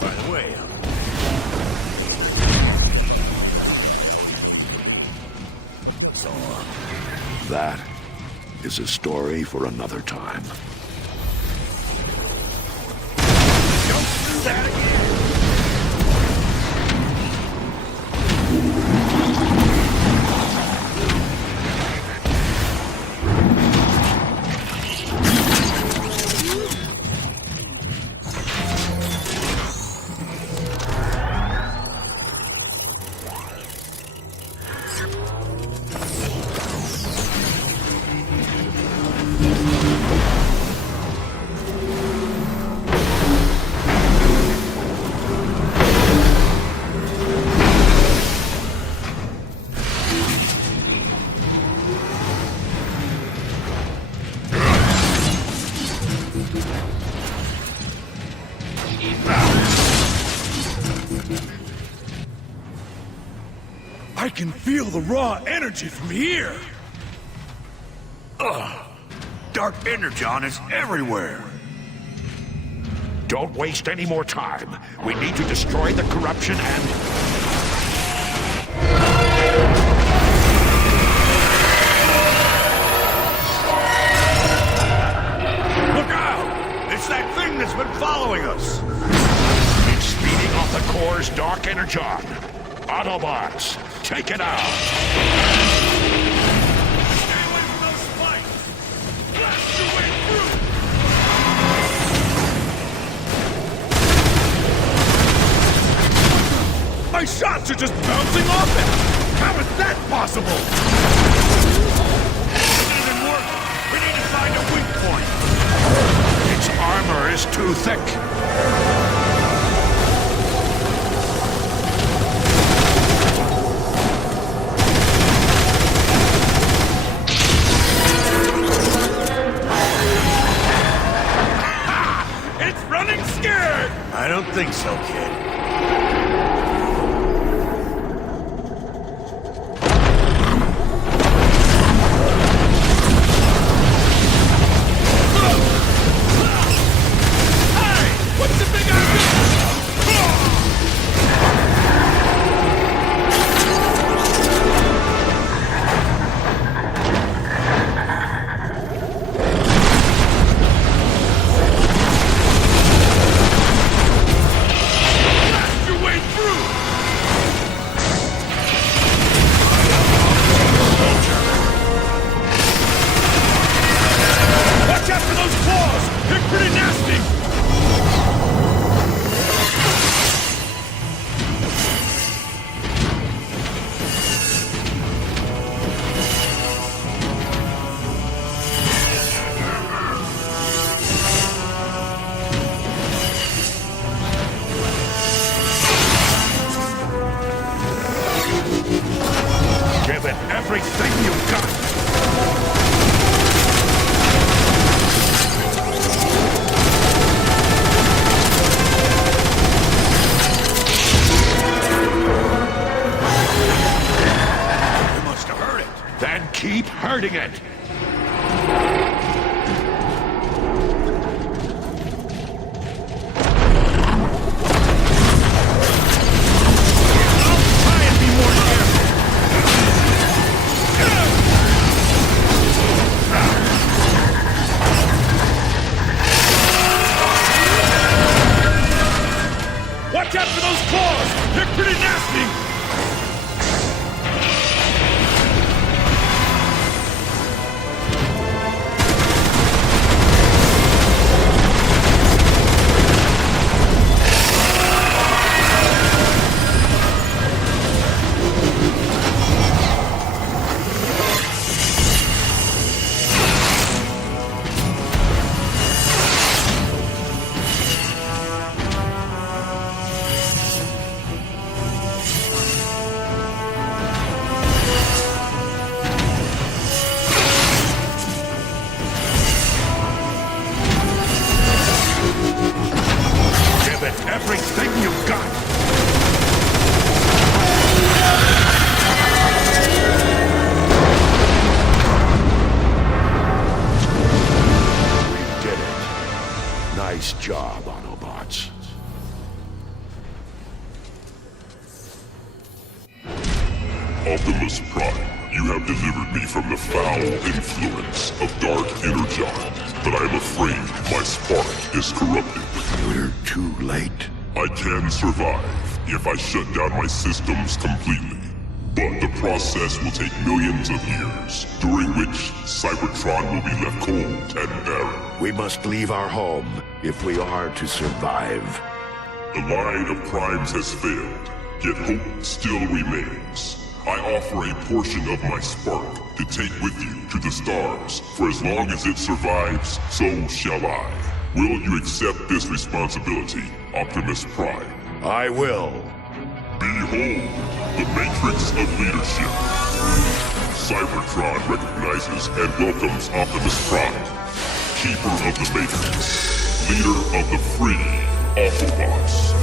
By the way, so, that is a story for another time. Don't do that again! I can feel the raw energy from here! Ugh! Dark energon is everywhere! Don't waste any more time. We need to destroy the corruption and... Look out! It's that thing that's been following us! It's feeding off the core's dark energon. Autobots, take it out! Stay away from those spikes! Blast your way through! My shots are just bouncing off it! How is that possible? It isn't working! We need to find a weak point! Its armor is too thick. I don't think so, kid. Hey! What's the big idea? everything you've got! You must have heard it. Then keep hurting it! Watch out for those claws! They're pretty nasty! Everything you've got! We did it. Nice job, Autobots. Optimus Prime, you have delivered me from the foul influence of Dark Energon, but I am afraid my spark is corrupted. We're too late. I can survive if I shut down my systems completely, but the process will take millions of years, during which Cybertron will be left cold and barren. We must leave our home if we are to survive. The line of primes has failed, yet hope still remains. I offer a portion of my spark to take with you to the stars. For as long as it survives, so shall I. Will you accept this responsibility, Optimus Prime? I will. Behold, the Matrix of Leadership. Cybertron recognizes and welcomes Optimus Prime, Keeper of the Matrix, leader of the free Autobots.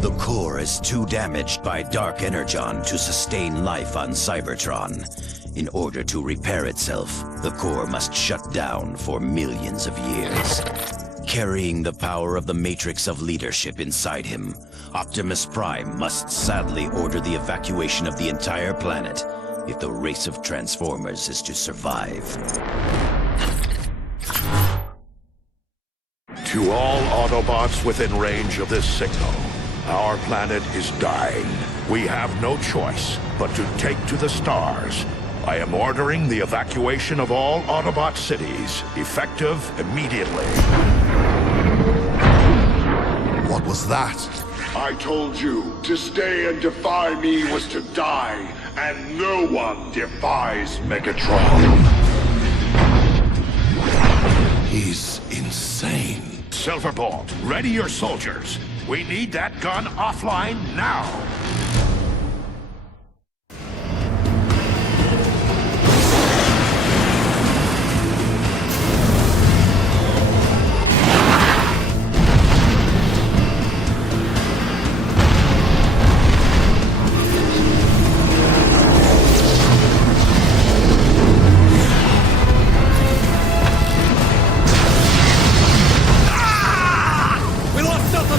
The core is too damaged by Dark Energon to sustain life on Cybertron. In order to repair itself, the core must shut down for millions of years. Carrying the power of the Matrix of Leadership inside him, Optimus Prime must sadly order the evacuation of the entire planet if the race of Transformers is to survive. To all Autobots within range of this signal, our planet is dying. We have no choice but to take to the stars. I am ordering the evacuation of all Autobot cities, effective immediately. What was that? I told you, to stay and defy me was to die, and no one defies Megatron. He's insane. Silverbolt, ready your soldiers. We need that gun offline now.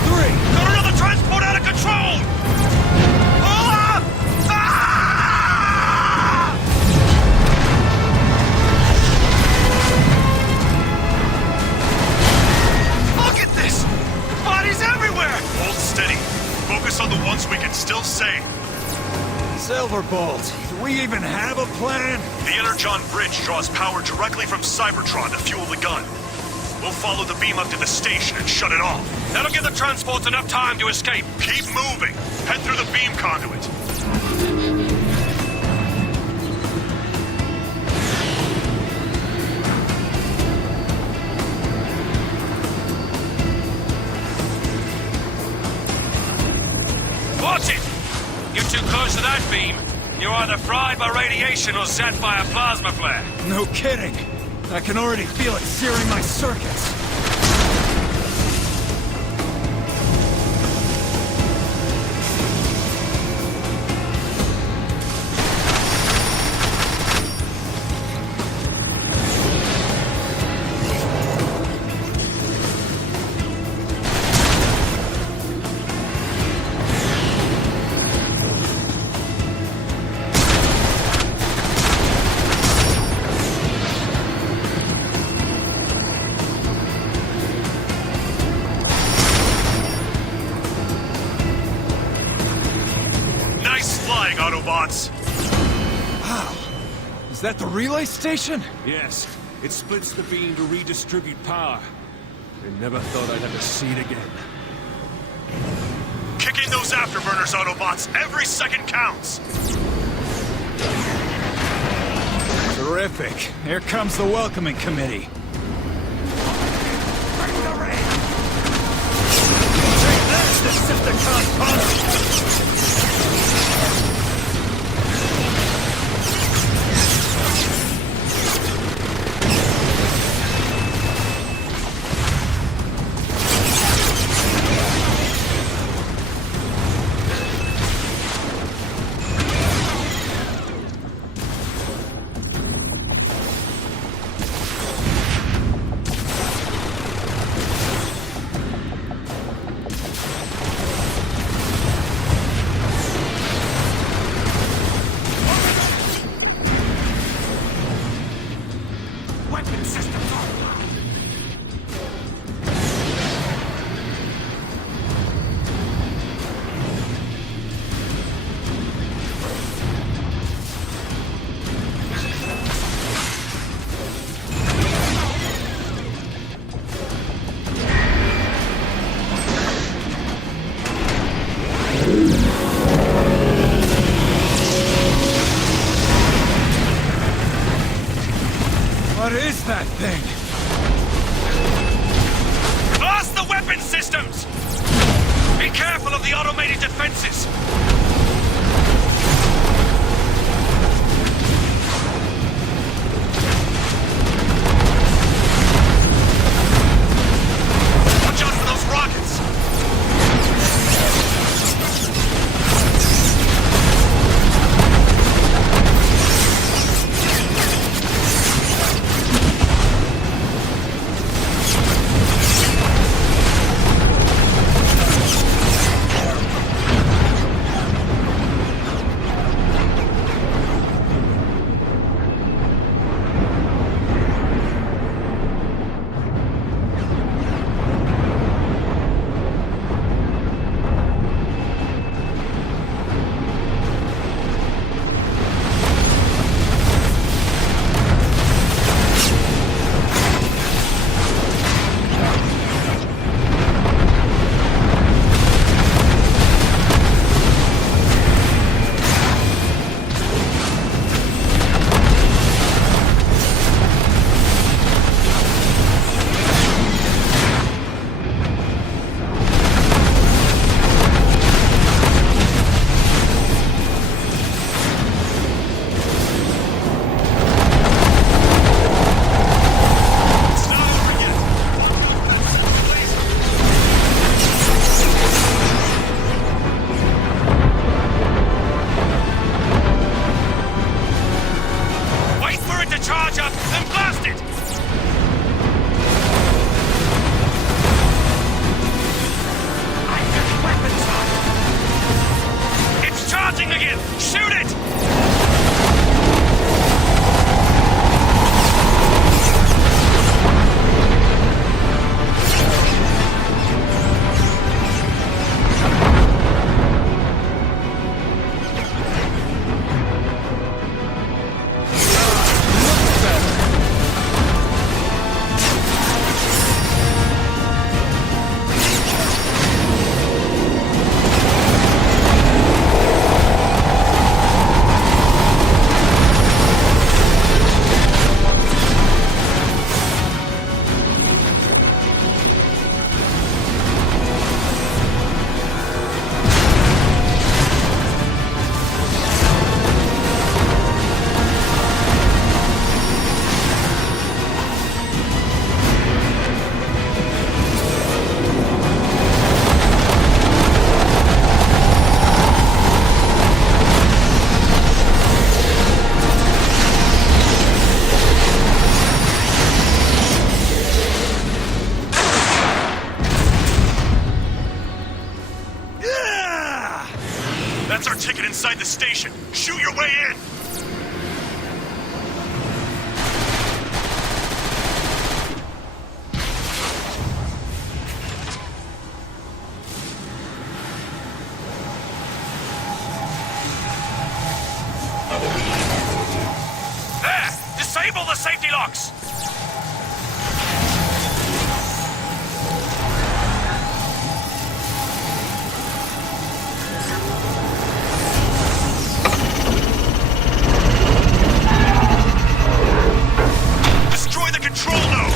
three! Got another transport out of control! Pull up! Ah! Look at this! Bodies everywhere! Hold steady. Focus on the ones we can still save. Silverbolt, do we even have a plan? The Energon Bridge draws power directly from Cybertron to fuel the gun. We'll follow the beam up to the station and shut it off. That'll give the transports enough time to escape. Keep moving. Head through the beam conduit. Watch it! You're too close to that beam. You're either fried by radiation or zapped by a plasma flare. No kidding. I can already feel it searing my circuits. Autobots. Wow. Is that the relay station? Yes, it splits the beam to redistribute power. I never thought I'd ever see it again. Kick in those afterburners, Autobots. Every second counts. Terrific. Here comes the welcoming committee. Take that, Decepticon punch! What is that thing? Blast the weapon systems! Be careful of the automated defenses! Watch out for those rockets! That's our ticket inside the station. Shoot your way in! There! Disable the safety locks! Destroy the control node!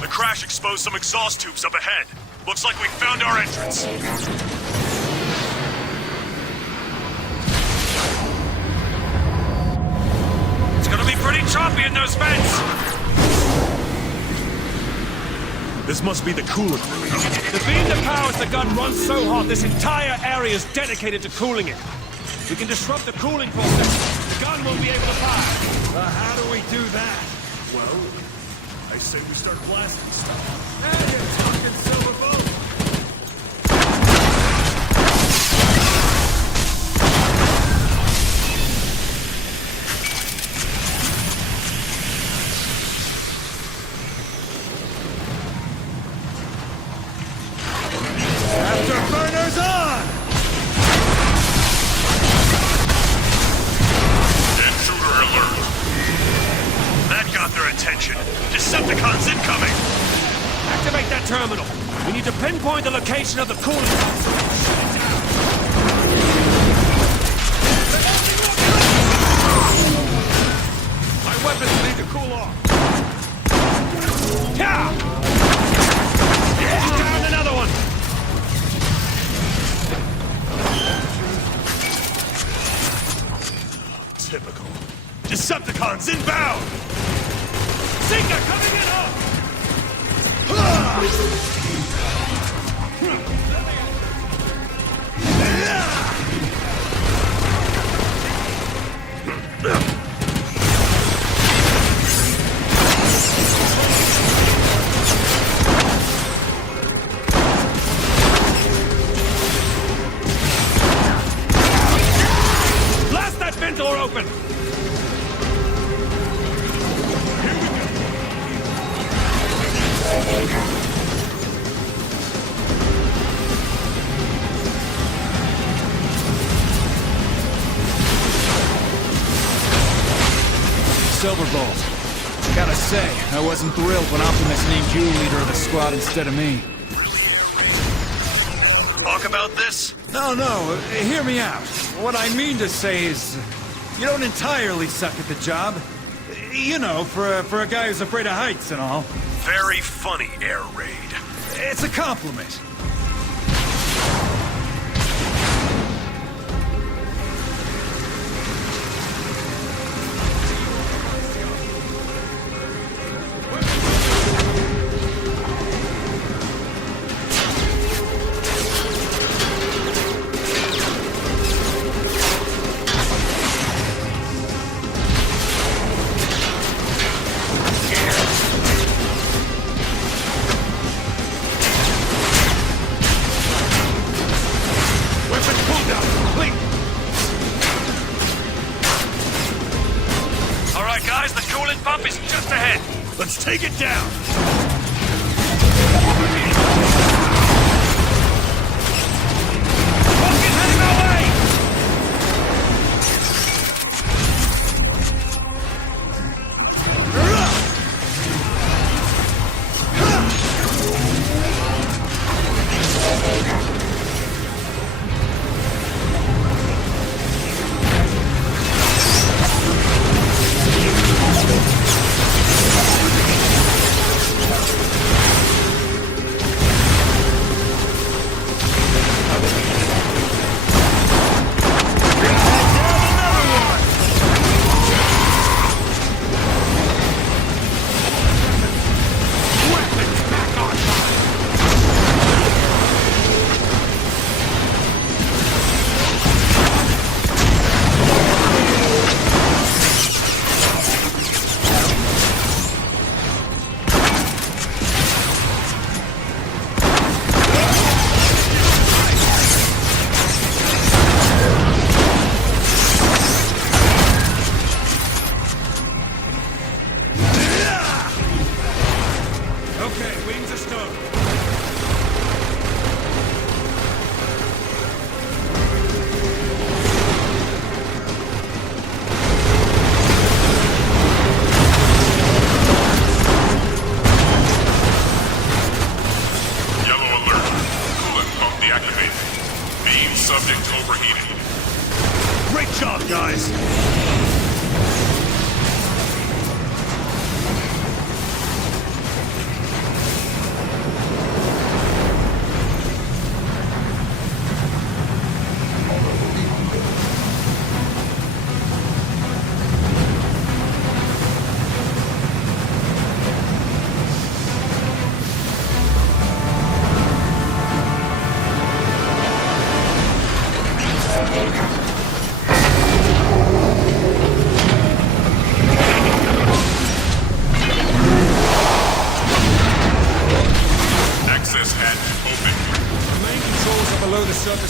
The crash exposed some exhaust tubes up ahead. Looks like we found our entrance. It's gonna be pretty choppy in those vents! This must be the cooler. The beam that powers the gun runs so hot, this entire area is dedicated to cooling it. We can disrupt the cooling process. The gun won't be able to fire. How do we do that? Well, I say we start blasting stuff. Hey, you're talking silver boat! Afterburners on! Intruder alert! That got their attention. Decepticons incoming! Activate that terminal. We need to pinpoint the location of the cooling process. Shut it down. My weapons need to cool off. Yeah! Down another one! Typical. Decepticons inbound! Seeker coming in up! Blast that vent door open! Silverbolt. Gotta say, I wasn't thrilled when Optimus named you leader of the squad instead of me. Talk about this? No, hear me out. What I mean to say is, you don't entirely suck at the job. You know, for a guy who's afraid of heights and all. Very funny, Air Raid. It's a compliment. Let's take it down! Rocket heading our way!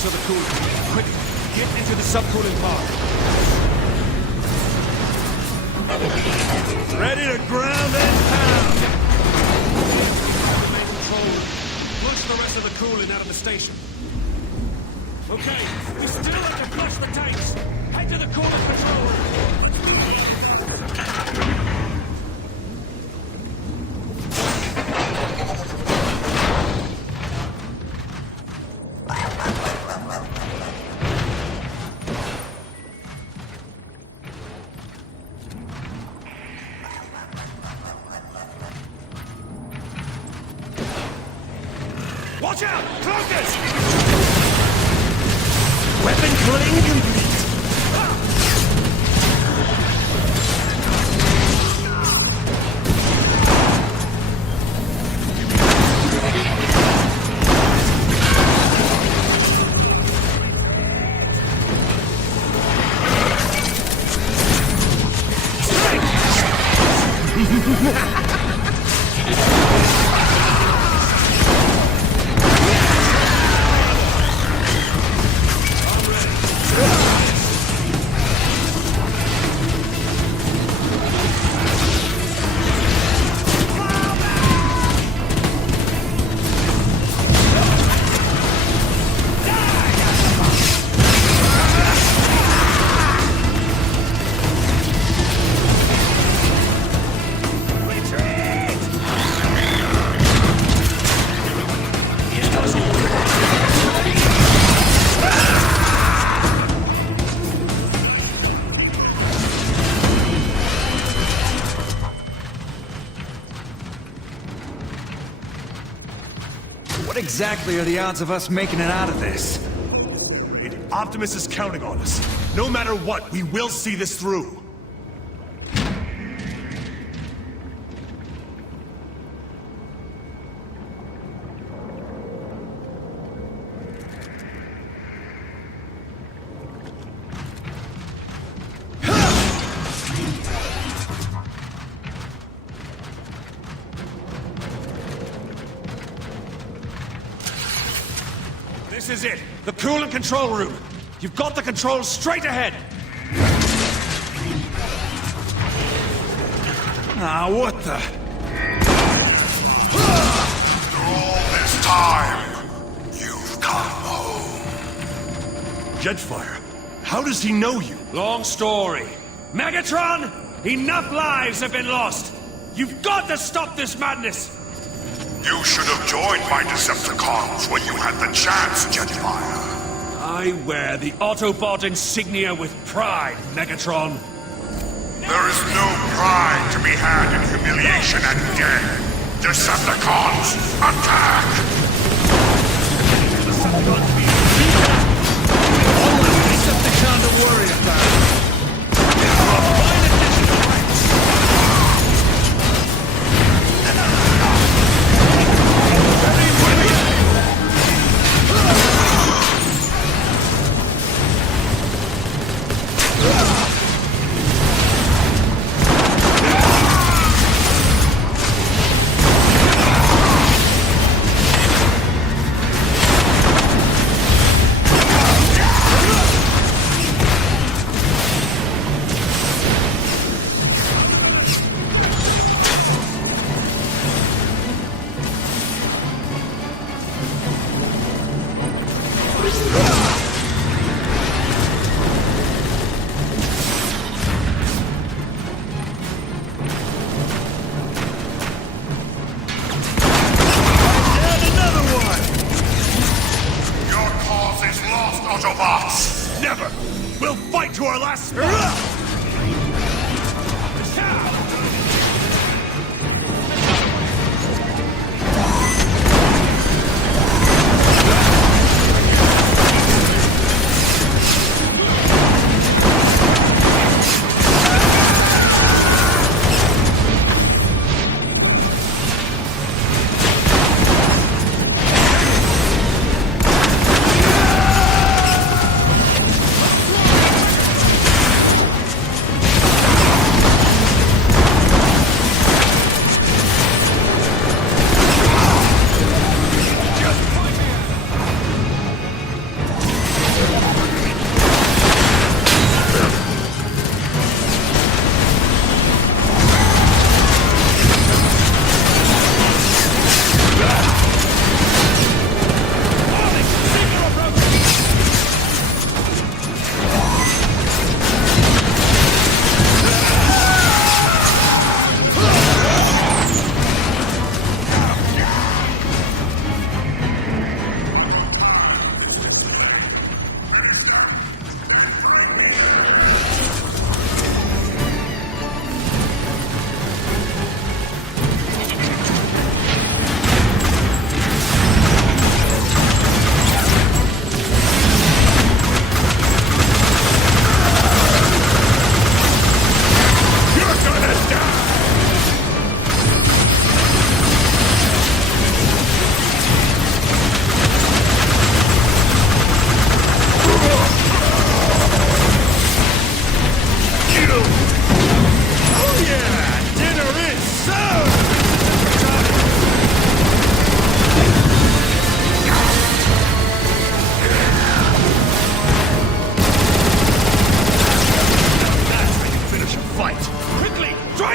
rest of the coolant. Quick, get into the subcooling pod. Ready to ground and pound! Flush the rest of the coolant out of the station. Okay, we still have to flush the tanks. Head to the coolant control room. Watch out! Cloakers! Weapon cling complete. What exactly are the odds of us making it out of this? Optimus is counting on us. No matter what, we will see this through. This is it. The coolant control room. You've got the controls straight ahead. Ah, what the? All this time, you've come home. Jetfire, how does he know you? Long story. Megatron, enough lives have been lost. You've got to stop this madness. You should have joined my Decepticons when you had the chance, Jetfire. I wear the Autobot insignia with pride, Megatron. There is no pride to be had in humiliation and death. Decepticons, attack! Only Decepticon to worry about.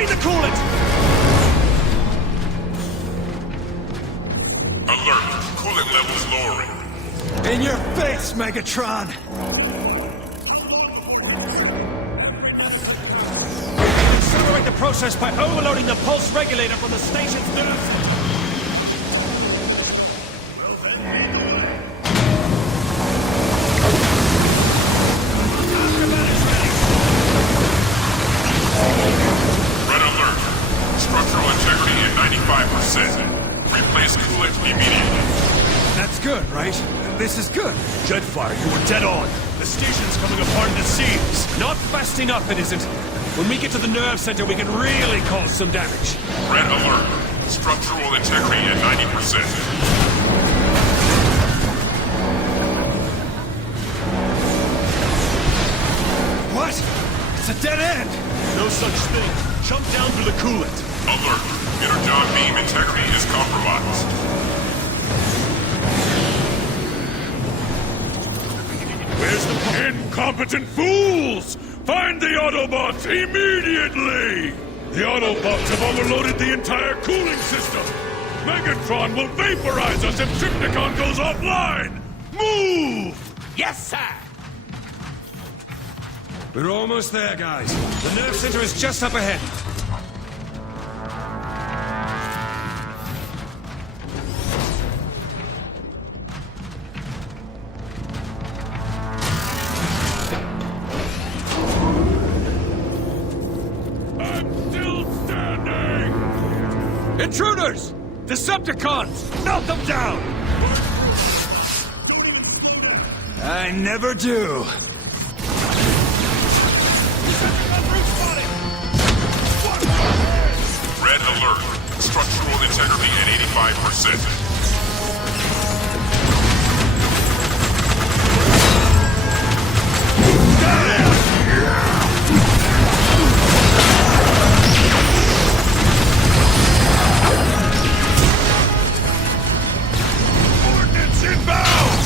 Drain the coolant! Alert! Coolant levels lowering. In your face, Megatron! Accelerate the process by overloading the pulse regulator from the station's nerve center. Red alert! Structural integrity at 95%. Replace coolant immediately. That's good, right? This is good. Jetfire, you were dead on. The station's coming apart at the seams. Not fast enough, it isn't. When we get to the nerve center, we can really cause some damage. Red alert! Structural integrity at 90%. What? It's a dead end! No such thing. Jump down through the coolant. Alert! Energon beam integrity is compromised. Where's the... Incompetent fools! Find the Autobots immediately! The Autobots have overloaded the entire cooling system! Megatron will vaporize us if Trypticon goes offline! Move! Yes, sir! We're almost there, guys. The nerve center is just up ahead. I'm still standing! Intruders! Decepticons! Melt them down! I never do. Red alert! Structural integrity at 85%. Ordnance inbound!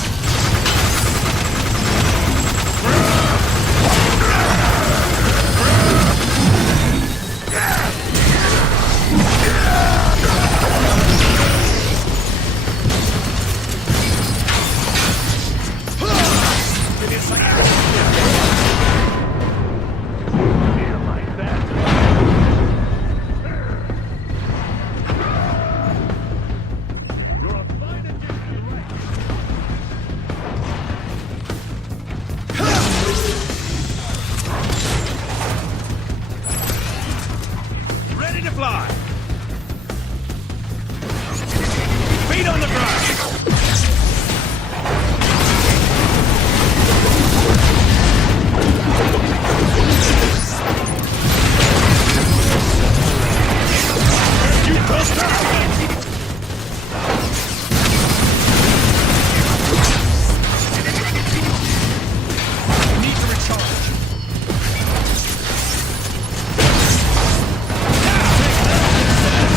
Ready to fly! Feet on the ground! You come back! Need to recharge.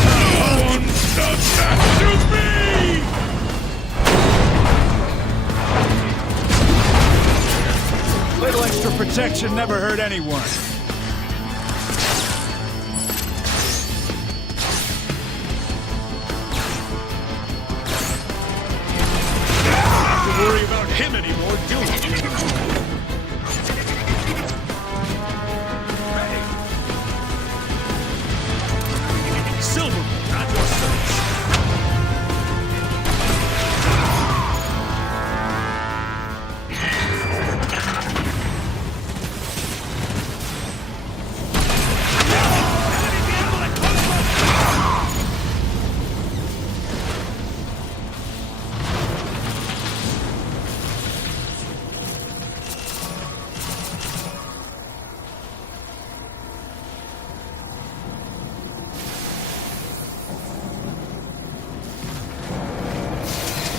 No one does that to me! Little extra protection never hurt anyone. Don't have to worry about him anymore, do we? Ready! Silver, at your service.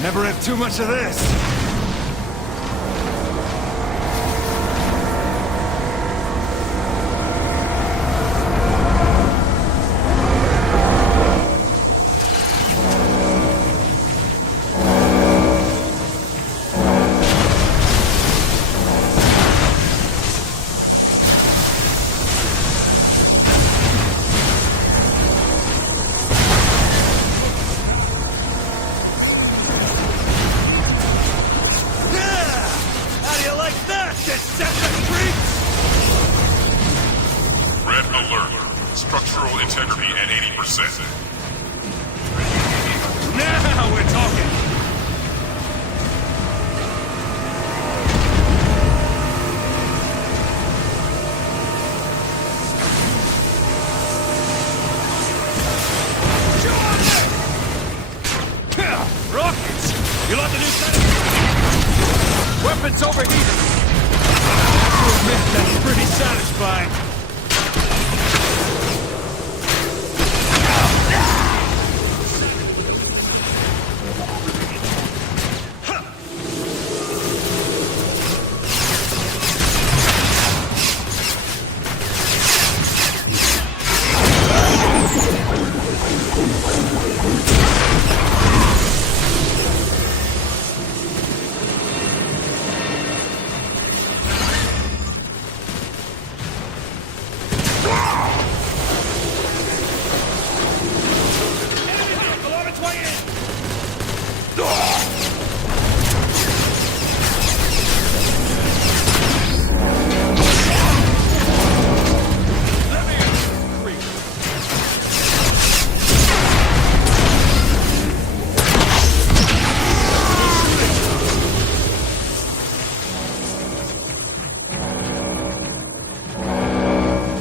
Never have too much of this. Structural integrity at 80%. Now we're talking! Rockets! You like the new set? Weapons overheated! I have to admit, that's pretty satisfying.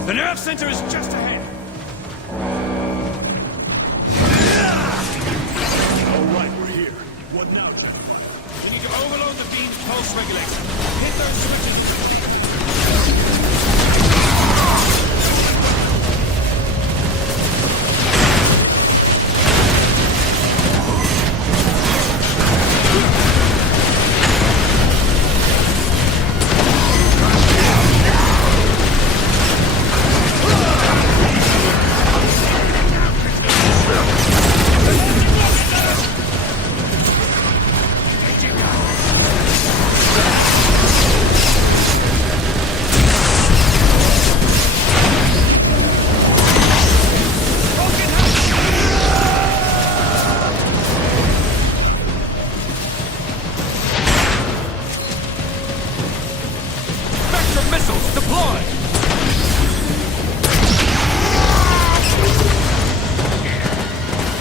The nerve center is just ahead. All right, we're here. What now, Jack? We need to overload the beam's pulse regulator. Hit those switches. Missiles deployed!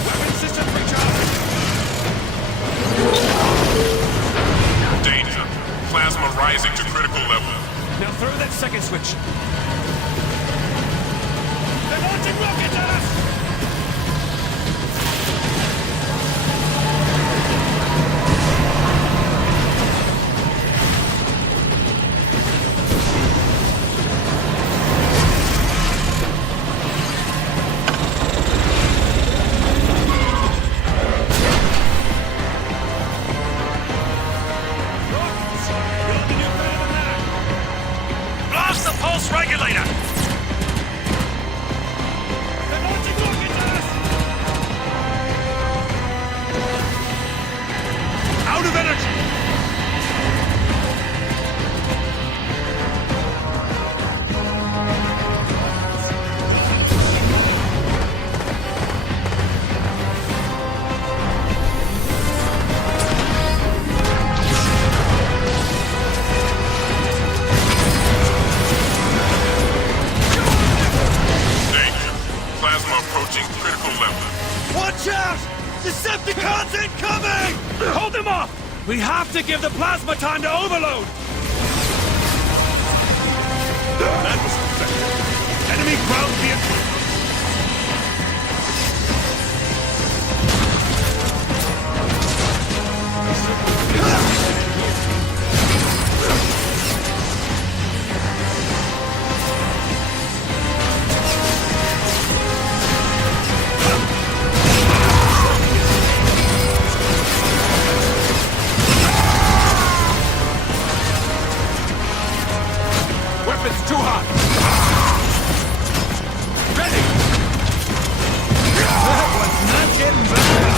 Weapon system recharged! Danger. Plasma rising to critical level. Now throw that second switch. They're launching rockets at us! Blast the pulse regulator! They're launching rockets at us! Out of energy! Plasma approaching critical level. Watch out! Decepticons incoming! Hold them off! We have to give the plasma time to overload! That was effective. Enemy ground vehicle. Weapons too hot! Ready! That was not getting better!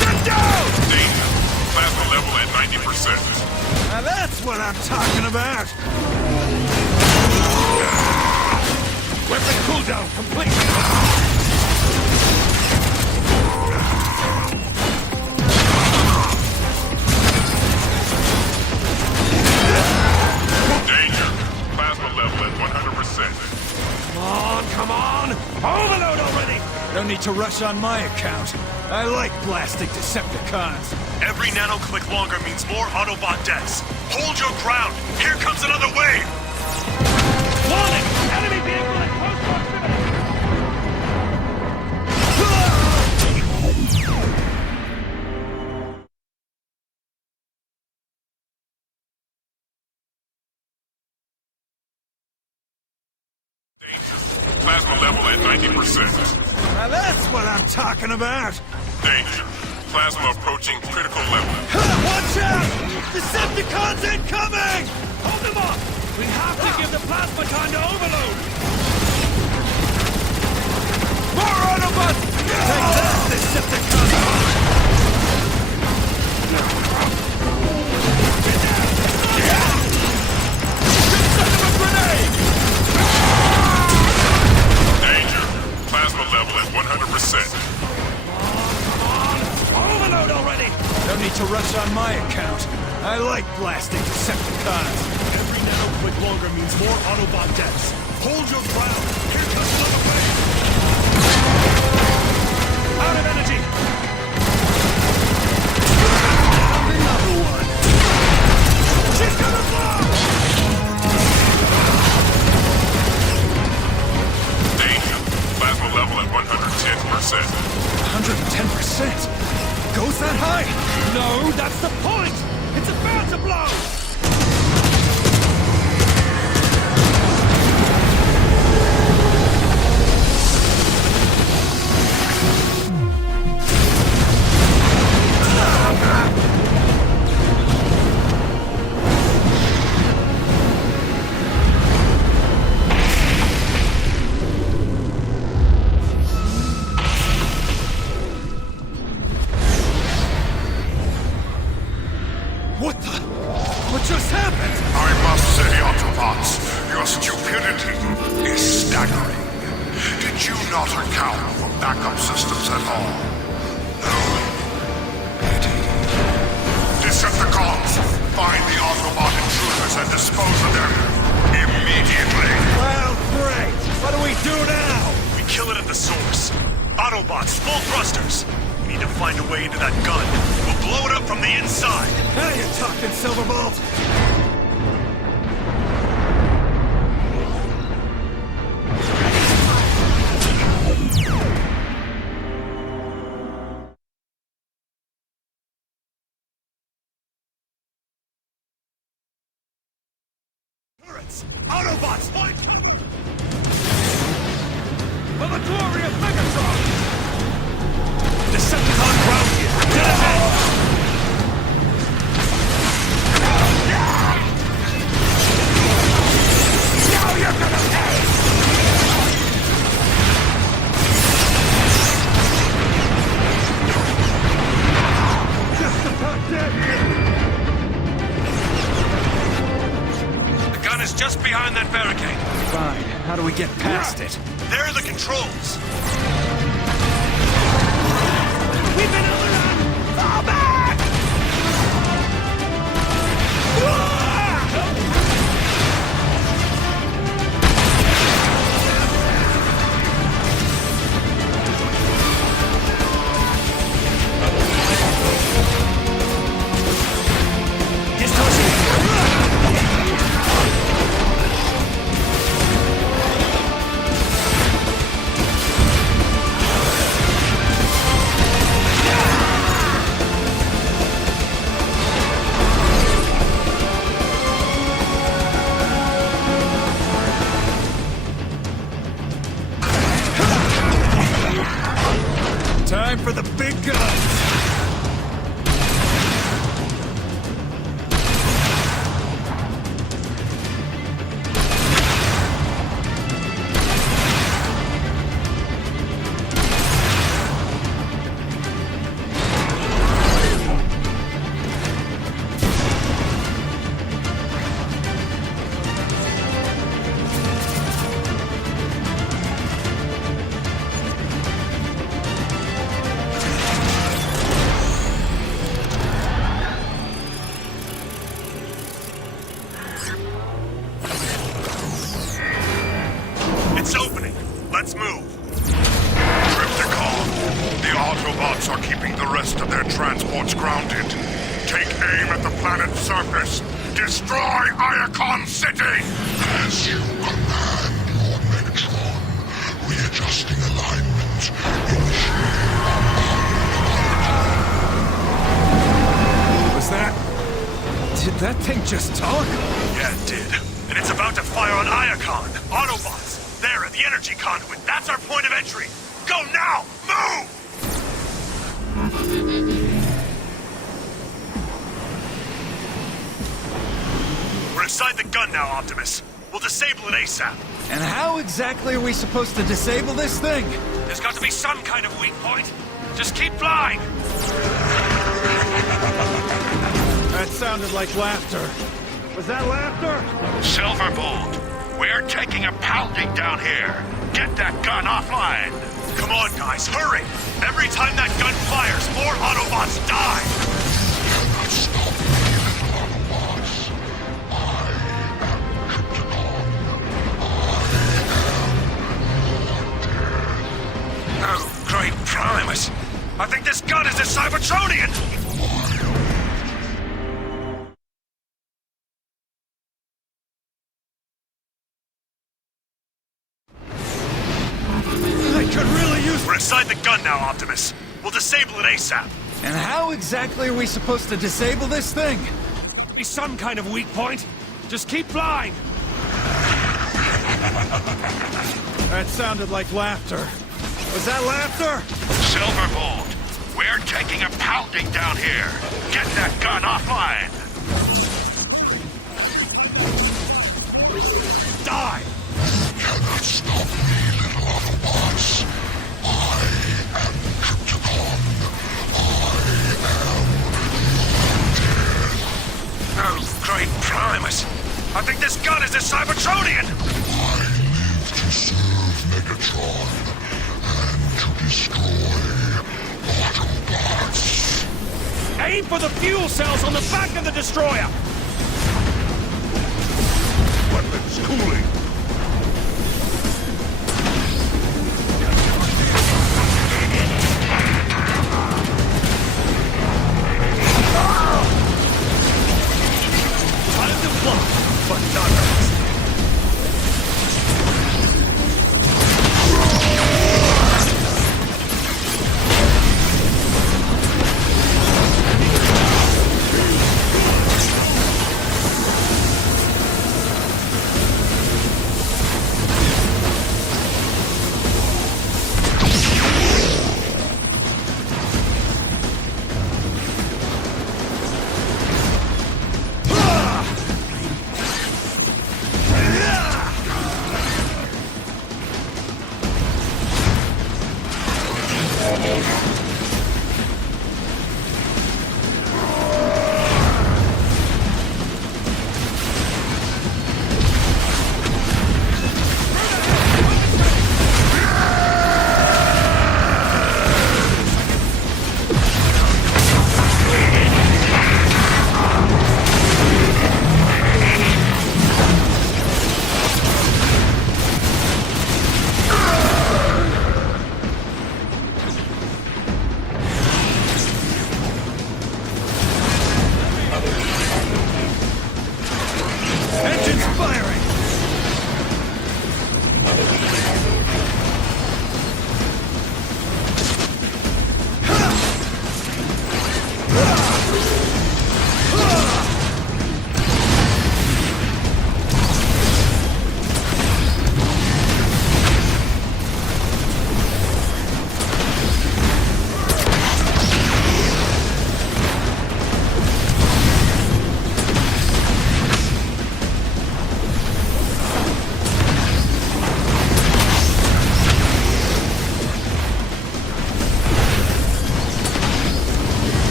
Get down! Danger. Plasma level at 90%. Now that's what I'm talking about! Weapon cooldown complete. No need to rush on my account. I like blasting Decepticons. Every nanoclick longer means more Autobot deaths. Hold your ground! Here comes another wave! Warning! Enemy vehicle at close proximity! Plasma level at 90%. Now that's what I'm talking about! Danger. Plasma approaching critical level. Watch out! Decepticons incoming! Hold them off! We have to give the Plasmaton to Overload! More Autobots! Take that, Decepticons! Danger. Plasma level at 100%. Overload already! No need to rush on my account. I like blasting Decepticons. Every nanoclick longer means more Autobot deaths. Hold your ground! Here comes another wave! Out of energy! Another one! She's gonna blow! Danger. Plasma level at 110%. 110%? Goes that high? No, that's the point! It's about to blow! What just happened? I must say, Autobots, your stupidity is staggering. Did you not account for backup systems at all? No. Pity. Decepticons, find the Autobot intruders and dispose of them immediately. Well, great. What do we do now? We kill it at the source. Autobots, full thrusters. We need to find a way into that gun. We'll blow it up from the inside. Now you're talking, Silverbolt. Turrets! Autobots, fight! For the glory of Megatron! Decepticon ground here! Dead ahead! Now you're gonna pay! Just about dead. The gun is just behind that barricade. Fine. How do we get past it? There are the controls. We've been overrun! Fall back! Time for the big guns! Autobots are keeping the rest of their transports grounded. Take aim at the planet's surface. Destroy Iacon City! As you command, Lord Megatron. Readjusting alignment. Was that... Did that thing just talk? Yeah, it did. And it's about to fire on Iacon. Autobots! There at the energy conduit. That's our point of entry. Go now! Move! We're inside the gun now, Optimus. We'll disable it ASAP. And how exactly are we supposed to disable this thing? There's got to be some kind of weak point. Just keep flying! That sounded like laughter. Was that laughter? Silverbolt, we're taking a pounding down here. Get that gun offline. Come on, guys, hurry! Every time that gun fires, more Autobots die! Cannot stop me, little Autobots. I am Krypton. Oh, great Primus. I think this gun is a Cybertronian! We're inside the gun now, Optimus. We'll disable it ASAP. And how exactly are we supposed to disable this thing? Be some kind of weak point. Just keep flying. That sounded like laughter. Was that laughter? Silverbolt, we're taking a pounding down here. Get that gun offline. Die! Cannot stop me, little Autobots. I am Krypton. Oh, great Primus. I think this gun is a Cybertronian! I live to serve Megatron and to destroy Autobots. Aim for the fuel cells on the back of the destroyer! Weapons cooling. Time to block, but not us.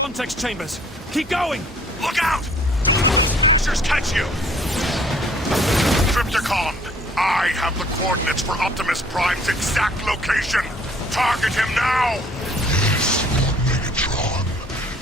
Context chambers. Keep going! Look out! Monsters catch you! Triptychon, I have the coordinates for Optimus Prime's exact location. Target him now! Yes, Lord Megatron.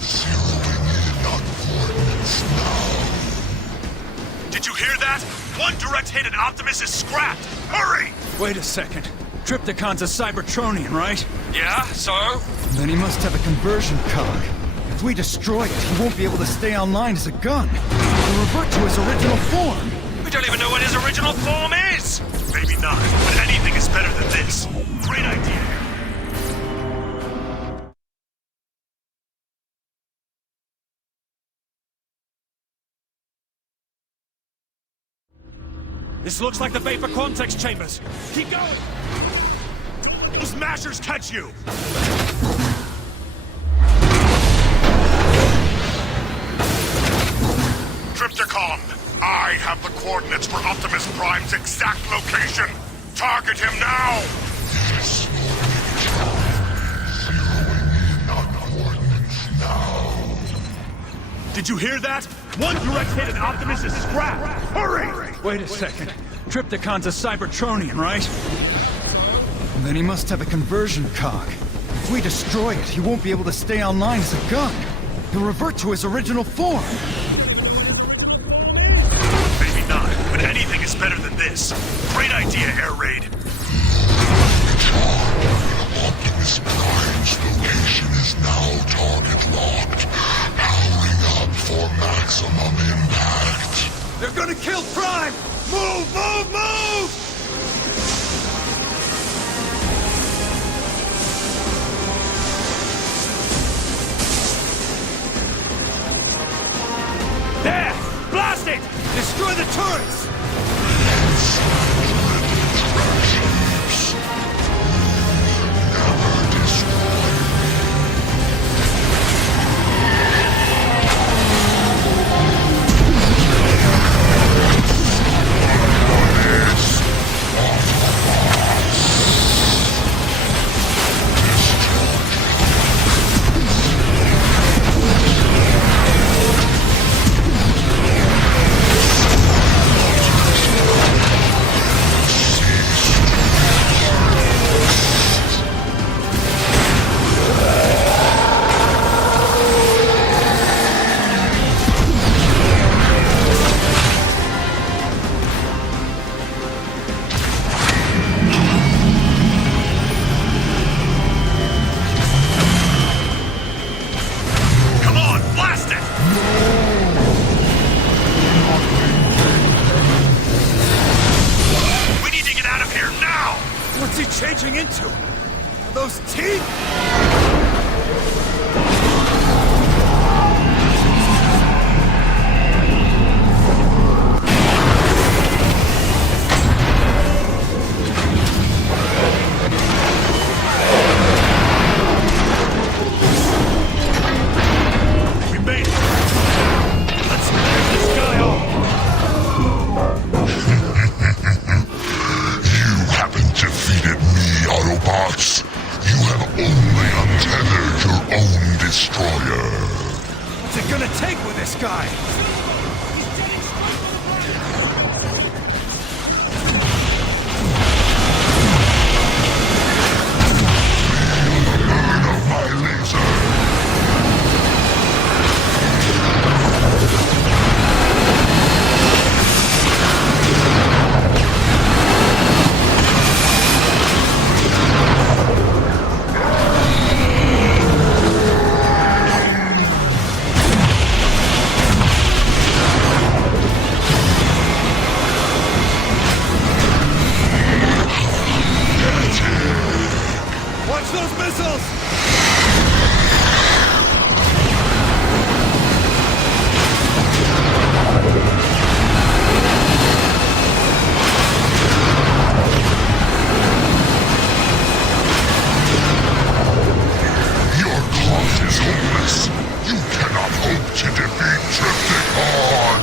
Zeroing in on coordinates now. Did you hear that? One direct hit and Optimus is scrapped! Hurry! Wait a second. Triptychon's a Cybertronian, right? Yeah, so? Then he must have a conversion cog. If we destroy it, he won't be able to stay online as a gun. He'll revert to his original form. We don't even know what his original form is! Maybe not, but anything is better than this. Great idea. This looks like the Vapor Context chambers. Keep going! Those mashers catch you! Triptychon, I have the coordinates for Optimus Prime's exact location. Target him now! Yes, Lord Megatron. Zeroing in on coordinates now. Did you hear that? One direct hit and Optimus is scrapped! Hurry! Wait a second. Triptychon's a Cybertronian, right? Then he must have a conversion cog. If we destroy it, he won't be able to stay online as a gun. He'll revert to his original form. Maybe not, but anything is better than this. Great idea, Air Raid. Optimus Prime's location is now target locked. Powering up for maximum impact. They're gonna kill Prime! Move, move, move! There! Blast it! Destroy the turrets! Changing into? Are those teeth? We made it. Let's finish this guy off. You haven't defeated me, Autobots. You have only untethered your own destroyer. What's it gonna take with this guy? Burn of my laser. Watch those missiles! Your cause is hopeless. You cannot hope to defeat Triptychon.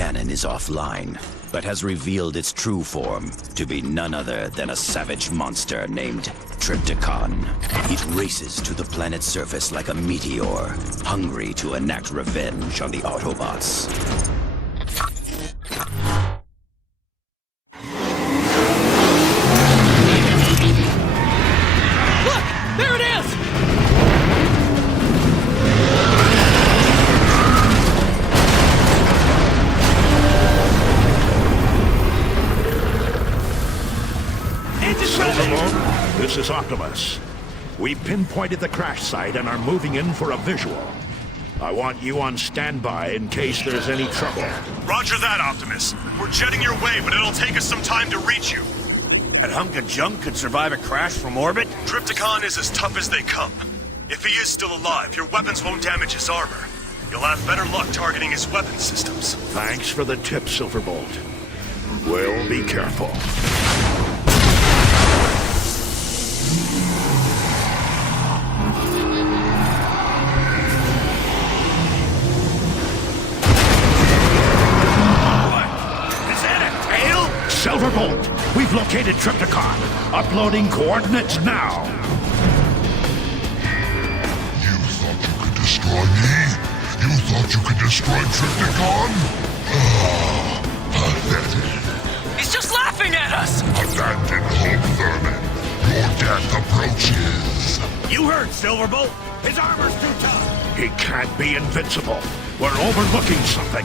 cannon is offline, but has revealed its true form to be none other than a savage monster named Trypticon. It races to the planet's surface like a meteor, hungry to enact revenge on the Autobots. Look! There it is! Silverbolt, this is Optimus. We pinpointed the crash site and are moving in for a visual. I want you on standby in case there's any trouble. Roger that, Optimus. We're jetting your way, but it'll take us some time to reach you. That hunk of junk could survive a crash from orbit? Trypticon is as tough as they come. If he is still alive, your weapons won't damage his armor. You'll have better luck targeting his weapon systems. Thanks for the tip, Silverbolt. We'll be careful. Silverbolt, we've located Trypticon. Uploading coordinates now. You thought you could destroy me? You thought you could destroy Trypticon? Ah, pathetic. He's just laughing at us! Abandon hope, vermin. Your death approaches. You heard, Silverbolt. His armor's too tough. He can't be invincible. We're overlooking something.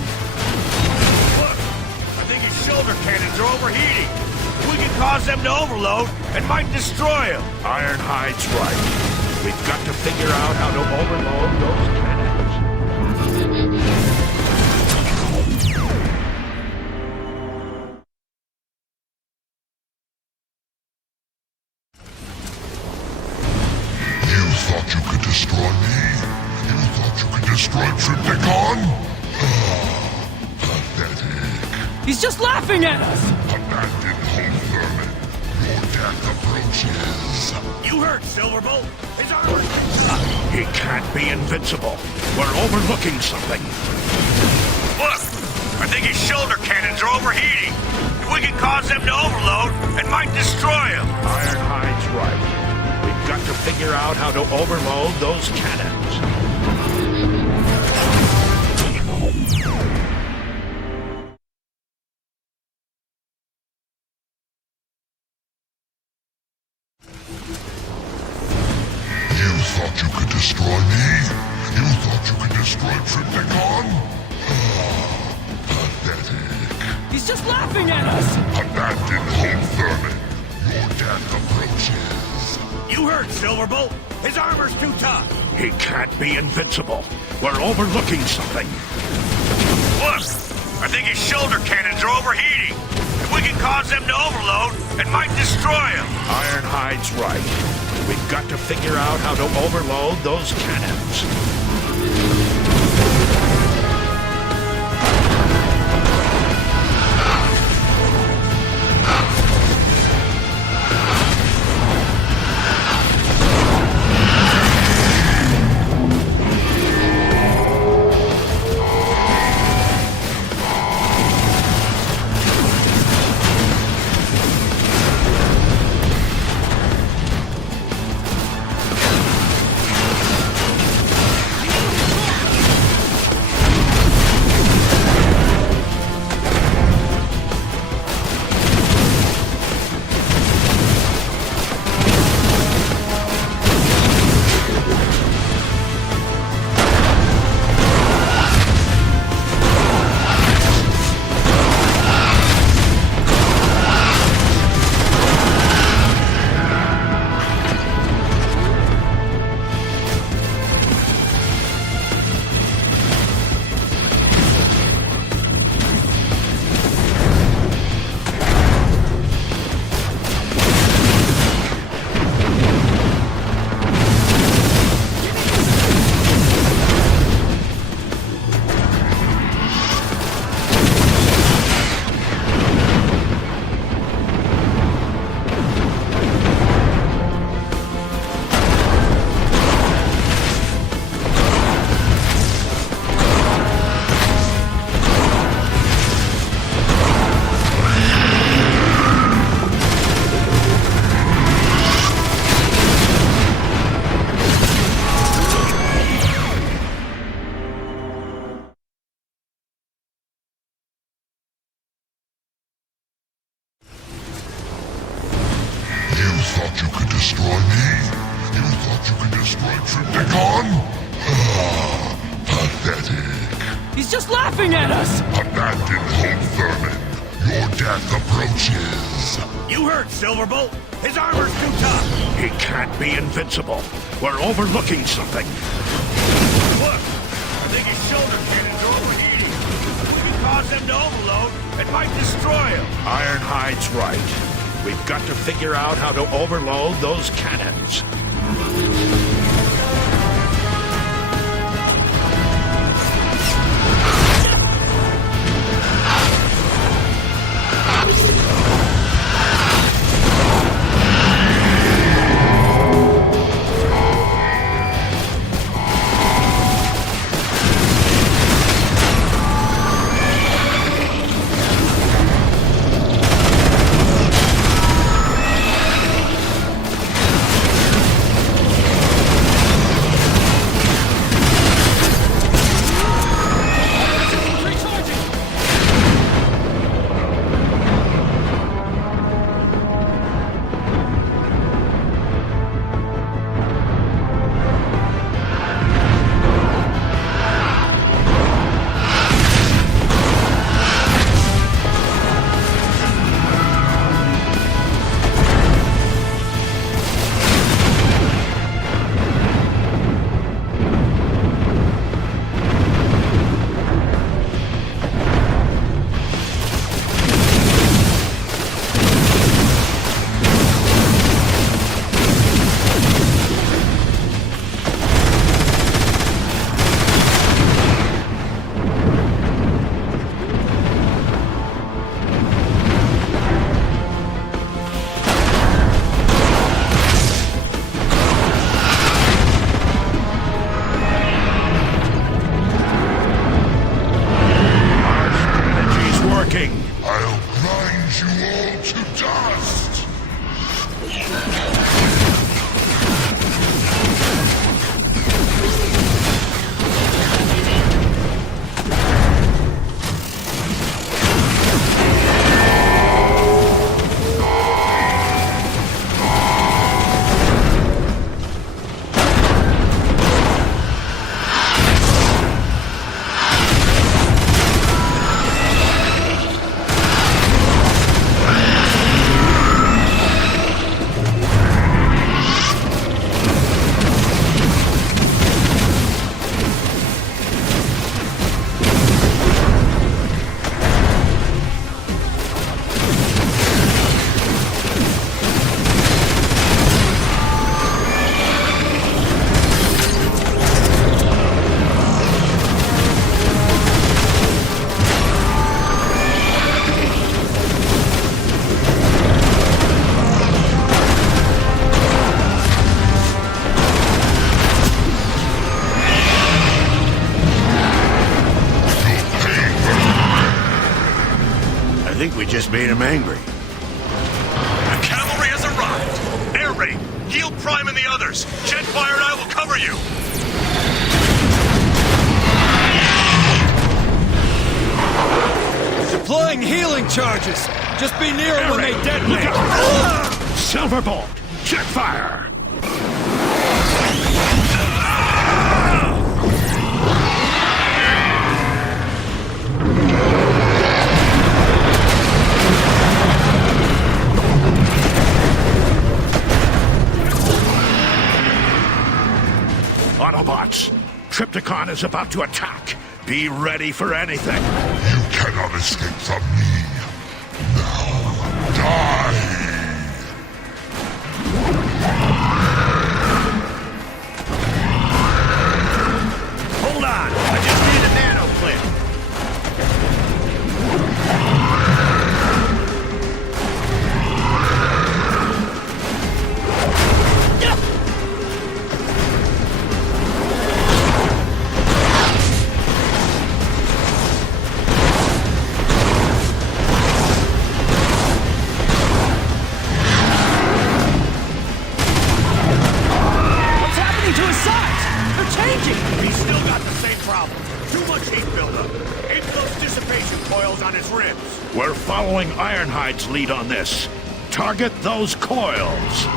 Look, I think his shoulder cannons are overheating. We can cause them to overload and might destroy him. Ironhide's right. We've got to figure out how to overload those cannons. You thought you could destroy me? You thought you could destroy Trypticon? Ah, pathetic. He's just laughing at us! Abandon hope, vermin. Your death approaches. You heard, Silverbolt. His armor's too tough. He can't be invincible. We're overlooking something. Look, I think his shoulder cannons are overheating. If we can cause them to overload, it might destroy him. Ironhide's right. We've got to figure out how to overload those cannons. You thought you could destroy me? You thought you could destroy Trypticon? Ah, pathetic. He's just laughing at us! Abandon hope, vermin. Your death approaches. You heard, Silverbolt. His armor's too tough. He can't be invincible. We're overlooking something. Look, I think his shoulder cannons are overheating. If we can cause them to overload, it might destroy him. Ironhide's right. We've got to figure out how to overload those cannons. thought you could destroy me? You thought you could destroy Trypticon? Ah, pathetic. He's just laughing at us! Abandon hope, vermin. Your death approaches. You heard Silverbolt. His armor's too tough. He can't be invincible. We're overlooking something. Look, I think his shoulder cannons are overheating. If we can cause them to overload, it might destroy him. Ironhide's right. We've got to figure out how to overload those cannons. I'll grind you all to dust! I think we just made him angry. The cavalry has arrived! Air raid! Heal Prime and the others! Jetfire and I will cover you! Deploying healing charges! Just be near them when they detonate! Silverbolt! Jetfire! Autobots, Trypticon is about to attack. Be ready for anything. You cannot escape from me. Now, die! Hold on! I just need a nano clip. He's still got the same problem. Too much heat buildup. Aim those dissipation coils on his ribs. We're following Ironhide's lead on this. Target those coils.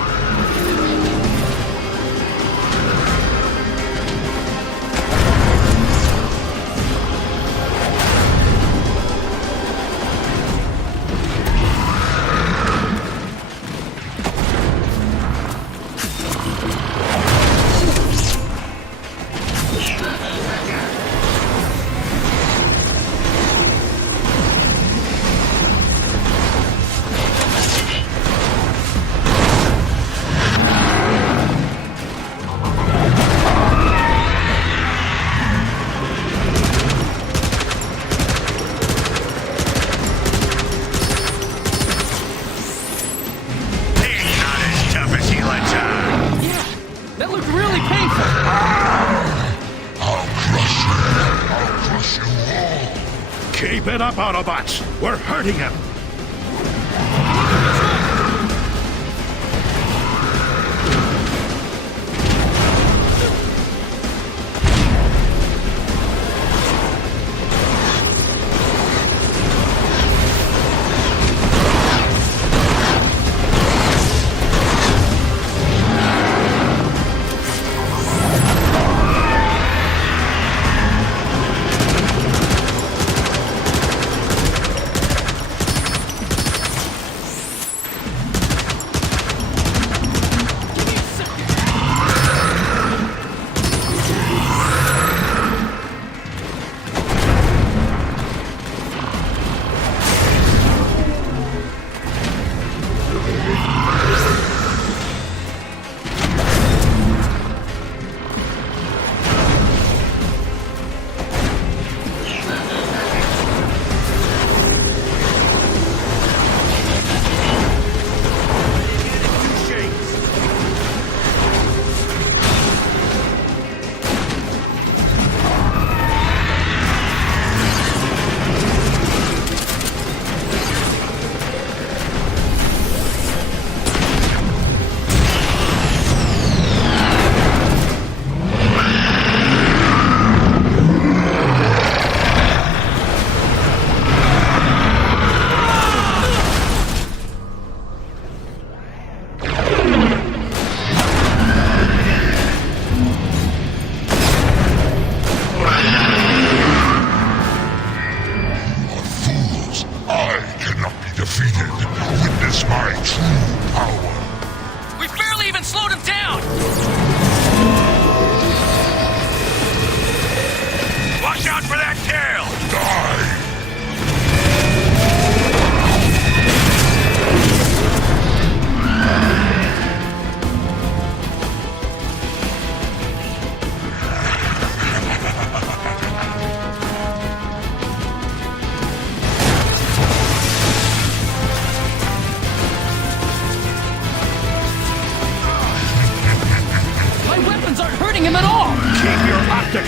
Keep it up, Autobots! We're hurting him!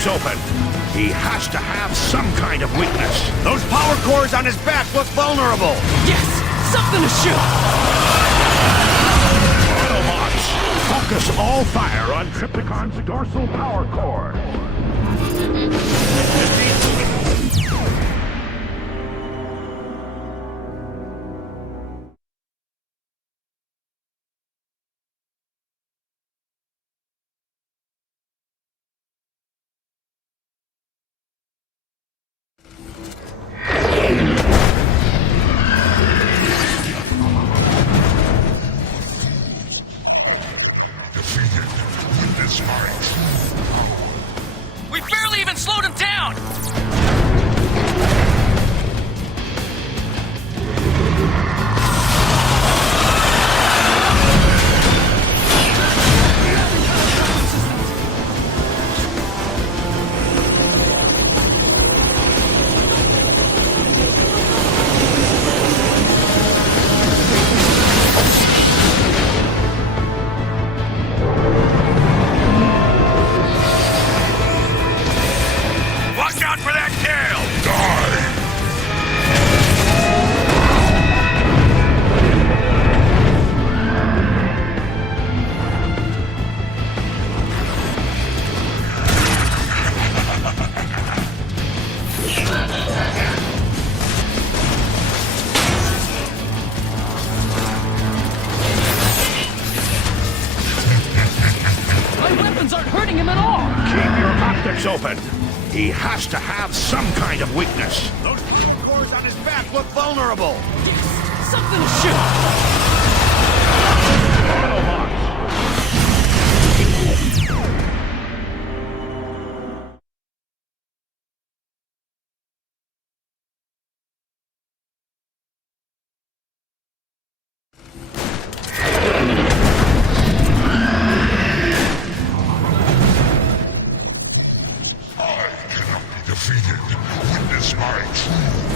Open. He has to have some kind of weakness. Those power cores on his back look vulnerable. Yes! Something to shoot! Autobots, focus all fire on Trypticon's dorsal power core. We barely even slowed him down! optics open. He has to have some kind of weakness. Those cores on his back look vulnerable. Something to shoot! Defeated. Witness my true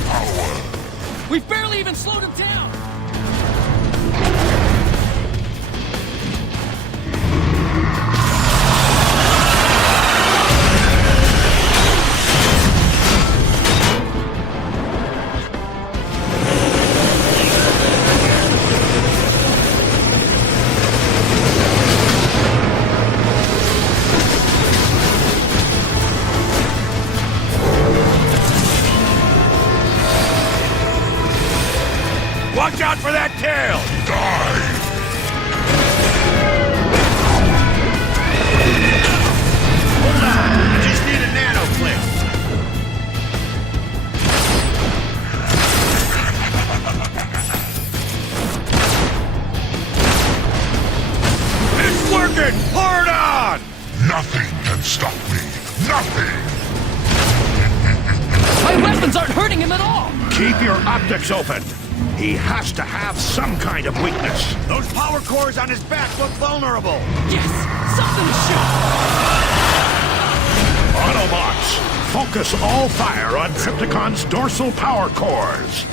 power. We've barely even slowed him down! Watch out for that tail! Die! Hold on! I just need a nano clip. It's working! Hard on! Nothing can stop me. Nothing! My weapons aren't hurting him at all! Keep your optics open. He has to have some kind of weakness. Those power cores on his back look vulnerable. Yes! Something to shoot! Autobots, focus all fire on Trypticon's dorsal power cores.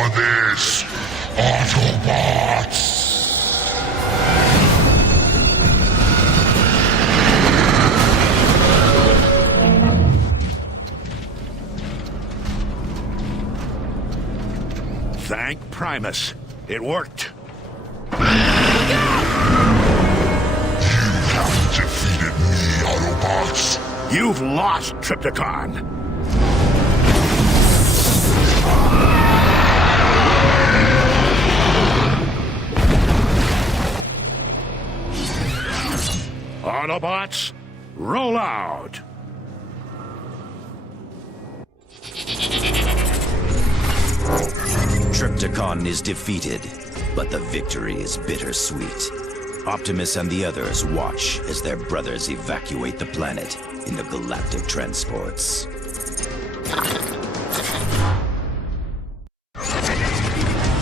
for this, Autobots! Thank Primus. It worked. You haven't defeated me, Autobots. You've lost, Trypticon. Autobots, roll out. Trypticon is defeated, but the victory is bittersweet. Optimus and the others watch as their brothers evacuate the planet in the galactic transports.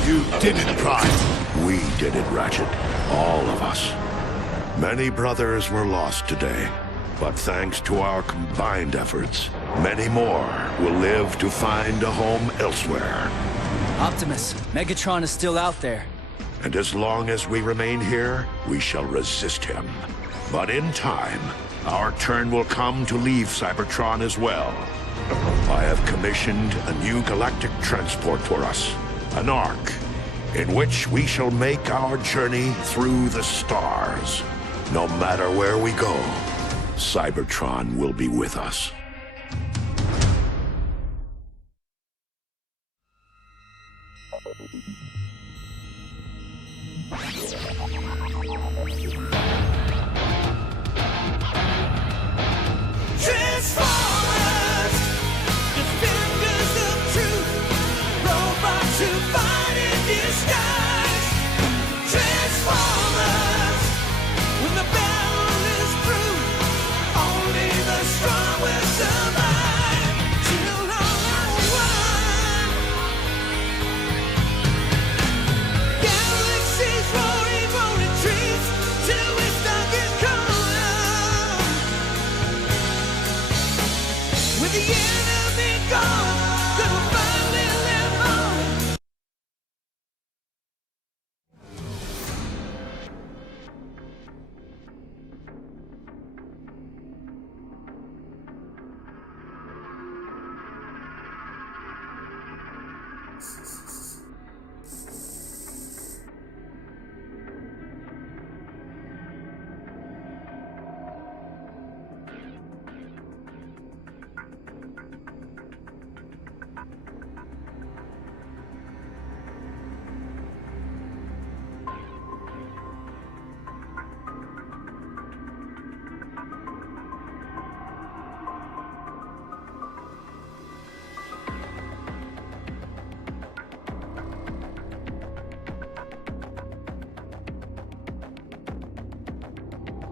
You did it, Prime. We did it, Ratchet. All of us. Many brothers were lost today, but thanks to our combined efforts, many more will live to find a home elsewhere. Optimus, Megatron is still out there. And as long as we remain here, we shall resist him. But in time, our turn will come to leave Cybertron as well. I have commissioned a new galactic transport for us, an Ark, in which we shall make our journey through the stars. No matter where we go, Cybertron will be with us. Transformers, defenders of truth, robots who fight in disguise. Transformers, when the battle is through, only the strong will survive. Till all one. Galaxies roaring, rolling trees, till wisdom is corner. With the enemy gone, gonna finally live on.